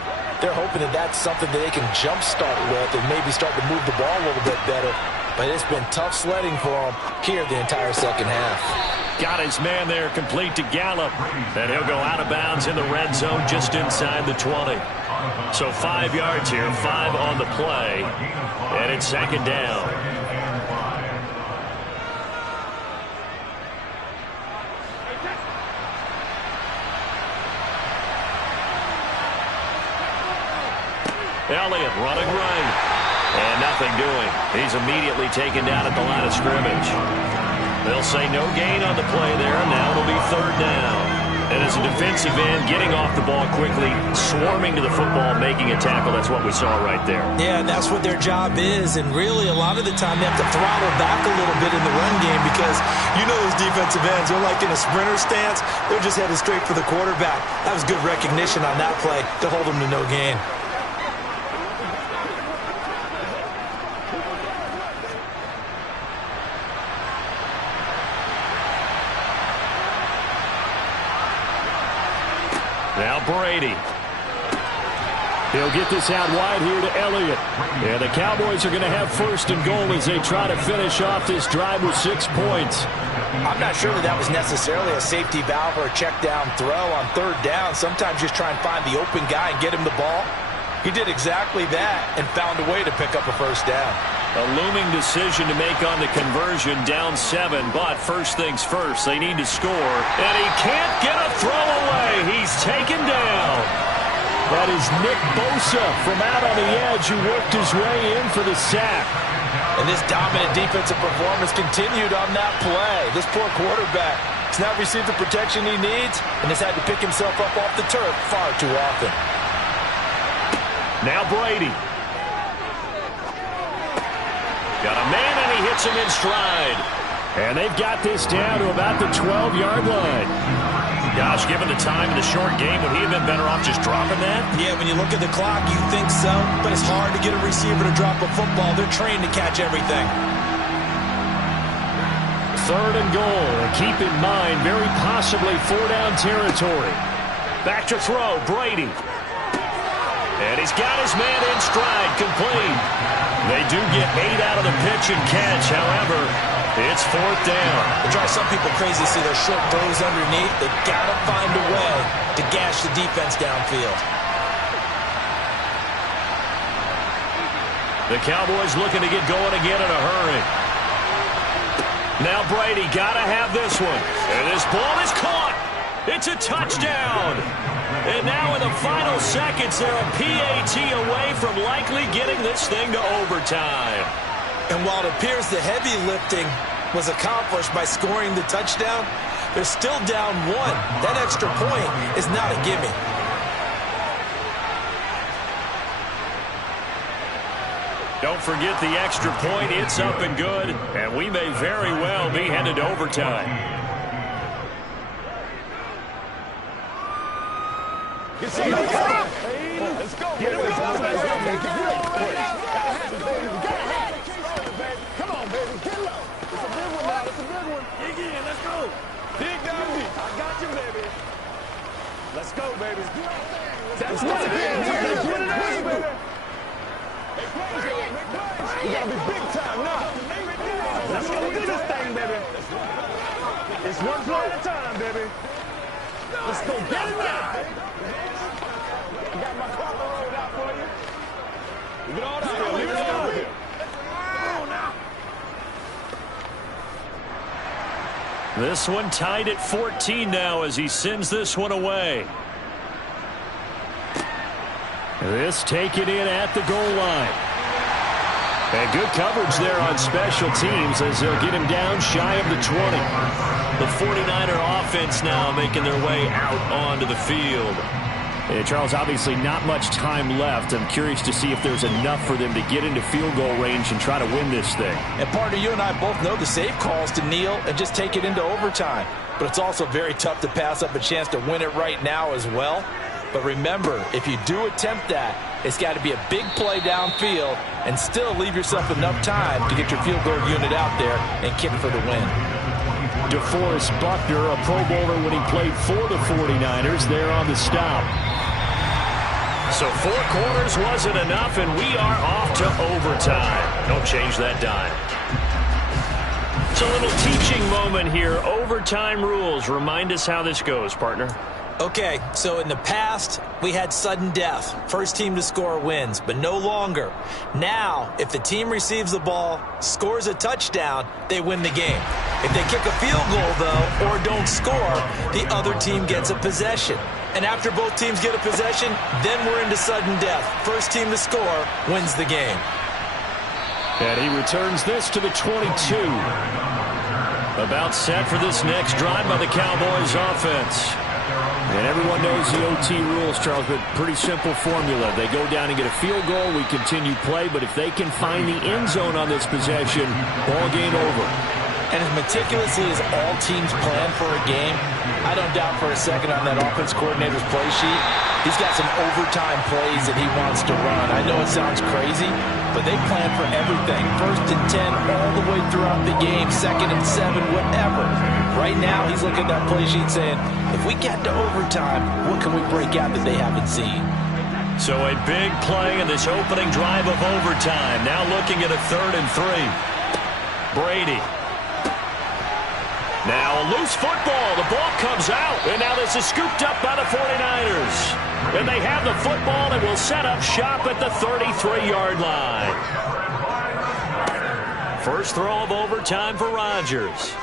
they're hoping that that's something that they can jumpstart with and maybe start to move the ball a little bit better. But it's been tough sledding for them here the entire second half. Got his man there complete to Gallup. And he'll go out of bounds in the red zone just inside the 20. So 5 yards here, 5 on the play. And it's 2nd down. Elliott running right. And nothing doing. He's immediately taken down at the line of scrimmage. They'll say no gain on the play there. Now it'll be 3rd down. And as a defensive end, getting off the ball quickly, swarming to the football, making a tackle. That's what we saw right there. Yeah, and that's what their job is. And really, a lot of the time, they have to throttle back a little bit in the run game because you know those defensive ends, they're like in a sprinter stance. They're just headed straight for the quarterback. That was good recognition on that play to hold them to no gain. Now Brady. He'll get this out wide here to Elliott. And the Cowboys are going to have 1st and goal as they try to finish off this drive with 6 points. I'm not sure that was necessarily a safety valve or a check down throw on 3rd down. Sometimes just try and find the open guy and get him the ball. He did exactly that and found a way to pick up a 1st down. A looming decision to make on the conversion, down 7, but first things first, they need to score. And he can't get a throw away. He's taken down. That is Nick Bosa from out on the edge who worked his way in for the sack. And this dominant defensive performance continued on that play. This poor quarterback has not received the protection he needs and has had to pick himself up off the turf far too often. Now Brady. Got a man, and he hits him in stride. And they've got this down to about the 12-yard line. Gosh, given the time in the short game, would he have been better off just dropping that? Yeah, when you look at the clock, you think so. But it's hard to get a receiver to drop a football. They're trained to catch everything. 3rd and goal. And keep in mind, very possibly 4-down territory. Back to throw, Brady. And he's got his man in stride, complete. They do get 8 out of the pitch and catch. However, It's 4th down. It drives some people crazy to see those short throws underneath. They got to find a way to gash the defense downfield. The Cowboys looking to get going again in a hurry. Now Brady got to have this one. And this ball is caught. It's a touchdown. And now in the final seconds, they're a PAT away from likely getting this thing to overtime. And while it appears the heavy lifting was accomplished by scoring the touchdown, they're still down 1. That extra point is not a gimme. Don't forget the extra point. It's up and good. And we may very well be headed to overtime. Let's go. Let's go. Get him going. Come on, baby. Get low. It's a big one now. It's a big one. Dig in. Let's go. Dig down deep. I got you, baby. Let's go, baby. That's what it is. Put it in, baby. We gotta be big time now. Let's go do this thing, baby. It's one play at a time, baby. Let's go get it now. I got my clock rolled out for you. Leave it all down here. Leave it all here. Come on now. This one tied at 14 now as he sends this one away. This taken in at the goal line. And good coverage there on special teams as they'll get him down shy of the 20. The 49er offense now making their way out onto the field. And Charles, obviously not much time left. I'm curious to see if there's enough for them to get into field goal range and try to win this thing. And partner, you and I both know the safe calls to kneel and just take it into overtime. But it's also very tough to pass up a chance to win it right now as well. But remember, if you do attempt that, it's got to be a big play downfield and still leave yourself enough time to get your field goal unit out there and kick for the win. DeForest Buckner, a Pro Bowler when he played for the 49ers, there on the stop. So 4 quarters wasn't enough, and we are off to overtime. Don't change that dime. It's a little teaching moment here. Overtime rules. Remind us how this goes, partner. Okay, so in the past, we had sudden death. First team to score wins, but no longer. Now, if the team receives the ball, scores a touchdown, they win the game. If they kick a field goal, though, or don't score, the other team gets a possession. And after both teams get a possession, then we're into sudden death. First team to score wins the game. And he returns this to the 22. About set for this next drive by the Cowboys offense. And everyone knows the OT rules, Charles, but pretty simple formula. They go down and get a field goal, we continue play, but if they can find the end zone on this possession, ball game over. And as meticulously as all teams plan for a game, I don't doubt for a second on that offense coordinator's play sheet, he's got some overtime plays that he wants to run. I know it sounds crazy, but they plan for everything. 1st and 10 all the way throughout the game, 2nd and 7, whatever. Right now, he's looking at that play sheet saying, if we get to overtime, what can we break out that they haven't seen? So a big play in this opening drive of overtime. Now looking at a 3rd and 3. Brady. Now a loose football. The ball comes out. And now this is scooped up by the 49ers. And they have the football and will set up shop at the 33-yard line. First throw of overtime for Rodgers.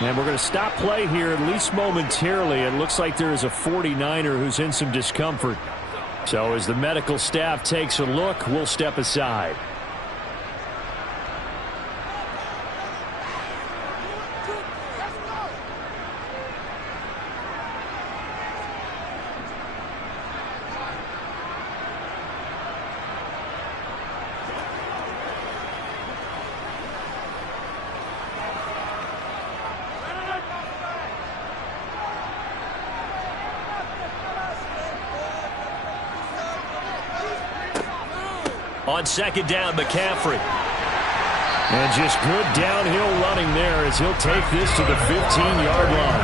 And we're going to stop play here, at least momentarily. It looks like there is a 49er who's in some discomfort. So as the medical staff takes a look, we'll step aside. On 2nd down, McCaffrey. And just good downhill running there as he'll take this to the 15-yard line.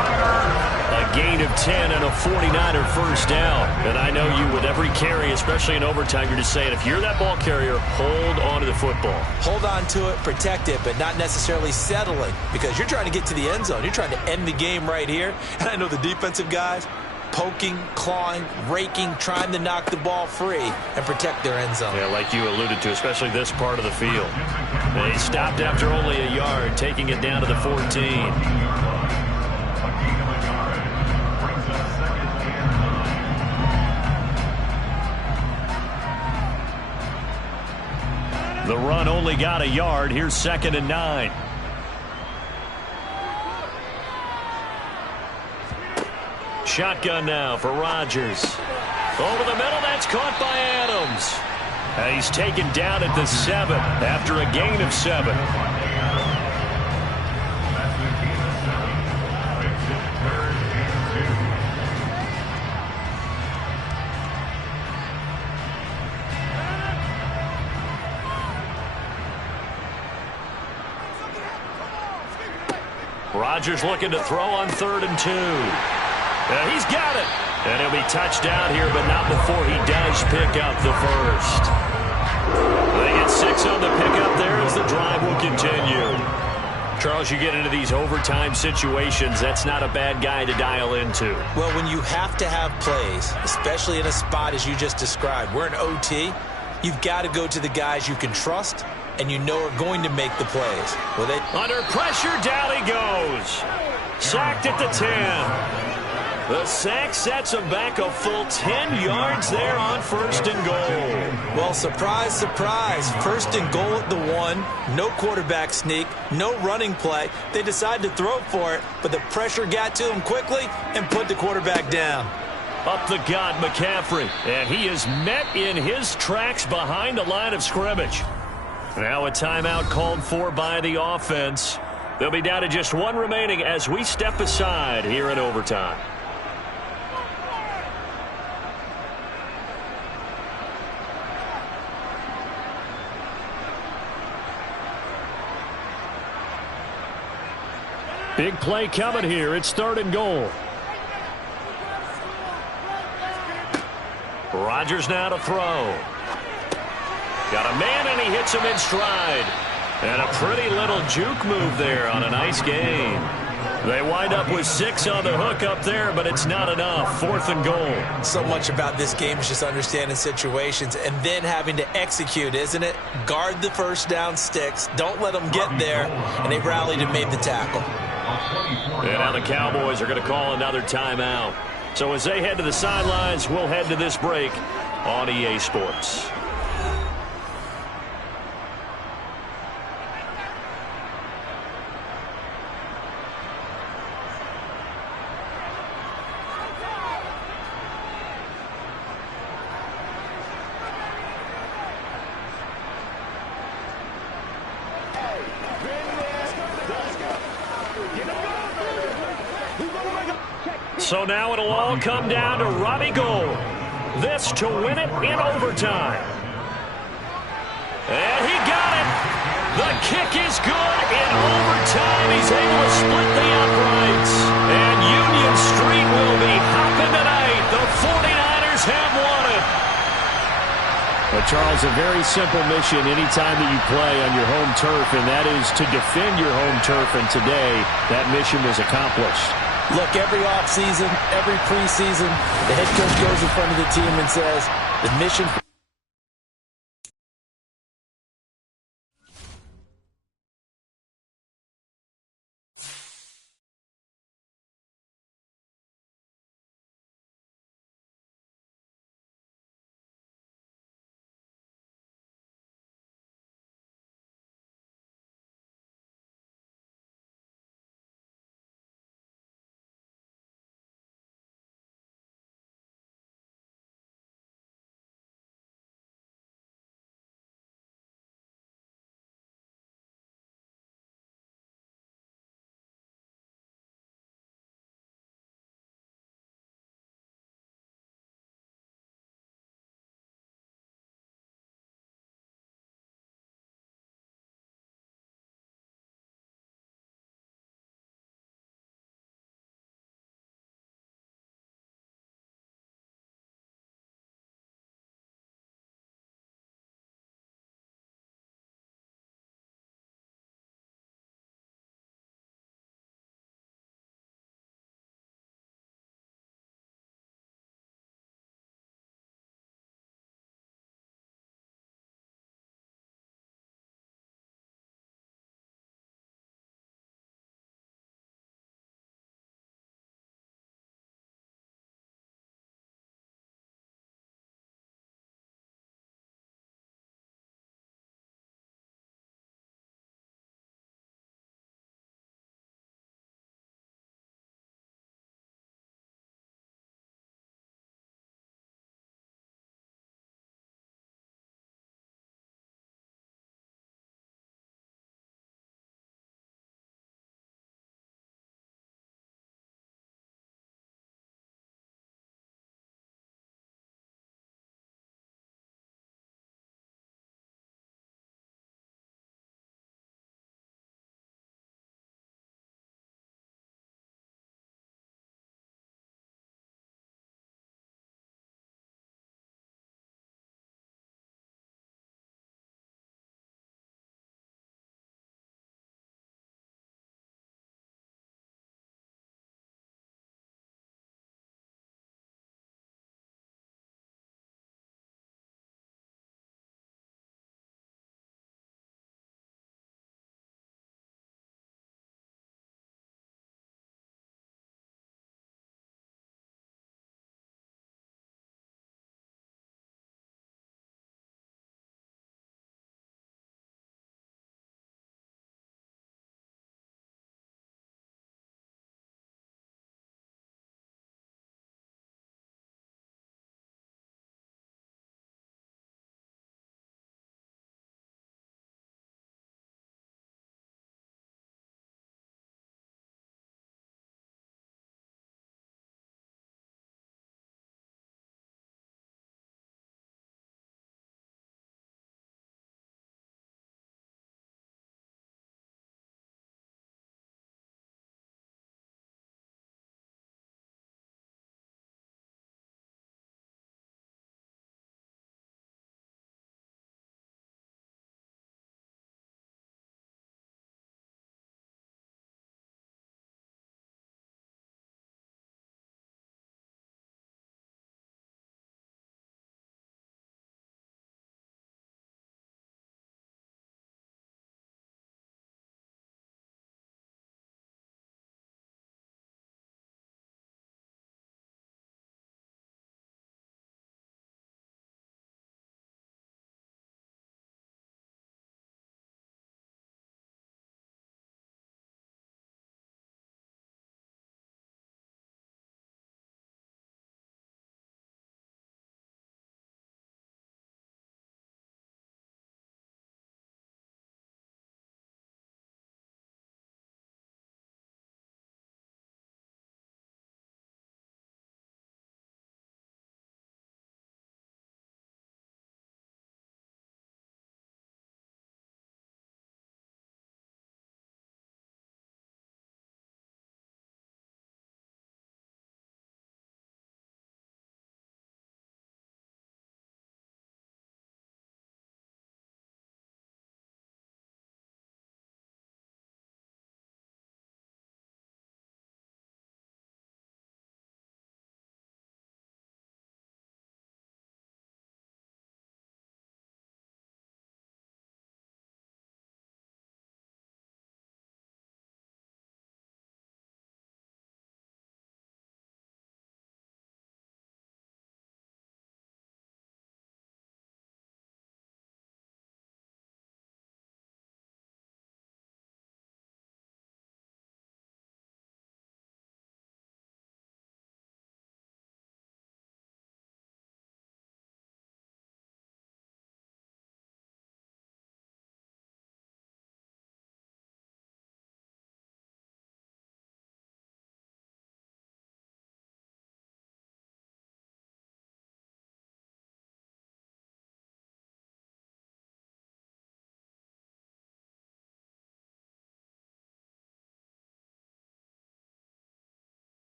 A gain of 10 and a 49er first down. And I know you, with every carry, especially in overtime, you're just saying, if you're that ball carrier, hold on to the football. Hold on to it, protect it, but not necessarily settling, because you're trying to get to the end zone. You're trying to end the game right here. And I know the defensive guys, poking, clawing, raking, trying to knock the ball free and protect their end zone. Yeah, like you alluded to, especially this part of the field. They stopped after only a yard, taking it down to the 14. The run only got a yard. Here's 2nd and 9. Shotgun now for Rodgers. Over the middle, that's caught by Adams. And he's taken down at the 7 after a gain of 7. Rodgers looking to throw on 3rd and 2. He's got it. And he'll be touchdown here, but not before he does pick up the first. They get 6 on the pickup there as the drive will continue. Charles, you get into these overtime situations, that's not a bad guy to dial into. Well, when you have to have plays, especially in a spot as you just described, we're in OT, you've got to go to the guys you can trust and you know are going to make the plays. Well, under pressure, down he goes. Sacked at the 10. The sack sets him back a full 10 yards there on 1st and goal. Well, surprise, surprise. 1st and goal at the 1. No quarterback sneak. No running play. They decide to throw for it, but the pressure got to him quickly and put the quarterback down. Up the gut, McCaffrey. And he is met in his tracks behind the line of scrimmage. Now a timeout called for by the offense. They'll be down to just 1 remaining as we step aside here in overtime. Big play coming here. It's 3rd and goal. Rodgers now to throw. Got a man, and he hits him in stride. And a pretty little juke move there on a nice gain. They wind up with 6 on the hook up there, but it's not enough. 4th and goal. So much about this game is just understanding situations and then having to execute, isn't it? Guard the first down sticks. Don't let them get there. And they rallied and made the tackle. And now the Cowboys are going to call another timeout. So as they head to the sidelines, we'll head to this break on EA Sports. So now it'll all come down to Robbie Gould. This to win it in overtime. And he got it. The kick is good in overtime. He's able to split the uprights. And Union Street will be hopping tonight. The 49ers have won it. But Charles, a very simple mission anytime that you play on your home turf, and that is to defend your home turf. And today, that mission was accomplished. Look, every offseason, every preseason, the head coach goes in front of the team and says, the mission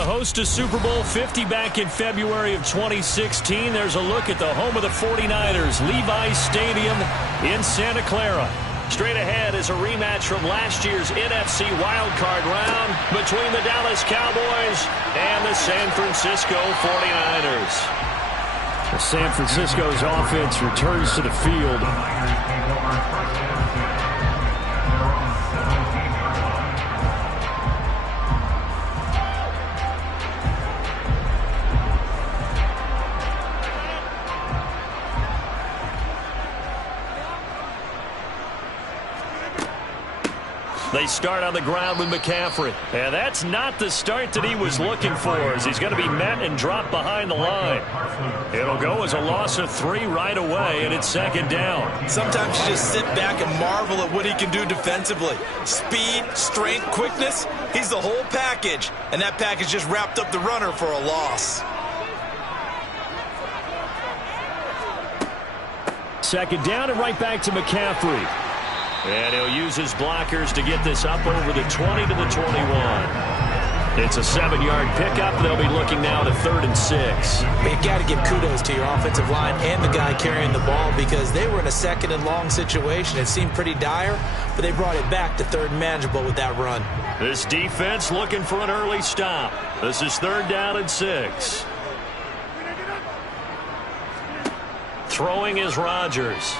the host of Super Bowl 50 back in February of 2016. There's a look at the home of the 49ers, Levi Stadium in Santa Clara. Straight ahead is a rematch from last year's NFC wildcard round between the Dallas Cowboys and the San Francisco 49ers. San Francisco's offense returns to the field. They start on the ground with McCaffrey. And that's not the start that he was looking for, as he's going to be met and dropped behind the line. It'll go as a loss of 3 right away, and it's second down. Sometimes you just sit back and marvel at what he can do defensively. Speed, strength, quickness, he's the whole package. And that package just wrapped up the runner for a loss. Second down and right back to McCaffrey. And he'll use his blockers to get this up over the 20 to the 21. It's a 7-yard pickup. They'll be looking now to 3rd and 6. But you got to give kudos to your offensive line and the guy carrying the ball, because they were in a 2nd and long situation. It seemed pretty dire, but they brought it back to 3rd and manageable with that run. This defense looking for an early stop. This is 3rd down and 6. Throwing is Rodgers.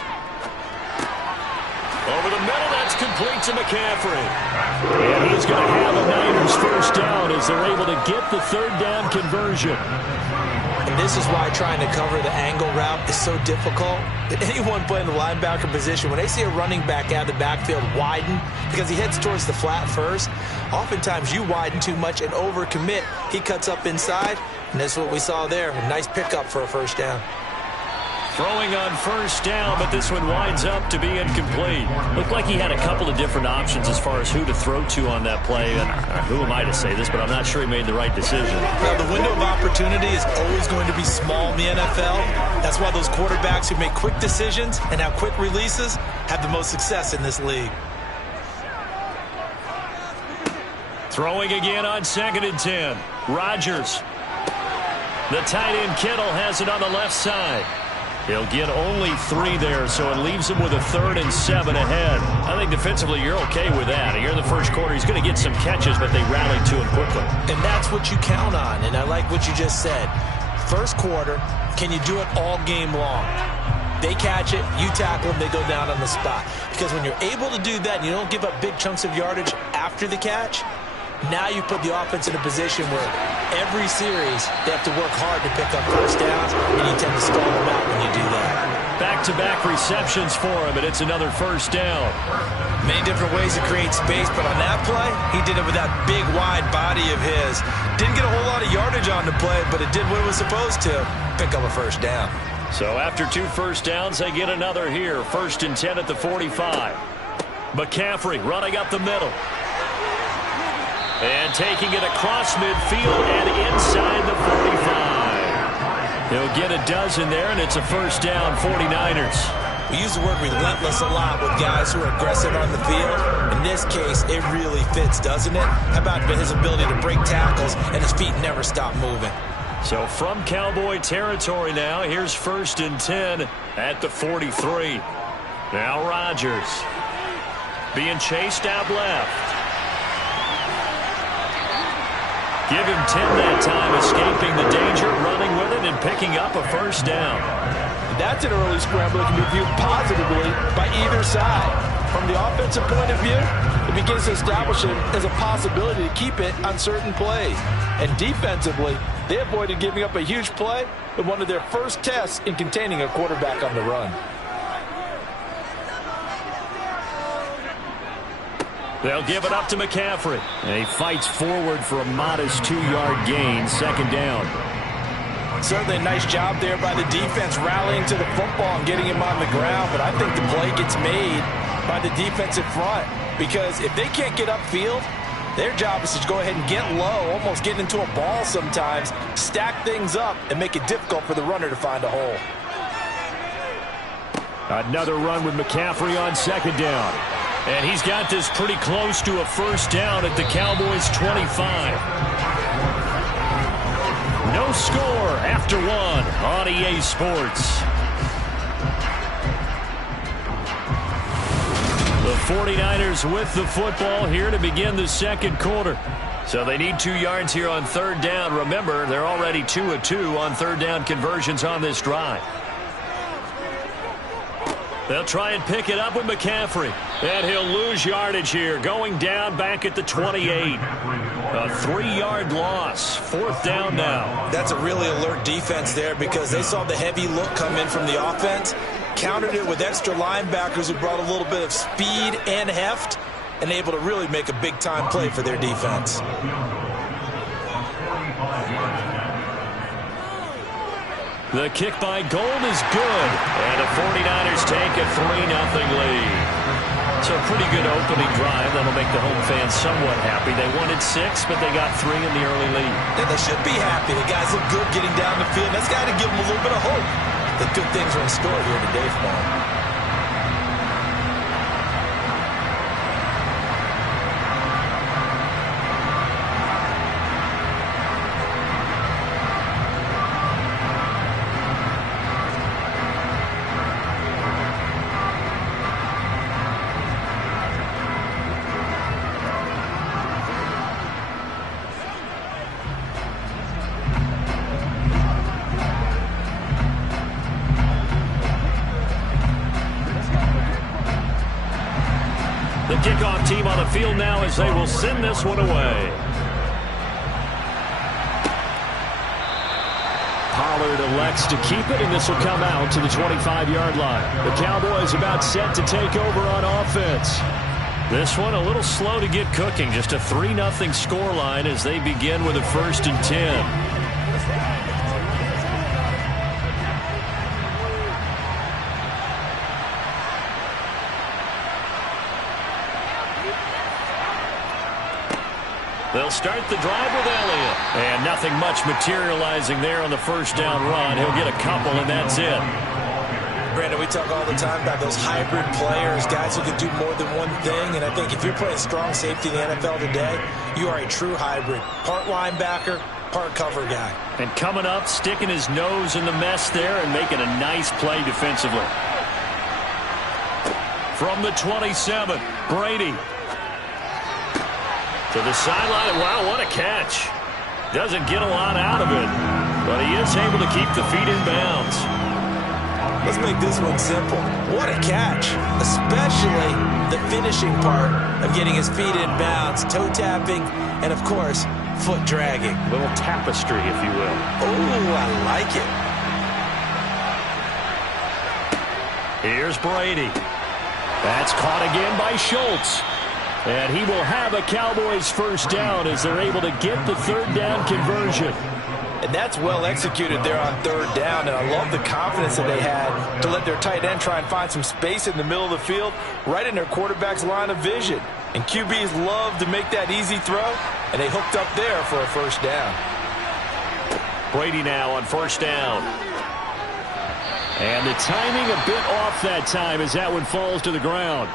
Over the middle, that's complete to McCaffrey. And he's going to have a Niners first down as they're able to get the 3rd down conversion. And this is why trying to cover the angle route is so difficult. Anyone playing the linebacker position, when they see a running back out of the backfield widen, because he heads towards the flat first, oftentimes you widen too much and overcommit. He cuts up inside, and that's what we saw there. A nice pickup for a first down. Throwing on first down, but this one winds up to be incomplete. Looked like he had a couple of different options as far as who to throw to on that play. And who am I to say this, but I'm not sure he made the right decision. Well, the window of opportunity is always going to be small in the NFL. That's why those quarterbacks who make quick decisions and have quick releases have the most success in this league. Throwing again on 2nd and 10. Rodgers. The tight end Kittle has it on the left side. He'll get only 3 there, so it leaves him with a 3rd and 7 ahead. I think defensively you're okay with that. Here in the first quarter, he's going to get some catches, but they rallied to him quickly. And that's what you count on, and I like what you just said. First quarter, can you do it all game long? They catch it, you tackle them, they go down on the spot. Because when you're able to do that and you don't give up big chunks of yardage after the catch, now you put the offense in a position where every series they have to work hard to pick up first downs, and you tend to stall them out when you do that. Back-to-back receptions for him, and it's another first down. Many different ways to create space, but on that play, he did it with that big, wide body of his. Didn't get a whole lot of yardage on the play, but it did what it was supposed to, pick up a first down. So after 2 first downs, they get another here. 1st and 10 at the 45. McCaffrey running up the middle. And taking it across midfield and inside the 45. He'll get a dozen there, and it's a first down, 49ers. We use the word relentless a lot with guys who are aggressive on the field. In this case, it really fits, doesn't it? How about his ability to break tackles and his feet never stop moving? So from Cowboy territory now, here's 1st and 10 at the 43. Now Rodgers being chased out left. Give him 10 that time, escaping the danger, running with it, and picking up a first down. That's an early scramble that can be viewed positively by either side. From the offensive point of view, it begins to establish it as a possibility to keep it on certain plays. And defensively, they avoided giving up a huge play with one of their first tests in containing a quarterback on the run. They'll give it up to McCaffrey. And he fights forward for a modest 2-yard gain, 2nd down. Certainly a nice job there by the defense rallying to the football and getting him on the ground, but I think the play gets made by the defensive front, because if they can't get upfield, their job is to go ahead and get low, almost get into a ball sometimes, stack things up, and make it difficult for the runner to find a hole. Another run with McCaffrey on 2nd down. And he's got this pretty close to a first down at the Cowboys' 25. No score after one on EA Sports. The 49ers with the football here to begin the second quarter. So they need 2 yards here on third down. Remember, they're already 2 of 2 on third down conversions on this drive. They'll try and pick it up with McCaffrey. And he'll lose yardage here, going down back at the 28. A 3-yard loss. Fourth down now. That's a really alert defense there because they saw the heavy look come in from the offense, countered it with extra linebackers who brought a little bit of speed and heft, and able to really make a big-time play for their defense. The kick by Gold is good. And the 49ers take a 3-0 lead. So a pretty good opening drive. That'll make the home fans somewhat happy. They wanted 6, but they got 3 in the early lead. And they should be happy. The guys look good getting down the field. That's got to give them a little bit of hope that good things are in store here today for them. Kickoff team on the field now as they will send this one away. Pollard elects to keep it, and this will come out to the 25-yard line. The Cowboys about set to take over on offense. This one a little slow to get cooking. Just a 3-0 scoreline as they begin with a 1st and 10. They'll start the drive with Elliott. And nothing much materializing there on the first down run. He'll get a couple, and that's it. Brandon, we talk all the time about those hybrid players, guys who can do more than one thing. And I think if you're playing strong safety in the NFL today, you are a true hybrid. Part linebacker, part cover guy. And coming up, sticking his nose in the mess there and making a nice play defensively. From the 27, Brady. To the sideline. Wow, what a catch. Doesn't get a lot out of it, but he is able to keep the feet in bounds. Let's make this one simple. What a catch, especially the finishing part of getting his feet in bounds, toe tapping, and, of course, foot dragging. A little tapestry, if you will. Oh, I like it. Here's Brady. That's caught again by Schultz. And he will have a Cowboys first down as they're able to get the third down conversion. And that's well executed there on third down. And I love the confidence that they had to let their tight end try and find some space in the middle of the field, right in their quarterback's line of vision. And QBs love to make that easy throw, and they hooked up there for a first down. Brady now on first down. And the timing a bit off that time as that one falls to the ground.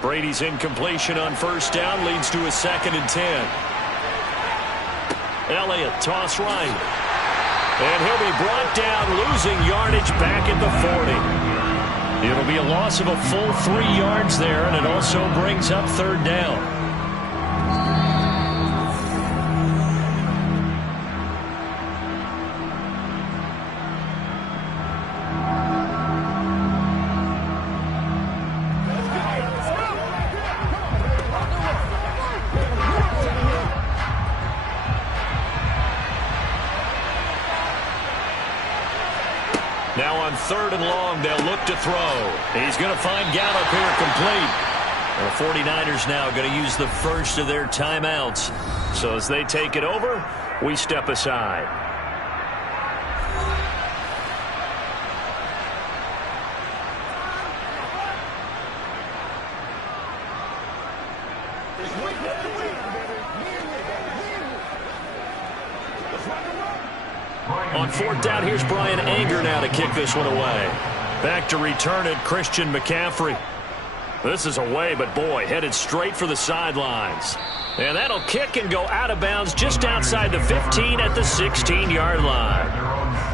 Brady's incompletion on first down leads to a 2nd and 10. Elliott, toss right. And he'll be brought down, losing yardage back at the 40. It'll be a loss of a full 3 yards there, and it also brings up third down. Now on 3rd and long, they'll look to throw. He's going to find Gallup here complete. The 49ers now going to use the first of their timeouts. So as they take it over, we step aside. On fourth down, here's Brian Anger now to kick this one away. Back to return it, Christian McCaffrey. This is away, but boy, headed straight for the sidelines. And that'll kick and go out of bounds just outside the 15 at the 16-yard line.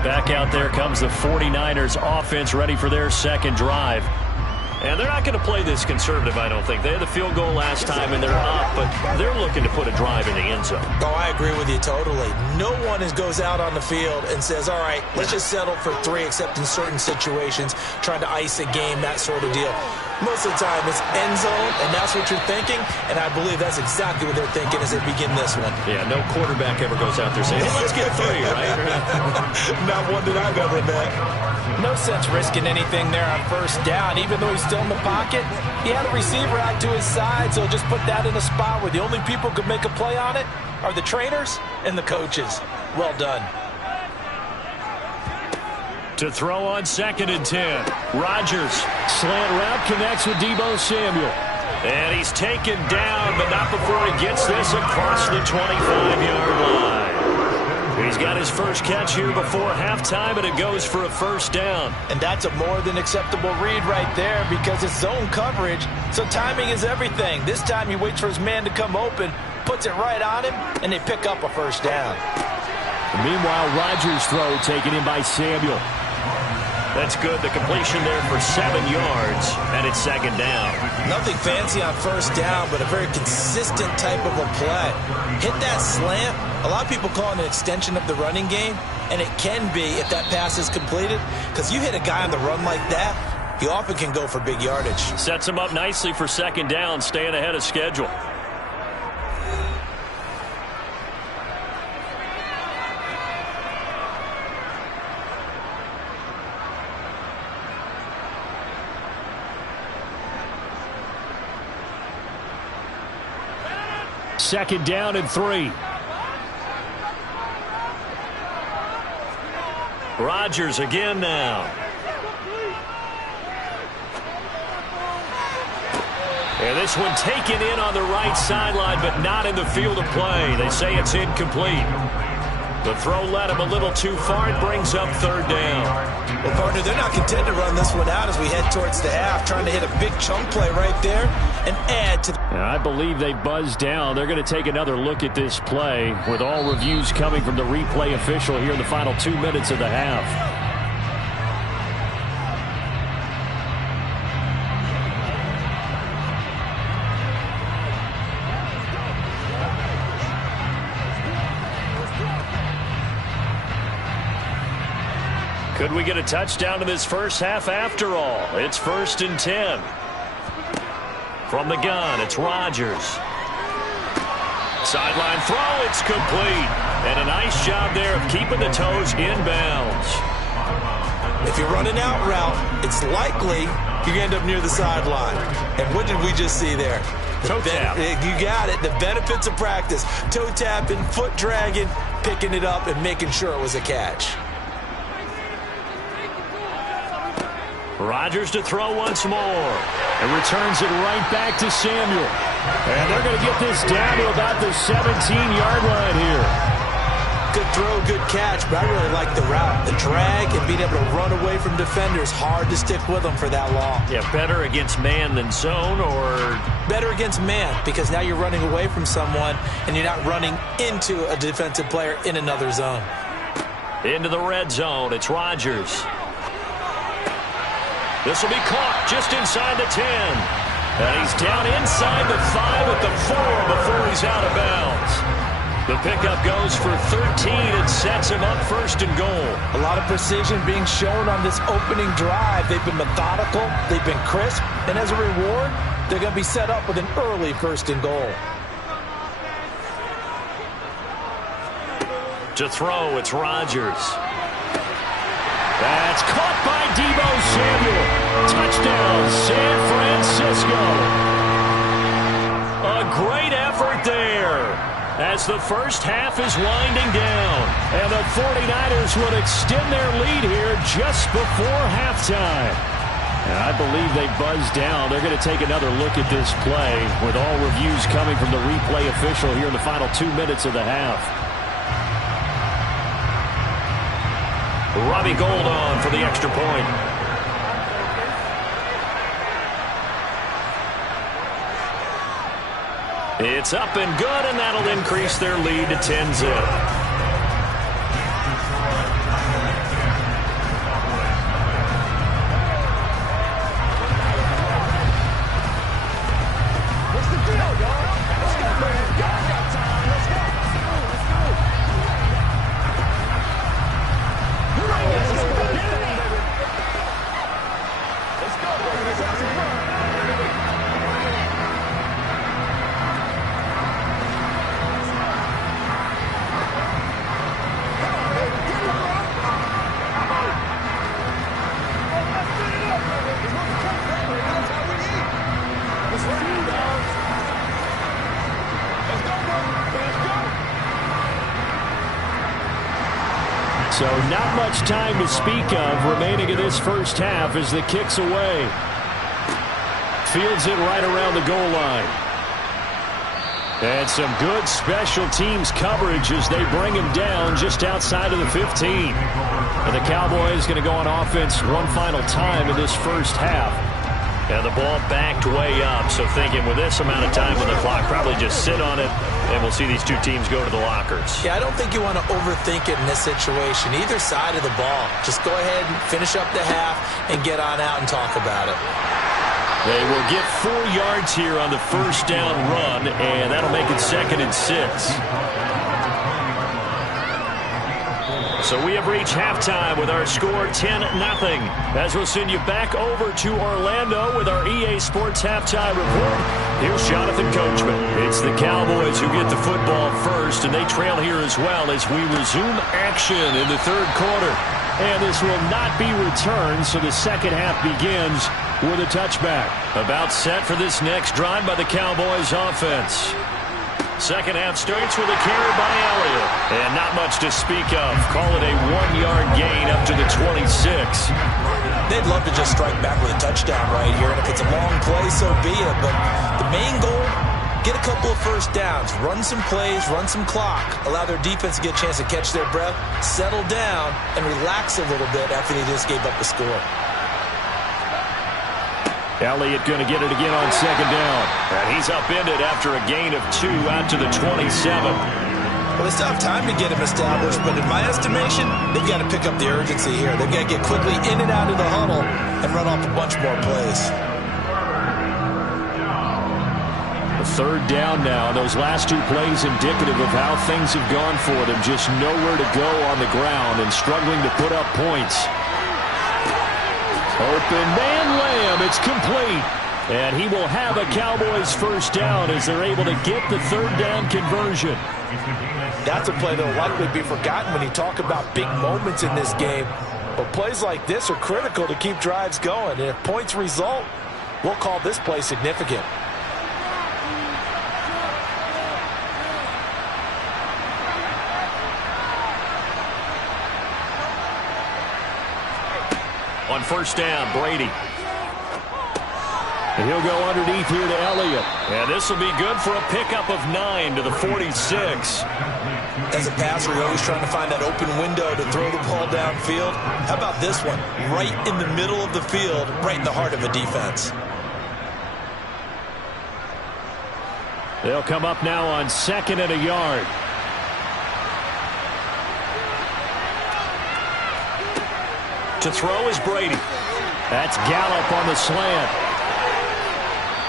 Back out there comes the 49ers offense ready for their second drive. And they're not going to play this conservative, I don't think. They had the field goal last time, and they're up, but they're looking to put a drive in the end zone. Oh, I agree with you totally. No one goes out on the field and says, all right, let's just settle for 3, except in certain situations, trying to ice a game, that sort of deal. Most of the time, it's end zone, and that's what you're thinking, and I believe that's exactly what they're thinking as they begin this one. Yeah, no quarterback ever goes out there saying, hey, let's get 3, right? Not one that I've ever met. No sense risking anything there on first down. Even though he's still in the pocket, he had a receiver out to his side, so just put that in a spot where the only people who could make a play on it are the trainers and the coaches. Well done. To throw on 2nd and 10. Rodgers. Slant route connects with Deebo Samuel. And he's taken down, but not before he gets this across the 25-yard line. He's got his first catch here before halftime, and it goes for a first down. And that's a more than acceptable read right there because it's zone coverage, so timing is everything. This time he waits for his man to come open, puts it right on him, and they pick up a first down. Meanwhile, Rodgers' throw taken in by Samuel. That's good. The completion there for 7 yards, and it's 2nd down. Nothing fancy on first down, but a very consistent type of a play. Hit that slant. A lot of people call it an extension of the running game, and it can be if that pass is completed, because you hit a guy on the run like that, he often can go for big yardage. Sets him up nicely for 2nd down, staying ahead of schedule. Second down and 3. Rodgers again now. And this one taken in on the right sideline, but not in the field of play. They say it's incomplete. The throw led him a little too far. It brings up 3rd down. Well, partner, they're not content to run this one out as we head towards the half, trying to hit a big chunk play right there and add to the... I believe they buzzed down. They're going to take another look at this play with all reviews coming from the replay official here in the final 2 minutes of the half. Could we get a touchdown in this first half after all? It's 1st and 10. From the gun, it's Rodgers. Sideline throw, it's complete. And a nice job there of keeping the toes inbounds. If you're running out route, it's likely you end up near the sideline. And what did we just see there? Toe tap. You got it. The benefits of practice. Toe tapping, foot dragging, picking it up, and making sure it was a catch. Rodgers to throw once more. And returns it right back to Samuel. And they're going to get this down to about the 17-yard line here. Good throw, good catch, but I really like the route. The drag and being able to run away from defenders, hard to stick with them for that long. Yeah, better against man than zone, or... Better against man, because now you're running away from someone and you're not running into a defensive player in another zone. Into the red zone, it's Rodgers. This will be caught just inside the 10. And he's down inside the 5 at the 4 before he's out of bounds. The pickup goes for 13 and sets him up 1st and goal. A lot of precision being shown on this opening drive. They've been methodical, they've been crisp, and as a reward, they're going to be set up with an early 1st and goal. To throw, it's Rodgers. That's caught by Deebo Samuel. Touchdown, San Francisco. A great effort there as the first half is winding down. And the 49ers would extend their lead here just before halftime. And I believe they buzzed down. They're going to take another look at this play with all reviews coming from the replay official here in the final 2 minutes of the half. Robbie Gould on for the extra point. It's up and good, and that'll increase their lead to 10-zip. So not much time to speak of remaining in this first half as the kick's away. Fields it right around the goal line. And some good special teams coverage as they bring him down just outside of the 15. And the Cowboys going to go on offense one final time in this first half. And the ball backed way up, so thinking with this amount of time on the clock, probably just sit on it, and we'll see these two teams go to the lockers. Yeah, I don't think you want to overthink it in this situation. Either side of the ball. Just go ahead and finish up the half and get on out and talk about it. They will get 4 yards here on the first down run, and that'll make it 2nd and 6. So we have reached halftime with our score 10-0. As we'll send you back over to Orlando with our EA Sports Halftime Report. Here's Jonathan Coachman. It's the Cowboys who get the football first, and they trail here as well as we resume action in the third quarter. And this will not be returned, so the second half begins with a touchback. About set for this next drive by the Cowboys offense. Second half starts with a carry by Elliott. And not much to speak of. Call it a 1-yard gain up to the 26. They'd love to just strike back with a touchdown right here. And if it's a long play, so be it. But the main goal, get a couple of first downs. Run some plays, run some clock. Allow their defense to get a chance to catch their breath, settle down, and relax a little bit after they just gave up the score. Elliott going to get it again on second down. And he's upended after a gain of 2 out to the 27. Well, they still have time to get him established, but in my estimation, they've got to pick up the urgency here. They've got to get quickly in and out of the huddle and run off a bunch more plays. The third down now. Those last 2 plays indicative of how things have gone for them. Just nowhere to go on the ground and struggling to put up points. Open man Lamb. It's complete. And he will have a Cowboys first down as they're able to get the third down conversion. That's a play that will likely be forgotten when you talk about big moments in this game. But plays like this are critical to keep drives going. And if points result, we'll call this play significant. On first down, Brady. And he'll go underneath here to Elliott. And this will be good for a pickup of 9 to the 46. As a passer, you're always trying to find that open window to throw the ball downfield. How about this one? Right in the middle of the field, right in the heart of a defense. They'll come up now on 2nd and a yard. To throw is Brady. That's Gallup on the slant.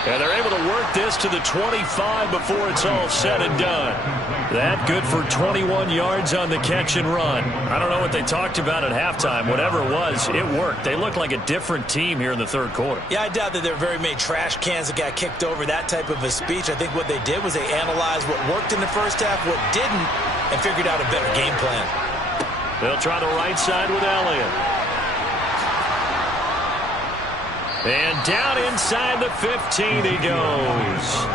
And they're able to work this to the 25 before it's all said and done. That good for 21 yards on the catch and run. I don't know what they talked about at halftime. Whatever it was, it worked. They look like a different team here in the third quarter. Yeah, I doubt that there are very many trash cans that got kicked over, that type of a speech. I think what they did was they analyzed what worked in the first half, what didn't, and figured out a better game plan. They'll try the right side with Elliott. And down inside the 15 he goes.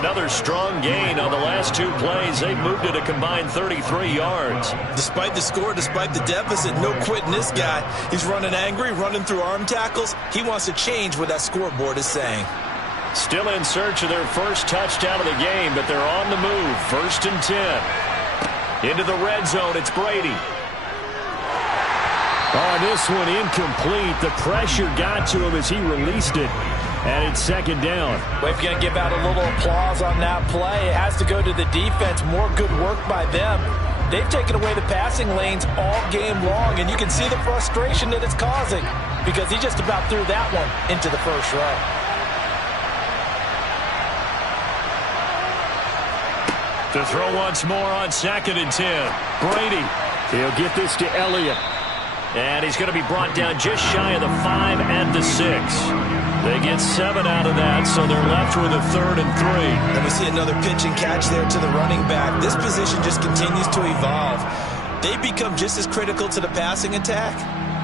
Another strong gain on the last 2 plays. They've moved it a combined 33 yards. Despite the score, despite the deficit, no quitting this guy. He's running angry, running through arm tackles. He wants to change what that scoreboard is saying. Still in search of their first touchdown of the game, but they're on the move. 1st and 10. Into the red zone, it's Brady. Oh, this one incomplete. The pressure got to him as he released it. And it's second down. Well, if you're going to give out a little applause on that play, it has to go to the defense. More good work by them. They've taken away the passing lanes all game long, and you can see the frustration that it's causing because he just about threw that one into the first row. To throw once more on 2nd and 10. Brady. He'll get this to Elliott. And he's going to be brought down just shy of the 5 and the 6. They get 7 out of that, so they're left with a 3rd and 3. And we see another pitch and catch there to the running back. This position just continues to evolve. They become just as critical to the passing attack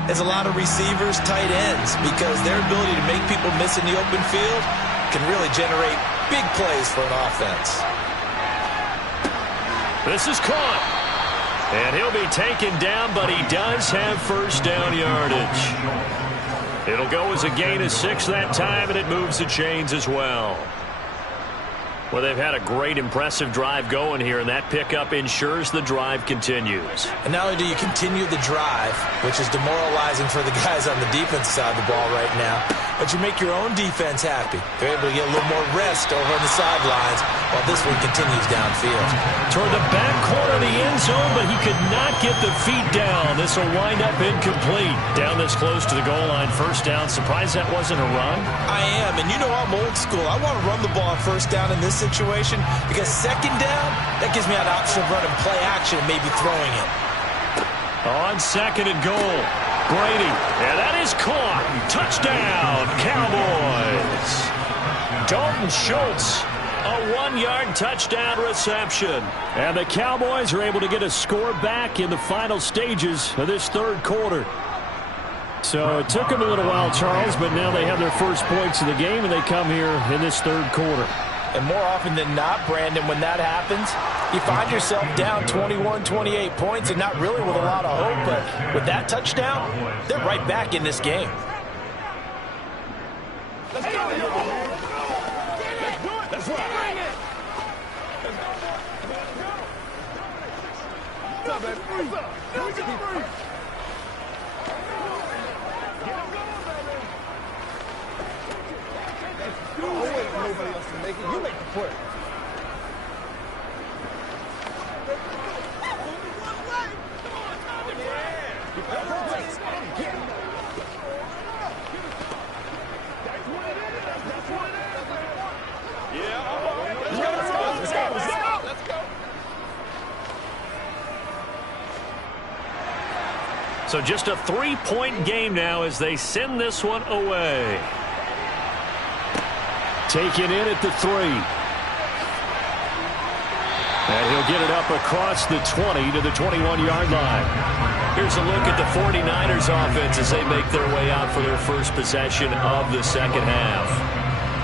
as a lot of receivers, tight ends, because their ability to make people miss in the open field can really generate big plays for an offense. This is caught. And he'll be taken down, but he does have first down yardage. It'll go as a gain of 6 that time, and it moves the chains as well. Well, they've had a great, impressive drive going here, and that pickup ensures the drive continues. And not only do you continue the drive, which is demoralizing for the guys on the defensive side of the ball right now, but you make your own defense happy. They're able to get a little more rest over on the sidelines while this one continues downfield. Toward the back corner of the end zone, but he could not get the feet down. This will wind up incomplete. Down this close to the goal line, first down. Surprised that wasn't a run? I am, and you know I'm old school. I want to run the ball first down in this situation because second down, that gives me an option of running play action and maybe throwing it. On 2nd and goal, Brady, and that is caught. Touchdown, Cowboys. Dalton Schultz, a 1-yard touchdown reception. And the Cowboys are able to get a score back in the final stages of this 3rd quarter. So it took them a little while, Charles, but now they have their first points of the game, and they come here in this 3rd quarter. And more often than not, Brandon, when that happens, you find yourself down 21, 28 points and not really with a lot of hope. But with that touchdown, they're right back in this game. Let's go. Let's do it. That's right. What's up, baby? What's up? What's up? Don't wait for nobody else to make it. You make the play. Let's go. So just a 3-point game now as they send this one away. Taken in at the 3. And he'll get it up across the 20 to the 21-yard line. Here's a look at the 49ers offense as they make their way out for their first possession of the second half.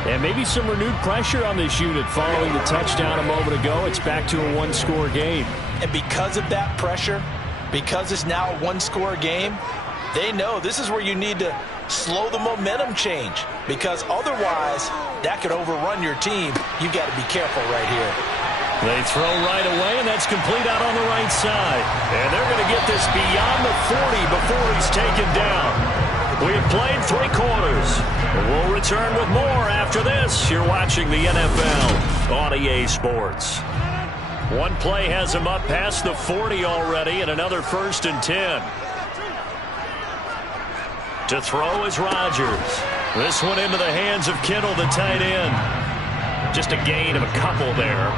And maybe some renewed pressure on this unit following the touchdown a moment ago. It's back to a 1-score game. And because of that pressure, because it's now a 1-score game, they know this is where you need to slow the momentum change, because otherwise that could overrun your team. You've got to be careful right here. They throw right away, and that's complete out on the right side. And they're going to get this beyond the 40 before he's taken down. We've played 3 quarters. We'll return with more after this. You're watching the NFL on EA Sports. One play has him up past the 40 already, and another 1st and 10. To throw is Rodgers. This one into the hands of Kittle, the tight end. Just a gain of a couple there.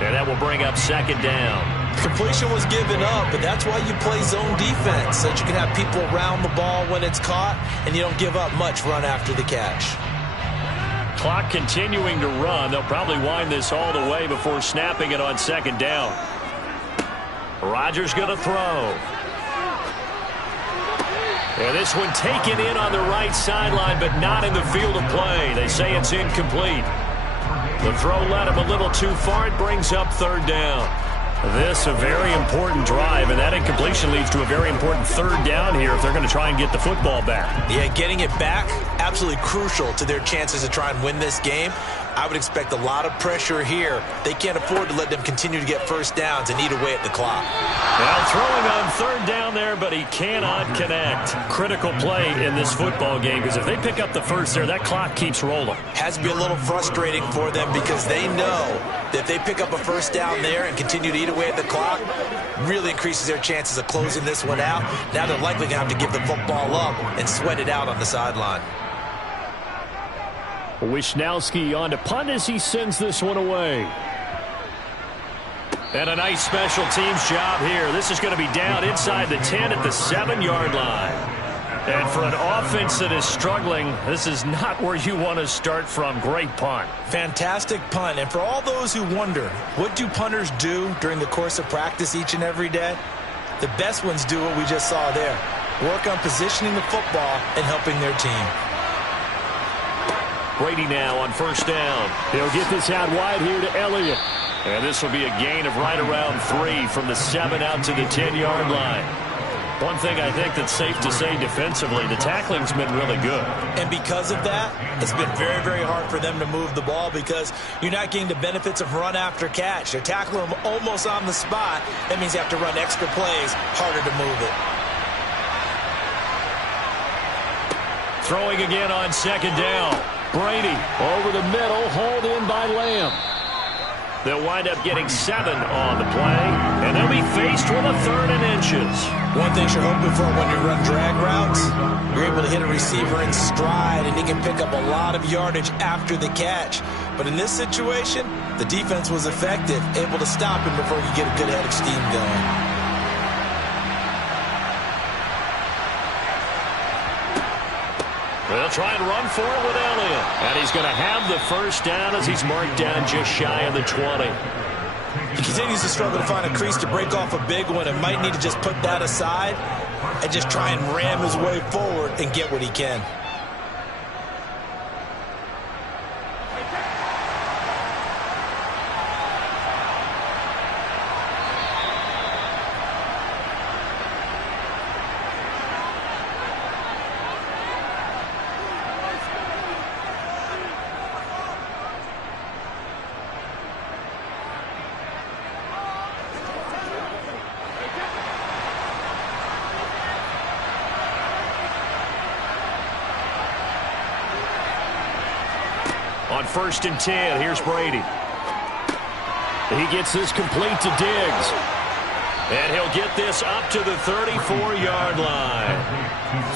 And that will bring up 2nd down. Completion was given up, but that's why you play zone defense, so that you can have people around the ball when it's caught, and you don't give up much run after the catch. Clock continuing to run. They'll probably wind this all the way before snapping it on 2nd down. Rodgers going to throw. And this one taken in on the right sideline, but not in the field of play. They say it's incomplete. The throw led him a little too far. It brings up 3rd down. This a very important drive, and that incompletion leads to a very important third down here if they're going to try and get the football back. Yeah, getting it back, absolutely crucial to their chances to try and win this game. I would expect a lot of pressure here. They can't afford to let them continue to get first downs and eat away at the clock. Well, throwing on third down there, but he cannot connect. Critical play in this football game, because if they pick up the first there, that clock keeps rolling. Has to be a little frustrating for them because they know that if they pick up a first down there and continue to eat away at the clock, really increases their chances of closing this one out. Now they're likely going to have to give the football up and sweat it out on the sideline. Wisnowski on to punt as he sends this one away. And a nice special teams job here. This is going to be down inside the 10 at the 7-yard line. And for an offense that is struggling, this is not where you want to start from. Great punt. Fantastic punt. And for all those who wonder, what do punters do during the course of practice each and every day? The best ones do what we just saw there. Work on positioning the football and helping their team. Brady now on first down. He'll get this out wide here to Elliott. And this will be a gain of right around 3 from the 7 out to the 10-yard line. One thing I think that's safe to say defensively, the tackling's been really good. And because of that, it's been very, very hard for them to move the ball because you're not getting the benefits of run after catch. They're tackling them almost on the spot. That means you have to run extra plays, harder to move it. Throwing again on second down. Brady over the middle, hauled in by Lamb. They'll wind up getting 7 on the play, and they'll be faced with a 3rd and inches. One thing you're hoping for when you run drag routes, you're able to hit a receiver in stride, and he can pick up a lot of yardage after the catch. But in this situation, the defense was effective, able to stop him before he could get a good head of steam going. They'll try and run for it with Elliott. And he's going to have the first down as he's marked down just shy of the 20. He continues to struggle to find a crease to break off a big one and might need to just put that aside and just try and ram his way forward and get what he can. On 1st and 10, here's Brady. He gets this complete to Diggs. And he'll get this up to the 34-yard line.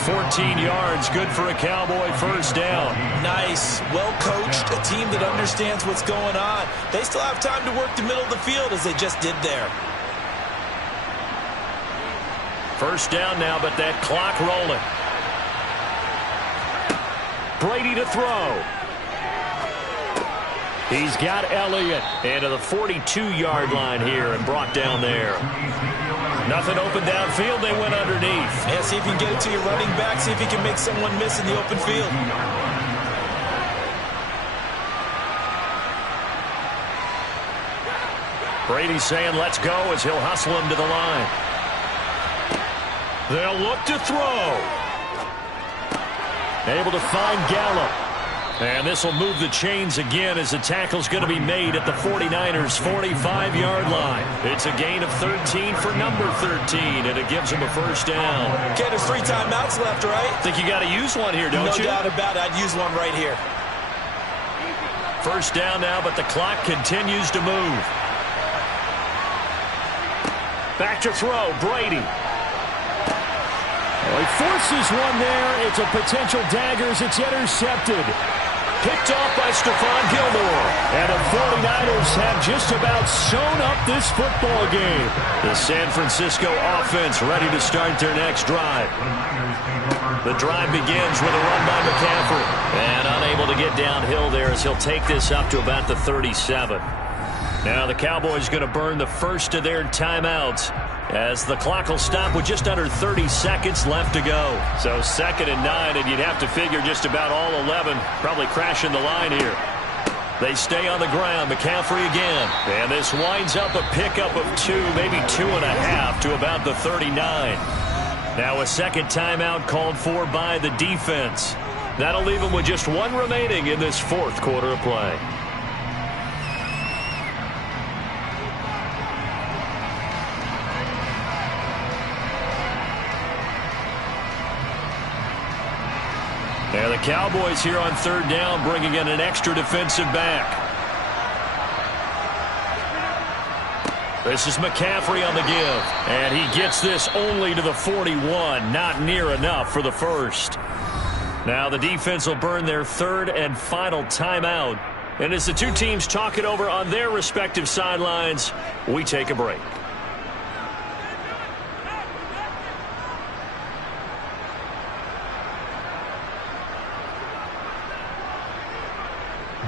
14 yards, good for a Cowboy first down. Nice, well-coached, a team that understands what's going on. They still have time to work the middle of the field as they just did there. First down now, but that clock rolling. Brady to throw. He's got Elliott into the 42-yard line here and brought down there. Nothing open downfield. They went underneath. Yeah, see if you can get it to your running back. See if you can make someone miss in the open field. Brady's saying let's go as he'll hustle him to the line. They'll look to throw. Able to find Gallup. And this will move the chains again as the tackle's going to be made at the 49ers' 45-yard line. It's a gain of 13 for number 13, and it gives him a first down. Okay, there's 3 timeouts left, right? Think you got to use one here, don't you? No doubt about it. I'd use one right here. First down now, but the clock continues to move. Back to throw, Brady. Well, he forces one there. It's a potential dagger as it's intercepted. Picked off by Stephon Gilmore. And the 49ers have just about sewn up this football game. The San Francisco offense ready to start their next drive. The drive begins with a run by McCaffrey. And unable to get downhill there as he'll take this up to about the 37. Now the Cowboys going to burn the first of their timeouts as the clock will stop with just under 30 seconds left to go. So 2nd and 9, and you'd have to figure just about all 11 probably crashing the line here. They stay on the ground. McCaffrey again. And this winds up a pickup of 2, maybe 2.5 to about the 39. Now a second timeout called for by the defense. That'll leave them with just 1 remaining in this fourth quarter of play. And the Cowboys here on third down bringing in an extra defensive back. This is McCaffrey on the give. And he gets this only to the 41. Not near enough for the first. Now the defense will burn their third and final timeout. And as the two teams talk it over on their respective sidelines, we take a break.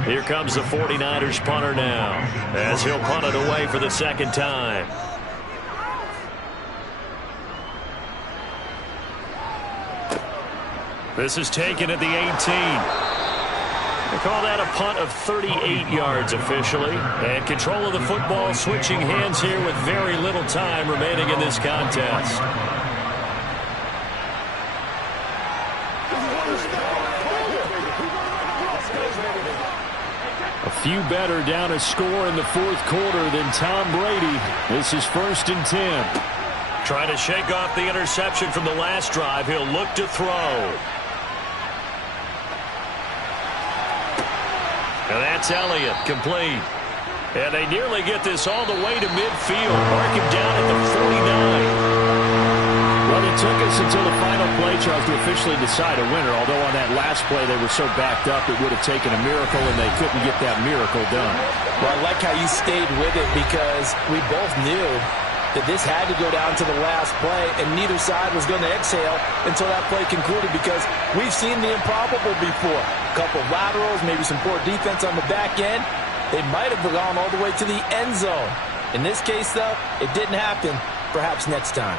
Here comes the 49ers punter now, as he'll punt it away for the second time. This is taken at the 18. They call that a punt of 38 yards officially. And control of the football switching hands here with very little time remaining in this contest. A few better down a score in the fourth quarter than Tom Brady. This is 1st and 10. Trying to shake off the interception from the last drive. He'll look to throw. And that's Elliott, complete. And they nearly get this all the way to midfield. Mark him down at the 49. Well, it took us until the final play, Charles, to officially decide a winner. Although on that last play they were so backed up it would have taken a miracle, and they couldn't get that miracle done. Well, I like how you stayed with it because we both knew that this had to go down to the last play, and neither side was going to exhale until that play concluded because we've seen the improbable before. A couple of laterals, maybe some poor defense on the back end. They might have gone all the way to the end zone. In this case, though, it didn't happen. Perhaps next time.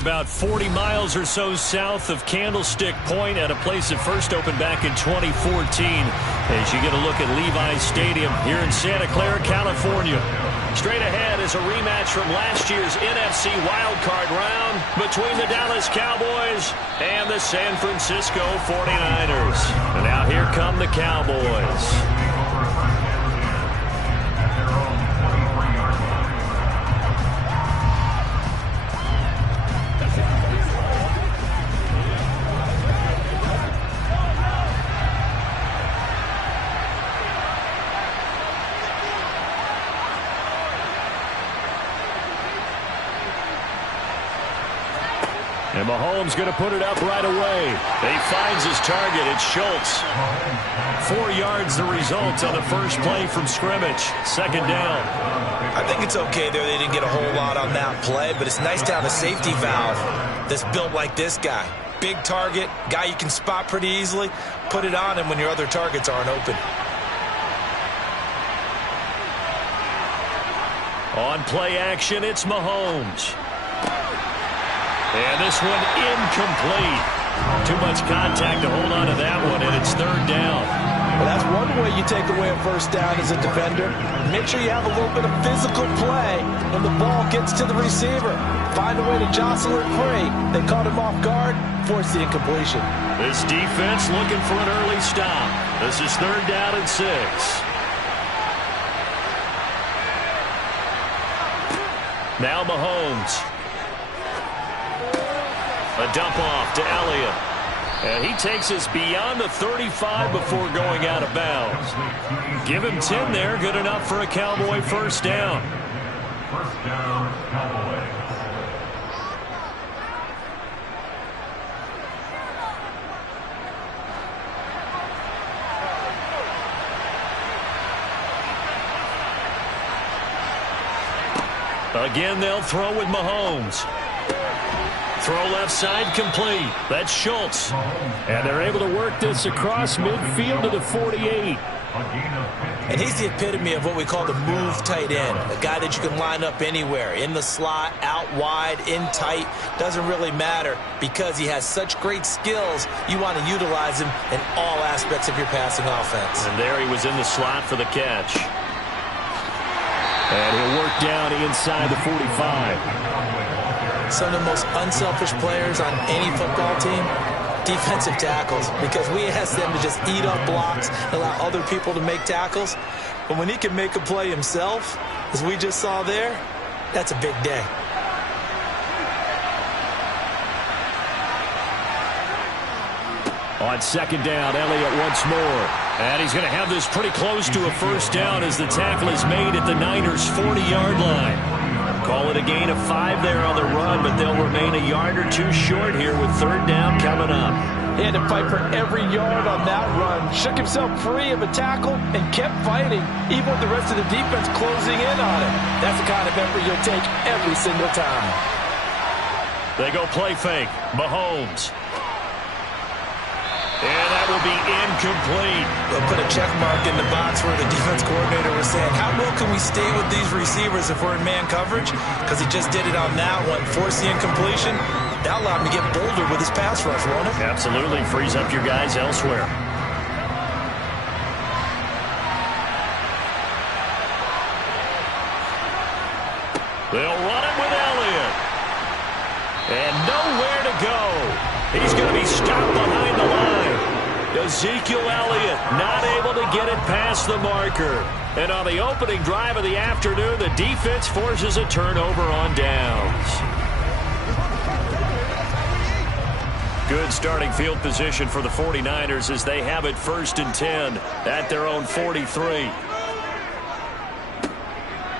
about 40 miles or so south of Candlestick Point at a place that first opened back in 2014. As you get a look at Levi's Stadium here in Santa Clara, California. Straight ahead is a rematch from last year's NFC wildcard round between the Dallas Cowboys and the San Francisco 49ers. And now here come the Cowboys. And Mahomes going to put it up right away. He finds his target. It's Schultz. 4 yards the result on the first play from scrimmage. Second down. I think it's okay there. They didn't get a whole lot on that play, but it's nice to have a safety valve that's built like this guy. Big target, guy you can spot pretty easily. Put it on him when your other targets aren't open. On play action, it's Mahomes. And this one incomplete. Too much contact to hold on to that one, and it's third down. Well, that's one way you take away a first down as a defender. Make sure you have a little bit of physical play when the ball gets to the receiver. Find a way to jostle it free. They caught him off guard, forced the incompletion. This defense looking for an early stop. This is third down and 6. Now Mahomes. A dump off to Elliott. And he takes us beyond the 35 before going out of bounds. Give him 10 there. Good enough for a Cowboy first down. First down, Cowboys. Again, they'll throw with Mahomes. Throw left side complete. That's Schultz. And they're able to work this across midfield to the 48. And he's the epitome of what we call the move tight end. A guy that you can line up anywhere. In the slot, out wide, in tight. Doesn't really matter because he has such great skills. You want to utilize him in all aspects of your passing offense. And there he was in the slot for the catch. And he'll work down inside the 45. Some of the most unselfish players on any football team, defensive tackles, because we ask them to just eat up blocks and allow other people to make tackles. But when he can make a play himself, as we just saw there, that's a big day. On second down, Elliott once more. And he's going to have this pretty close to a first down as the tackle is made at the Niners' 40-yard line. Call it a gain of 5 there on the run, but they'll remain a yard or two short here with third down coming up. He had to fight for every yard on that run. Shook himself free of a tackle and kept fighting, even with the rest of the defense closing in on him. That's the kind of effort you'll take every single time. They go play fake. Mahomes. And that will be incomplete. They'll put a check mark in the box where the defense coordinator was saying, how well can we stay with these receivers if we're in man coverage? Because he just did it on that one, forced the incompletion. That allowed him to get bolder with his pass rush, won't it? Absolutely. Frees up your guys elsewhere. They'll run it with Elliott. And nowhere to go. He's going to be stopped behind the line. Ezekiel Elliott not able to get it past the marker. And on the opening drive of the afternoon, the defense forces a turnover on downs. Good starting field position for the 49ers as they have it 1st and 10 at their own 43.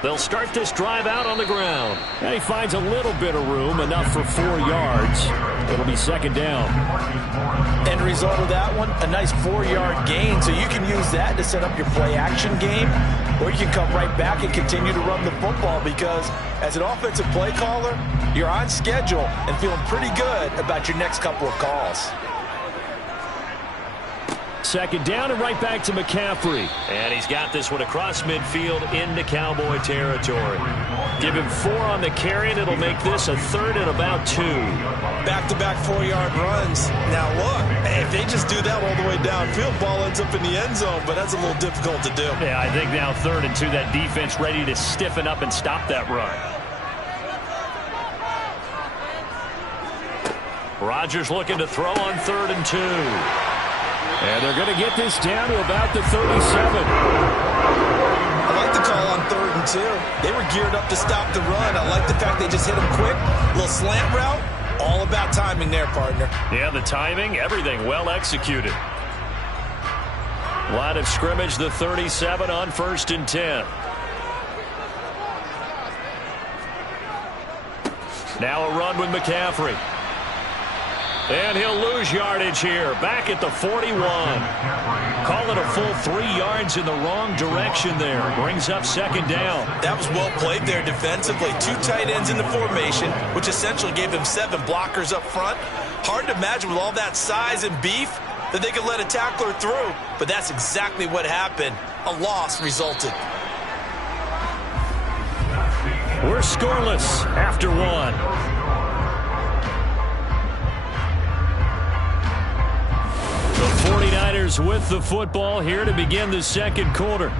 They'll start this drive out on the ground. And he finds a little bit of room, enough for 4 yards. It'll be second down. End result of that one, a nice 4-yard gain. So you can use that to set up your play-action game, or you can come right back and continue to run the football because as an offensive play caller, you're on schedule and feeling pretty good about your next couple of calls. second down and right back to McCaffrey. And he's got this one across midfield into Cowboy territory. Give him 4 on the carry, and it'll make this a 3rd and about 2. Back-to-back 4-yard runs. Now, look, if they just do that all the way downfield, ball ends up in the end zone, but that's a little difficult to do. Yeah, I think now 3rd and 2, that defense ready to stiffen up and stop that run. Rodgers looking to throw on 3rd and 2. And they're going to get this down to about the 37. I like the call on 3rd and 2. They were geared up to stop the run. I like the fact they just hit him quick. A little slant route. All about timing there, partner. Yeah, the timing, everything well executed. Line of scrimmage, the 37 on 1st and 10. Now a run with McCaffrey. And he'll lose yardage here. Back at the 41. Call it a full 3 yards in the wrong direction there. Brings up 2nd down. That was well played there defensively. 2 tight ends in the formation, which essentially gave them 7 blockers up front. Hard to imagine with all that size and beef that they could let a tackler through. But that's exactly what happened. A loss resulted. We're scoreless after 1. The 49ers with the football here to begin the 2nd quarter,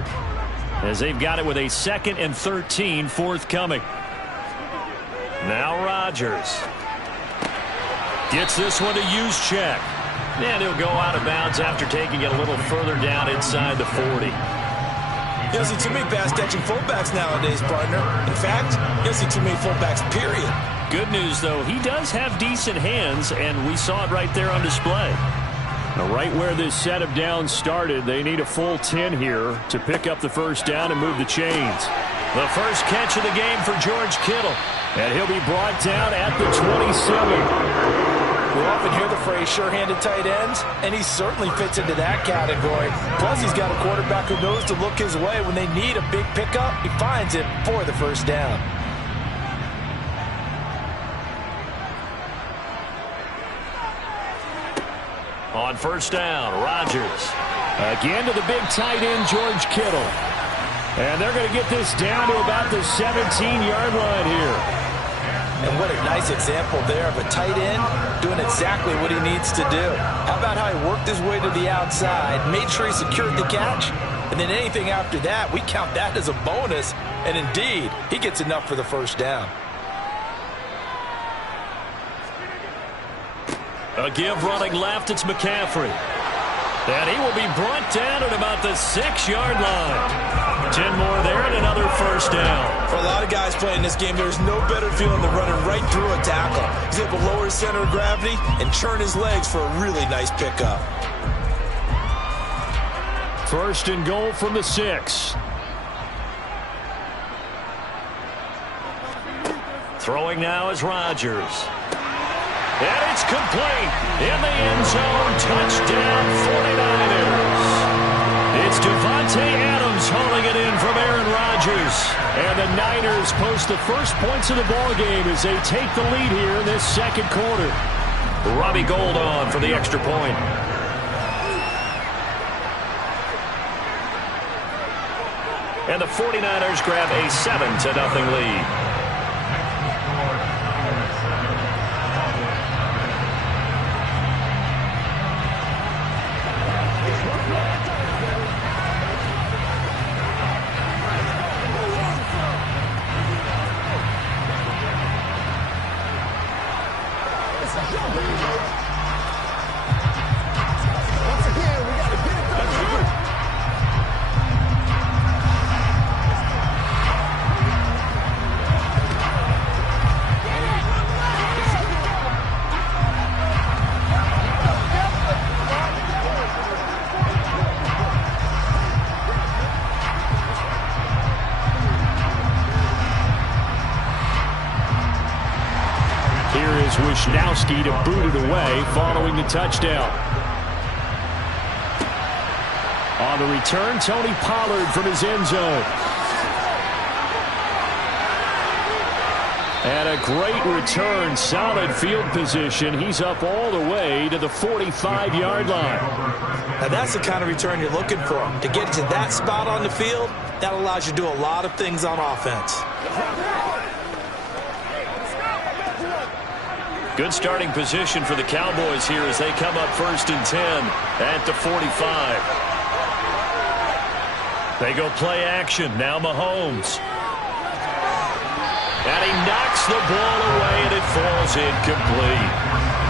as they've got it with a 2nd and 13 forthcoming. Now Rodgers gets this one to Juszczyk, and he'll go out of bounds after taking it a little further down inside the 40. You don't see too many pass-catching fullbacks nowadays, partner. In fact, you don't see too many fullbacks, period. Good news, though, he does have decent hands, and we saw it right there on display. Now, right where this set of downs started, they need a full 10 here to pick up the 1st down and move the chains. The first catch of the game for George Kittle. And he'll be brought down at the 27. We often hear the phrase sure-handed tight ends, and he certainly fits into that category. Plus, he's got a quarterback who knows to look his way when they need a big pickup. He finds it for the 1st down. On 1st down, Rodgers. Again to the big tight end, George Kittle. And they're going to get this down to about the 17-yard line here. And what a nice example there of a tight end doing exactly what he needs to do. How about how he worked his way to the outside, made sure he secured the catch, and then anything after that, we count that as a bonus. And indeed, he gets enough for the 1st down. A give running left, it's McCaffrey. And he will be brought down at about the 6-yard line. 10 more there and another 1st down. For a lot of guys playing this game, there's no better feeling than running right through a tackle. He's able to lower his center of gravity and churn his legs for a really nice pickup. 1st and goal from the 6. Throwing now is Rodgers. And it's complete in the end zone. Touchdown 49ers. It's Devontae Adams hauling it in from Aaron Rodgers. And the Niners post the first points of the ball game as they take the lead here in this 2nd quarter. Robbie Gould on for the extra point. And the 49ers grab a 7-0 lead. Wishnowski to boot it away following the touchdown. On the return, Tony Pollard from his end zone. And a great return, solid field position. He's up all the way to the 45-yard line. Now that's the kind of return you're looking for. To get to that spot on the field, that allows you to do a lot of things on offense. Good starting position for the Cowboys here as they come up 1st and 10 at the 45. They go play action. Now Mahomes. And he knocks the ball away, and it falls incomplete.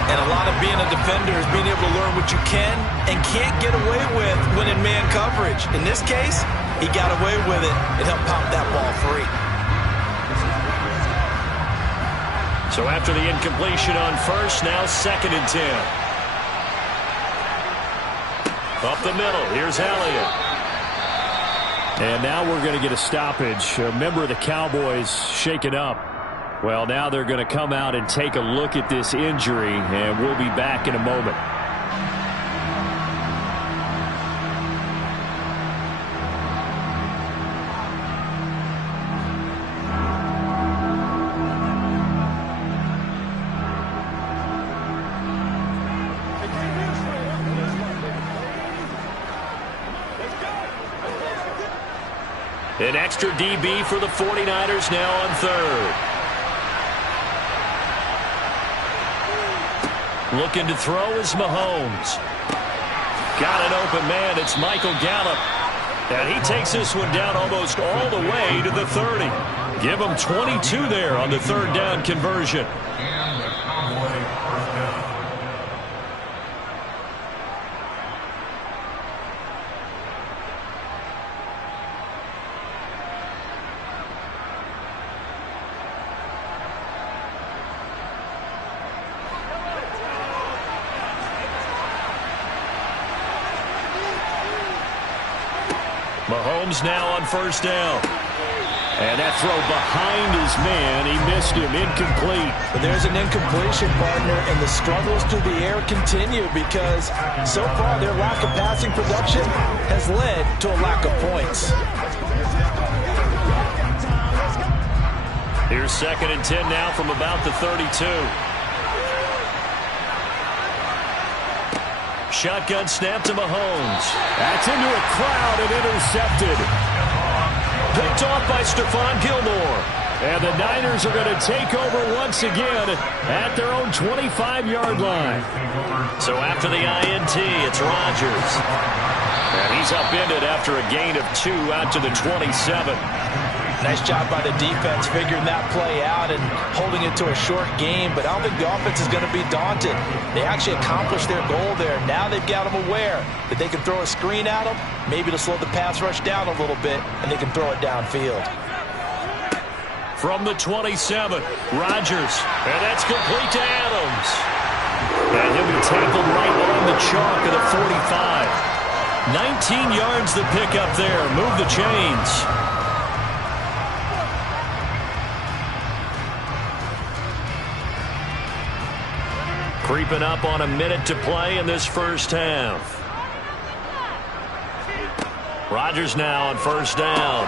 And a lot of being a defender is being able to learn what you can and can't get away with when in man coverage. In this case, he got away with it and helped pop that ball free. So after the incompletion on 1st, now 2nd and 10. Up the middle, here's Elliott. And now we're going to get a stoppage. A member of the Cowboys shaken up. Well, now they're going to come out and take a look at this injury, and we'll be back in a moment. An extra DB for the 49ers now on 3rd. Looking to throw is Mahomes. Got an open man. It's Michael Gallup. And he takes this one down almost all the way to the 30. Give him 22 there on the 3rd down conversion. And the Cowboy first down. Mahomes now on 1st down. And that throw behind his man. He missed him. Incomplete. But there's an incompletion, partner, and the struggles through the air continue because so far their lack of passing production has led to a lack of points. Here's 2nd and 10 now from about the 32. Shotgun snap to Mahomes. That's into a crowd and intercepted. Picked off by Stephon Gilmore. And the Niners are going to take over once again at their own 25-yard line. So after the INT, it's Rodgers. And he's upended after a gain of 2 out to the 27. Nice job by the defense figuring that play out and holding it to a short game, but I don't think the offense is going to be daunted. They actually accomplished their goal there. Now they've got them aware that they can throw a screen at them, maybe to slow the pass rush down a little bit, and they can throw it downfield. From the 27, Rodgers, and that's complete to Adams. And he'll be tackled right on the chalk of the 45. 19 yards the pickup there. Move the chains. Creeping up on a minute to play in this first half. Rodgers now on 1st down.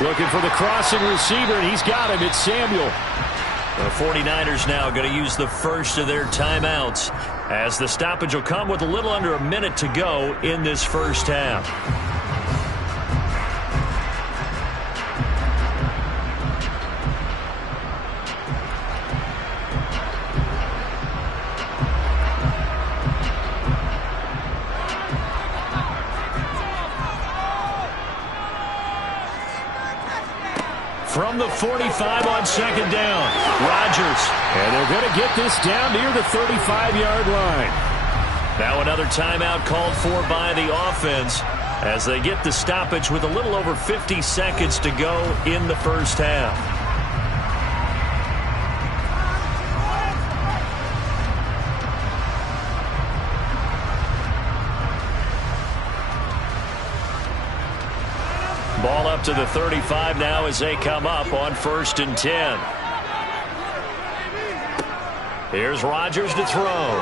Looking for the crossing receiver, and he's got him. It's Samuel. The 49ers now going to use the first of their timeouts as the stoppage will come with a little under a minute to go in this first half. From the 45 on 2nd down, Rodgers. And they're going to get this down near the 35-yard line. Now another timeout called for by the offense as they get the stoppage with a little over 50 seconds to go in the first half. Ball up to the 35 now as they come up on 1st and 10. Here's Rodgers to throw.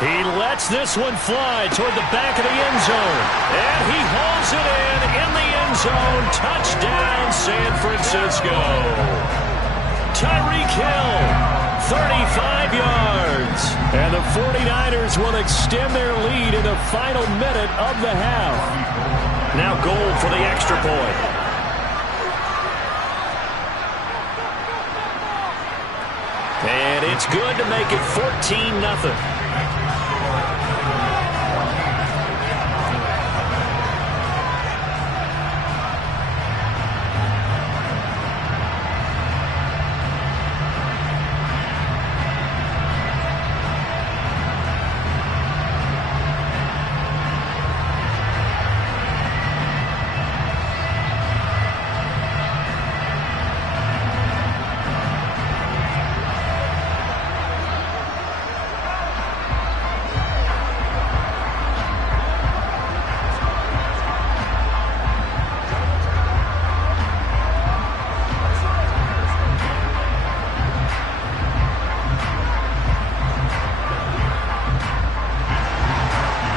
He lets this one fly toward the back of the end zone. And he hauls it in the end zone. Touchdown, San Francisco. Tyreek Hill, 35 yards. And the 49ers will extend their lead in the final minute of the half. Now Gold for the extra point. And it's good to make it 14-0.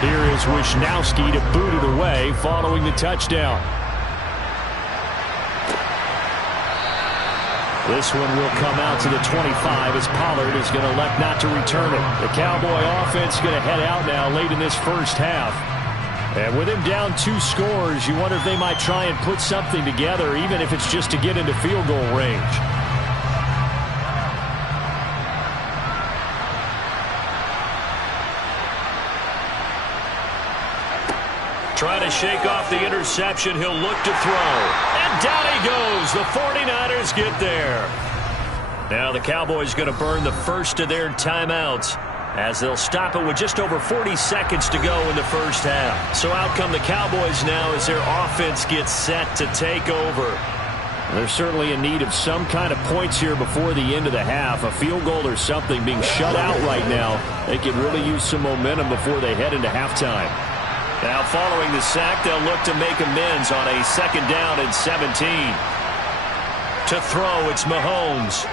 Here is Wisnowski to boot it away following the touchdown. This one will come out to the 25 as Pollard is going to elect not to return it. The Cowboy offense going to head out now late in this first half. And with him down 2 scores, you wonder if they might try and put something together, even if it's just to get into field goal range. Trying to shake off the interception. He'll look to throw. And down he goes. The 49ers get there. Now the Cowboys going to burn the first of their timeouts as they'll stop it with just over 40 seconds to go in the first half. So out come the Cowboys now as their offense gets set to take over. They're certainly in need of some kind of points here before the end of the half. A field goal or something being shut out right now. They could really use some momentum before they head into halftime. Now following the sack, they'll look to make amends on a 2nd down and 17. To throw, it's Mahomes.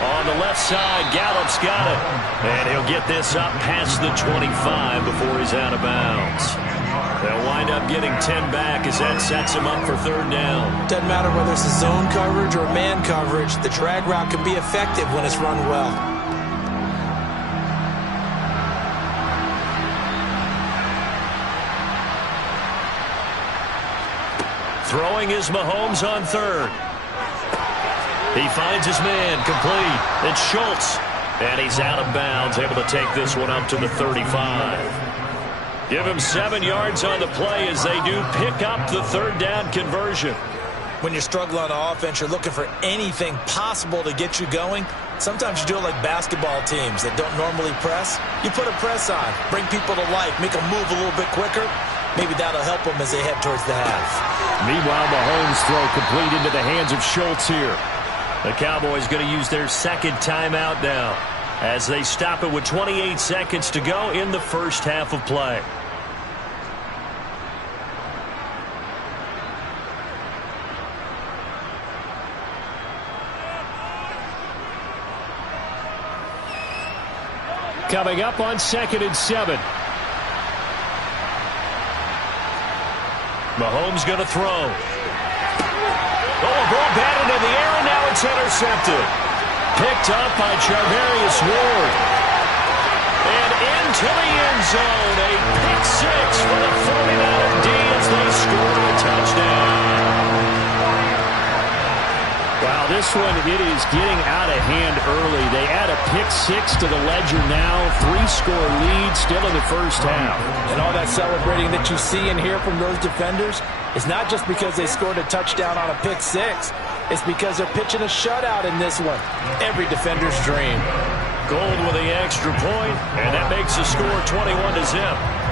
On the left side, Gallup's got it. And he'll get this up past the 25 before he's out of bounds. They'll wind up getting 10 back as that sets him up for 3rd down. Doesn't matter whether it's a zone coverage or man coverage, the drag route can be effective when it's run well. Throwing is Mahomes on 3rd. He finds his man, complete. It's Schultz. And he's out of bounds, able to take this one up to the 35. Give him 7 yards on the play as they do pick up the 3rd down conversion. When you're struggling on offense, you're looking for anything possible to get you going. Sometimes you do it like basketball teams that don't normally press. You put a press on, bring people to life, make them move a little bit quicker. Maybe that'll help them as they head towards the half. Meanwhile, Mahomes throw complete into the hands of Schultz here. The Cowboys going to use their 2nd timeout now as they stop it with 28 seconds to go in the first half of play. Coming up on 2nd and 7. Mahomes going to throw. Oh, a ball batted in the air, and now it's intercepted. Picked up by Charvarius Ward. And into the end zone. A pick 6 for the 49er D as they score a touchdown. Wow, this one, it is getting out of hand early. They add a pick 6 to the ledger now. 3-score lead still in the first half. And all that celebrating that you see and hear from those defenders is not just because they scored a touchdown on a pick 6. It's because they're pitching a shutout in this one. Every defender's dream. Gold with the extra point, and that makes the score 21-0.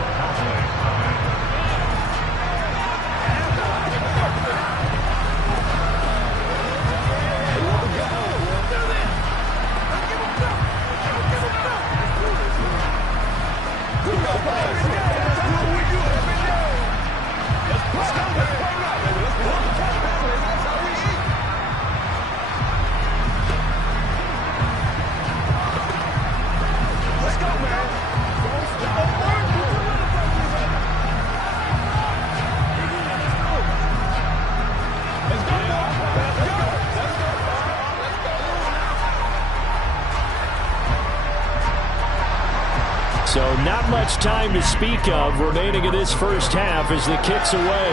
So not much time to speak of remaining in this first half as the kick's away.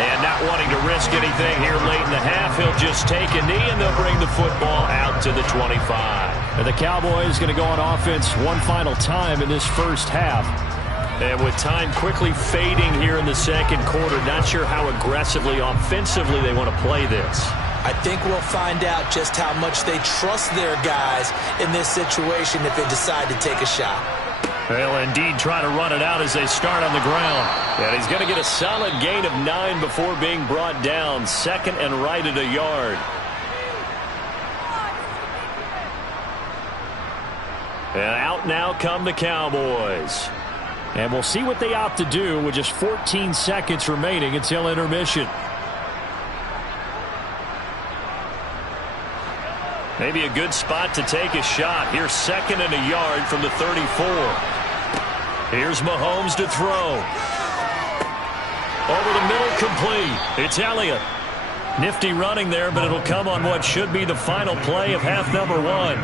And not wanting to risk anything here late in the half, he'll just take a knee and they'll bring the football out to the 25. And the Cowboys going to go on offense one final time in this first half. And with time quickly fading here in the second quarter, not sure how aggressively, offensively they want to play this. I think we'll find out just how much they trust their guys in this situation if they decide to take a shot. They'll indeed try to run it out as they start on the ground. And he's going to get a solid gain of 9 before being brought down. Second and right at a yard. And out now come the Cowboys. And we'll see what they opt to do with just 14 seconds remaining until intermission. Maybe a good spot to take a shot. Here's second and a yard from the 34. Here's Mahomes to throw. Over the middle, complete. It's Elliott. Nifty running there, but it'll come on what should be the final play of half number 1.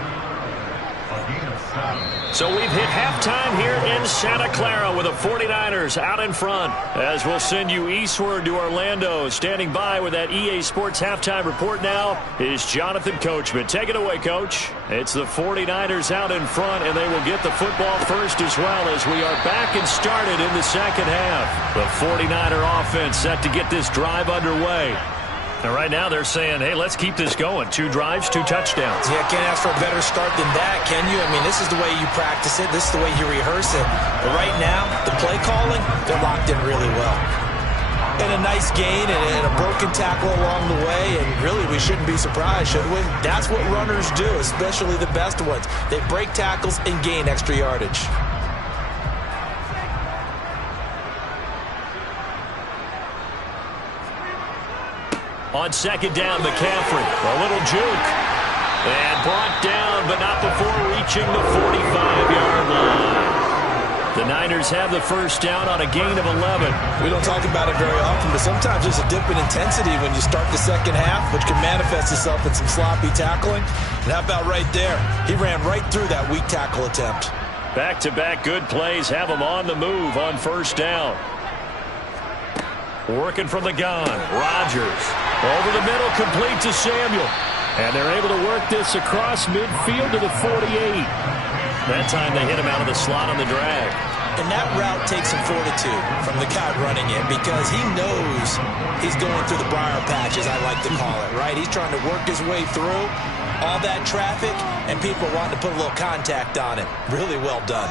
So we've hit halftime here in Santa Clara with the 49ers out in front. As we'll send you eastward to Orlando. Standing by with that EA Sports halftime report now is Jonathan Coachman. Take it away, Coach. It's the 49ers out in front, and they will get the football first as well as we are back and started in the second half. The 49er offense set to get this drive underway. And right now they're saying, hey, let's keep this going. 2 drives, 2 touchdowns. Yeah, can't ask for a better start than that, can you? I mean, this is the way you practice it. This is the way you rehearse it. But right now, the play calling, they're locked in really well. And a nice gain and a broken tackle along the way. And really, we shouldn't be surprised, should we? That's what runners do, especially the best ones. They break tackles and gain extra yardage. On second down, McCaffrey. A little juke. And brought down, but not before reaching the 45-yard line. The Niners have the first down on a gain of 11. We don't talk about it very often, but sometimes there's a dip in intensity when you start the second half, which can manifest itself in some sloppy tackling. And how about right there? He ran right through that weak tackle attempt. Back-to-back good plays have him on the move on first down. Working from the gun, Rodgers. Over the middle, complete to Samuel. And they're able to work this across midfield to the 48. That time they hit him out of the slot on the drag. And that route takes some fortitude from the guy running it because he knows he's going through the briar patch, as I like to call it, right? He's trying to work his way through all that traffic, and people wanting to put a little contact on it. Really well done.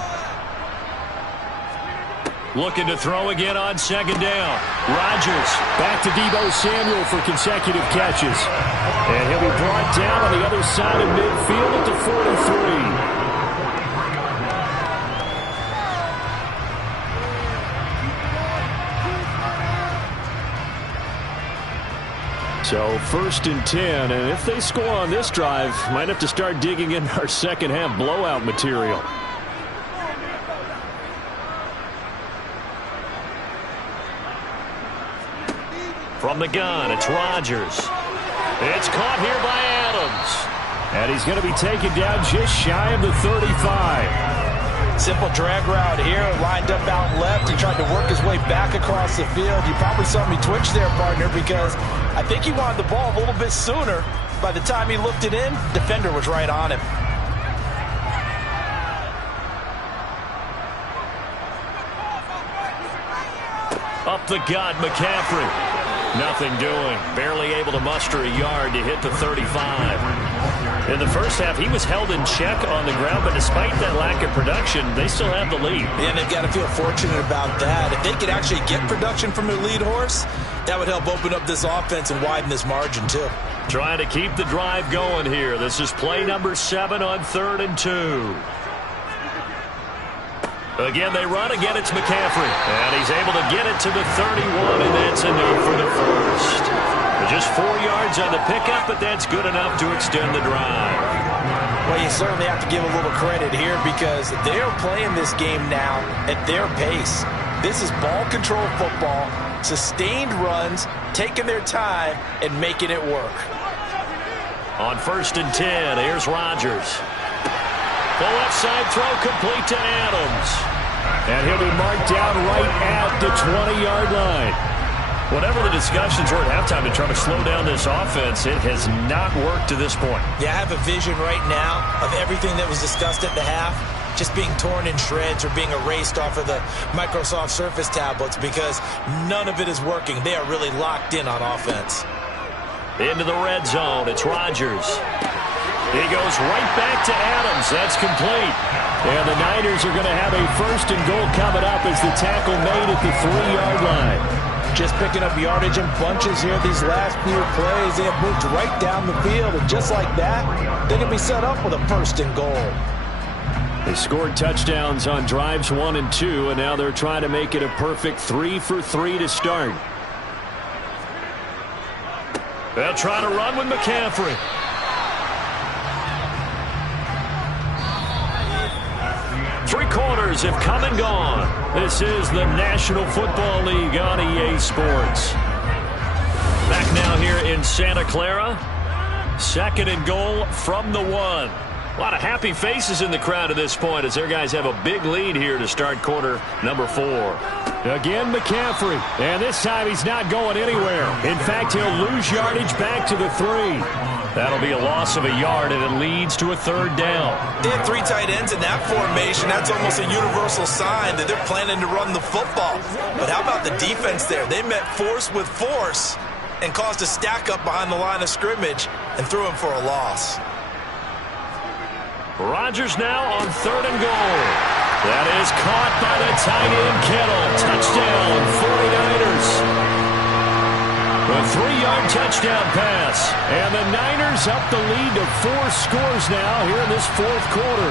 Looking to throw again on second down. Rodgers back to Deebo Samuel for consecutive catches. And he'll be brought down on the other side of midfield at the 43. So first and 10, and if they score on this drive, might have to start digging in our second half blowout material. From the gun, it's Rodgers. It's caught here by Adams. And he's going to be taken down just shy of the 35. Simple drag route here, lined up out left. He tried to work his way back across the field. You probably saw me twitch there, partner, because I think he wanted the ball a little bit sooner. By the time he looked it in, defender was right on him. Up the gut, McCaffrey. Nothing doing. Barely able to muster a yard to hit the 35. In the first half, he was held in check on the ground, but despite that lack of production, they still have the lead. Yeah, they've got to feel fortunate about that. If they could actually get production from their lead horse, that would help open up this offense and widen this margin, too. Trying to keep the drive going here. This is play number 7 on 3rd and 2. Again, they run. Again, it's McCaffrey. And he's able to get it to the 31, and that's enough for the first. Just 4 yards on the pickup, but that's good enough to extend the drive. Well, you certainly have to give a little credit here because they're playing this game now at their pace. This is ball control football, sustained runs, taking their time, and making it work. On 1st and 10, here's Rodgers. The left side throw complete to Adams. And he'll be marked down right at the 20-yard line. Whatever the discussions were at halftime to try to slow down this offense, it has not worked to this point. Yeah, I have a vision right now of everything that was discussed at the half just being torn in shreds or being erased off of the Microsoft Surface tablets because none of it is working. They are really locked in on offense. Into the red zone. It's Rodgers. He goes right back to Adams. That's complete. And the Niners are going to have a 1st and goal coming up as the tackle made at the 3-yard line. Just picking up yardage in bunches here these last few plays. They have moved right down the field, and just like that, they can be set up with a 1st and goal. They scored touchdowns on drives 1 and 2, and now they're trying to make it a perfect 3 for 3 to start. They'll try to run with McCaffrey. Three quarters have come and gone. This is the National Football League on EA Sports. Back now here in Santa Clara. 2nd and goal from the 1. A lot of happy faces in the crowd at this point as their guys have a big lead here to start quarter number 4. Again, McCaffrey. And this time he's not going anywhere. In fact, he'll lose yardage back to the 3. That'll be a loss of a yard, and it leads to a 3rd down. They had 3 tight ends in that formation. That's almost a universal sign that they're planning to run the football. But how about the defense there? They met force with force and caused a stack up behind the line of scrimmage and threw him for a loss. Rodgers now on 3rd and goal. That is caught by the tight end Kittle. Touchdown, 49ers. A 3-yard touchdown pass. And the Niners up the lead to 4 scores now here in this 4th quarter.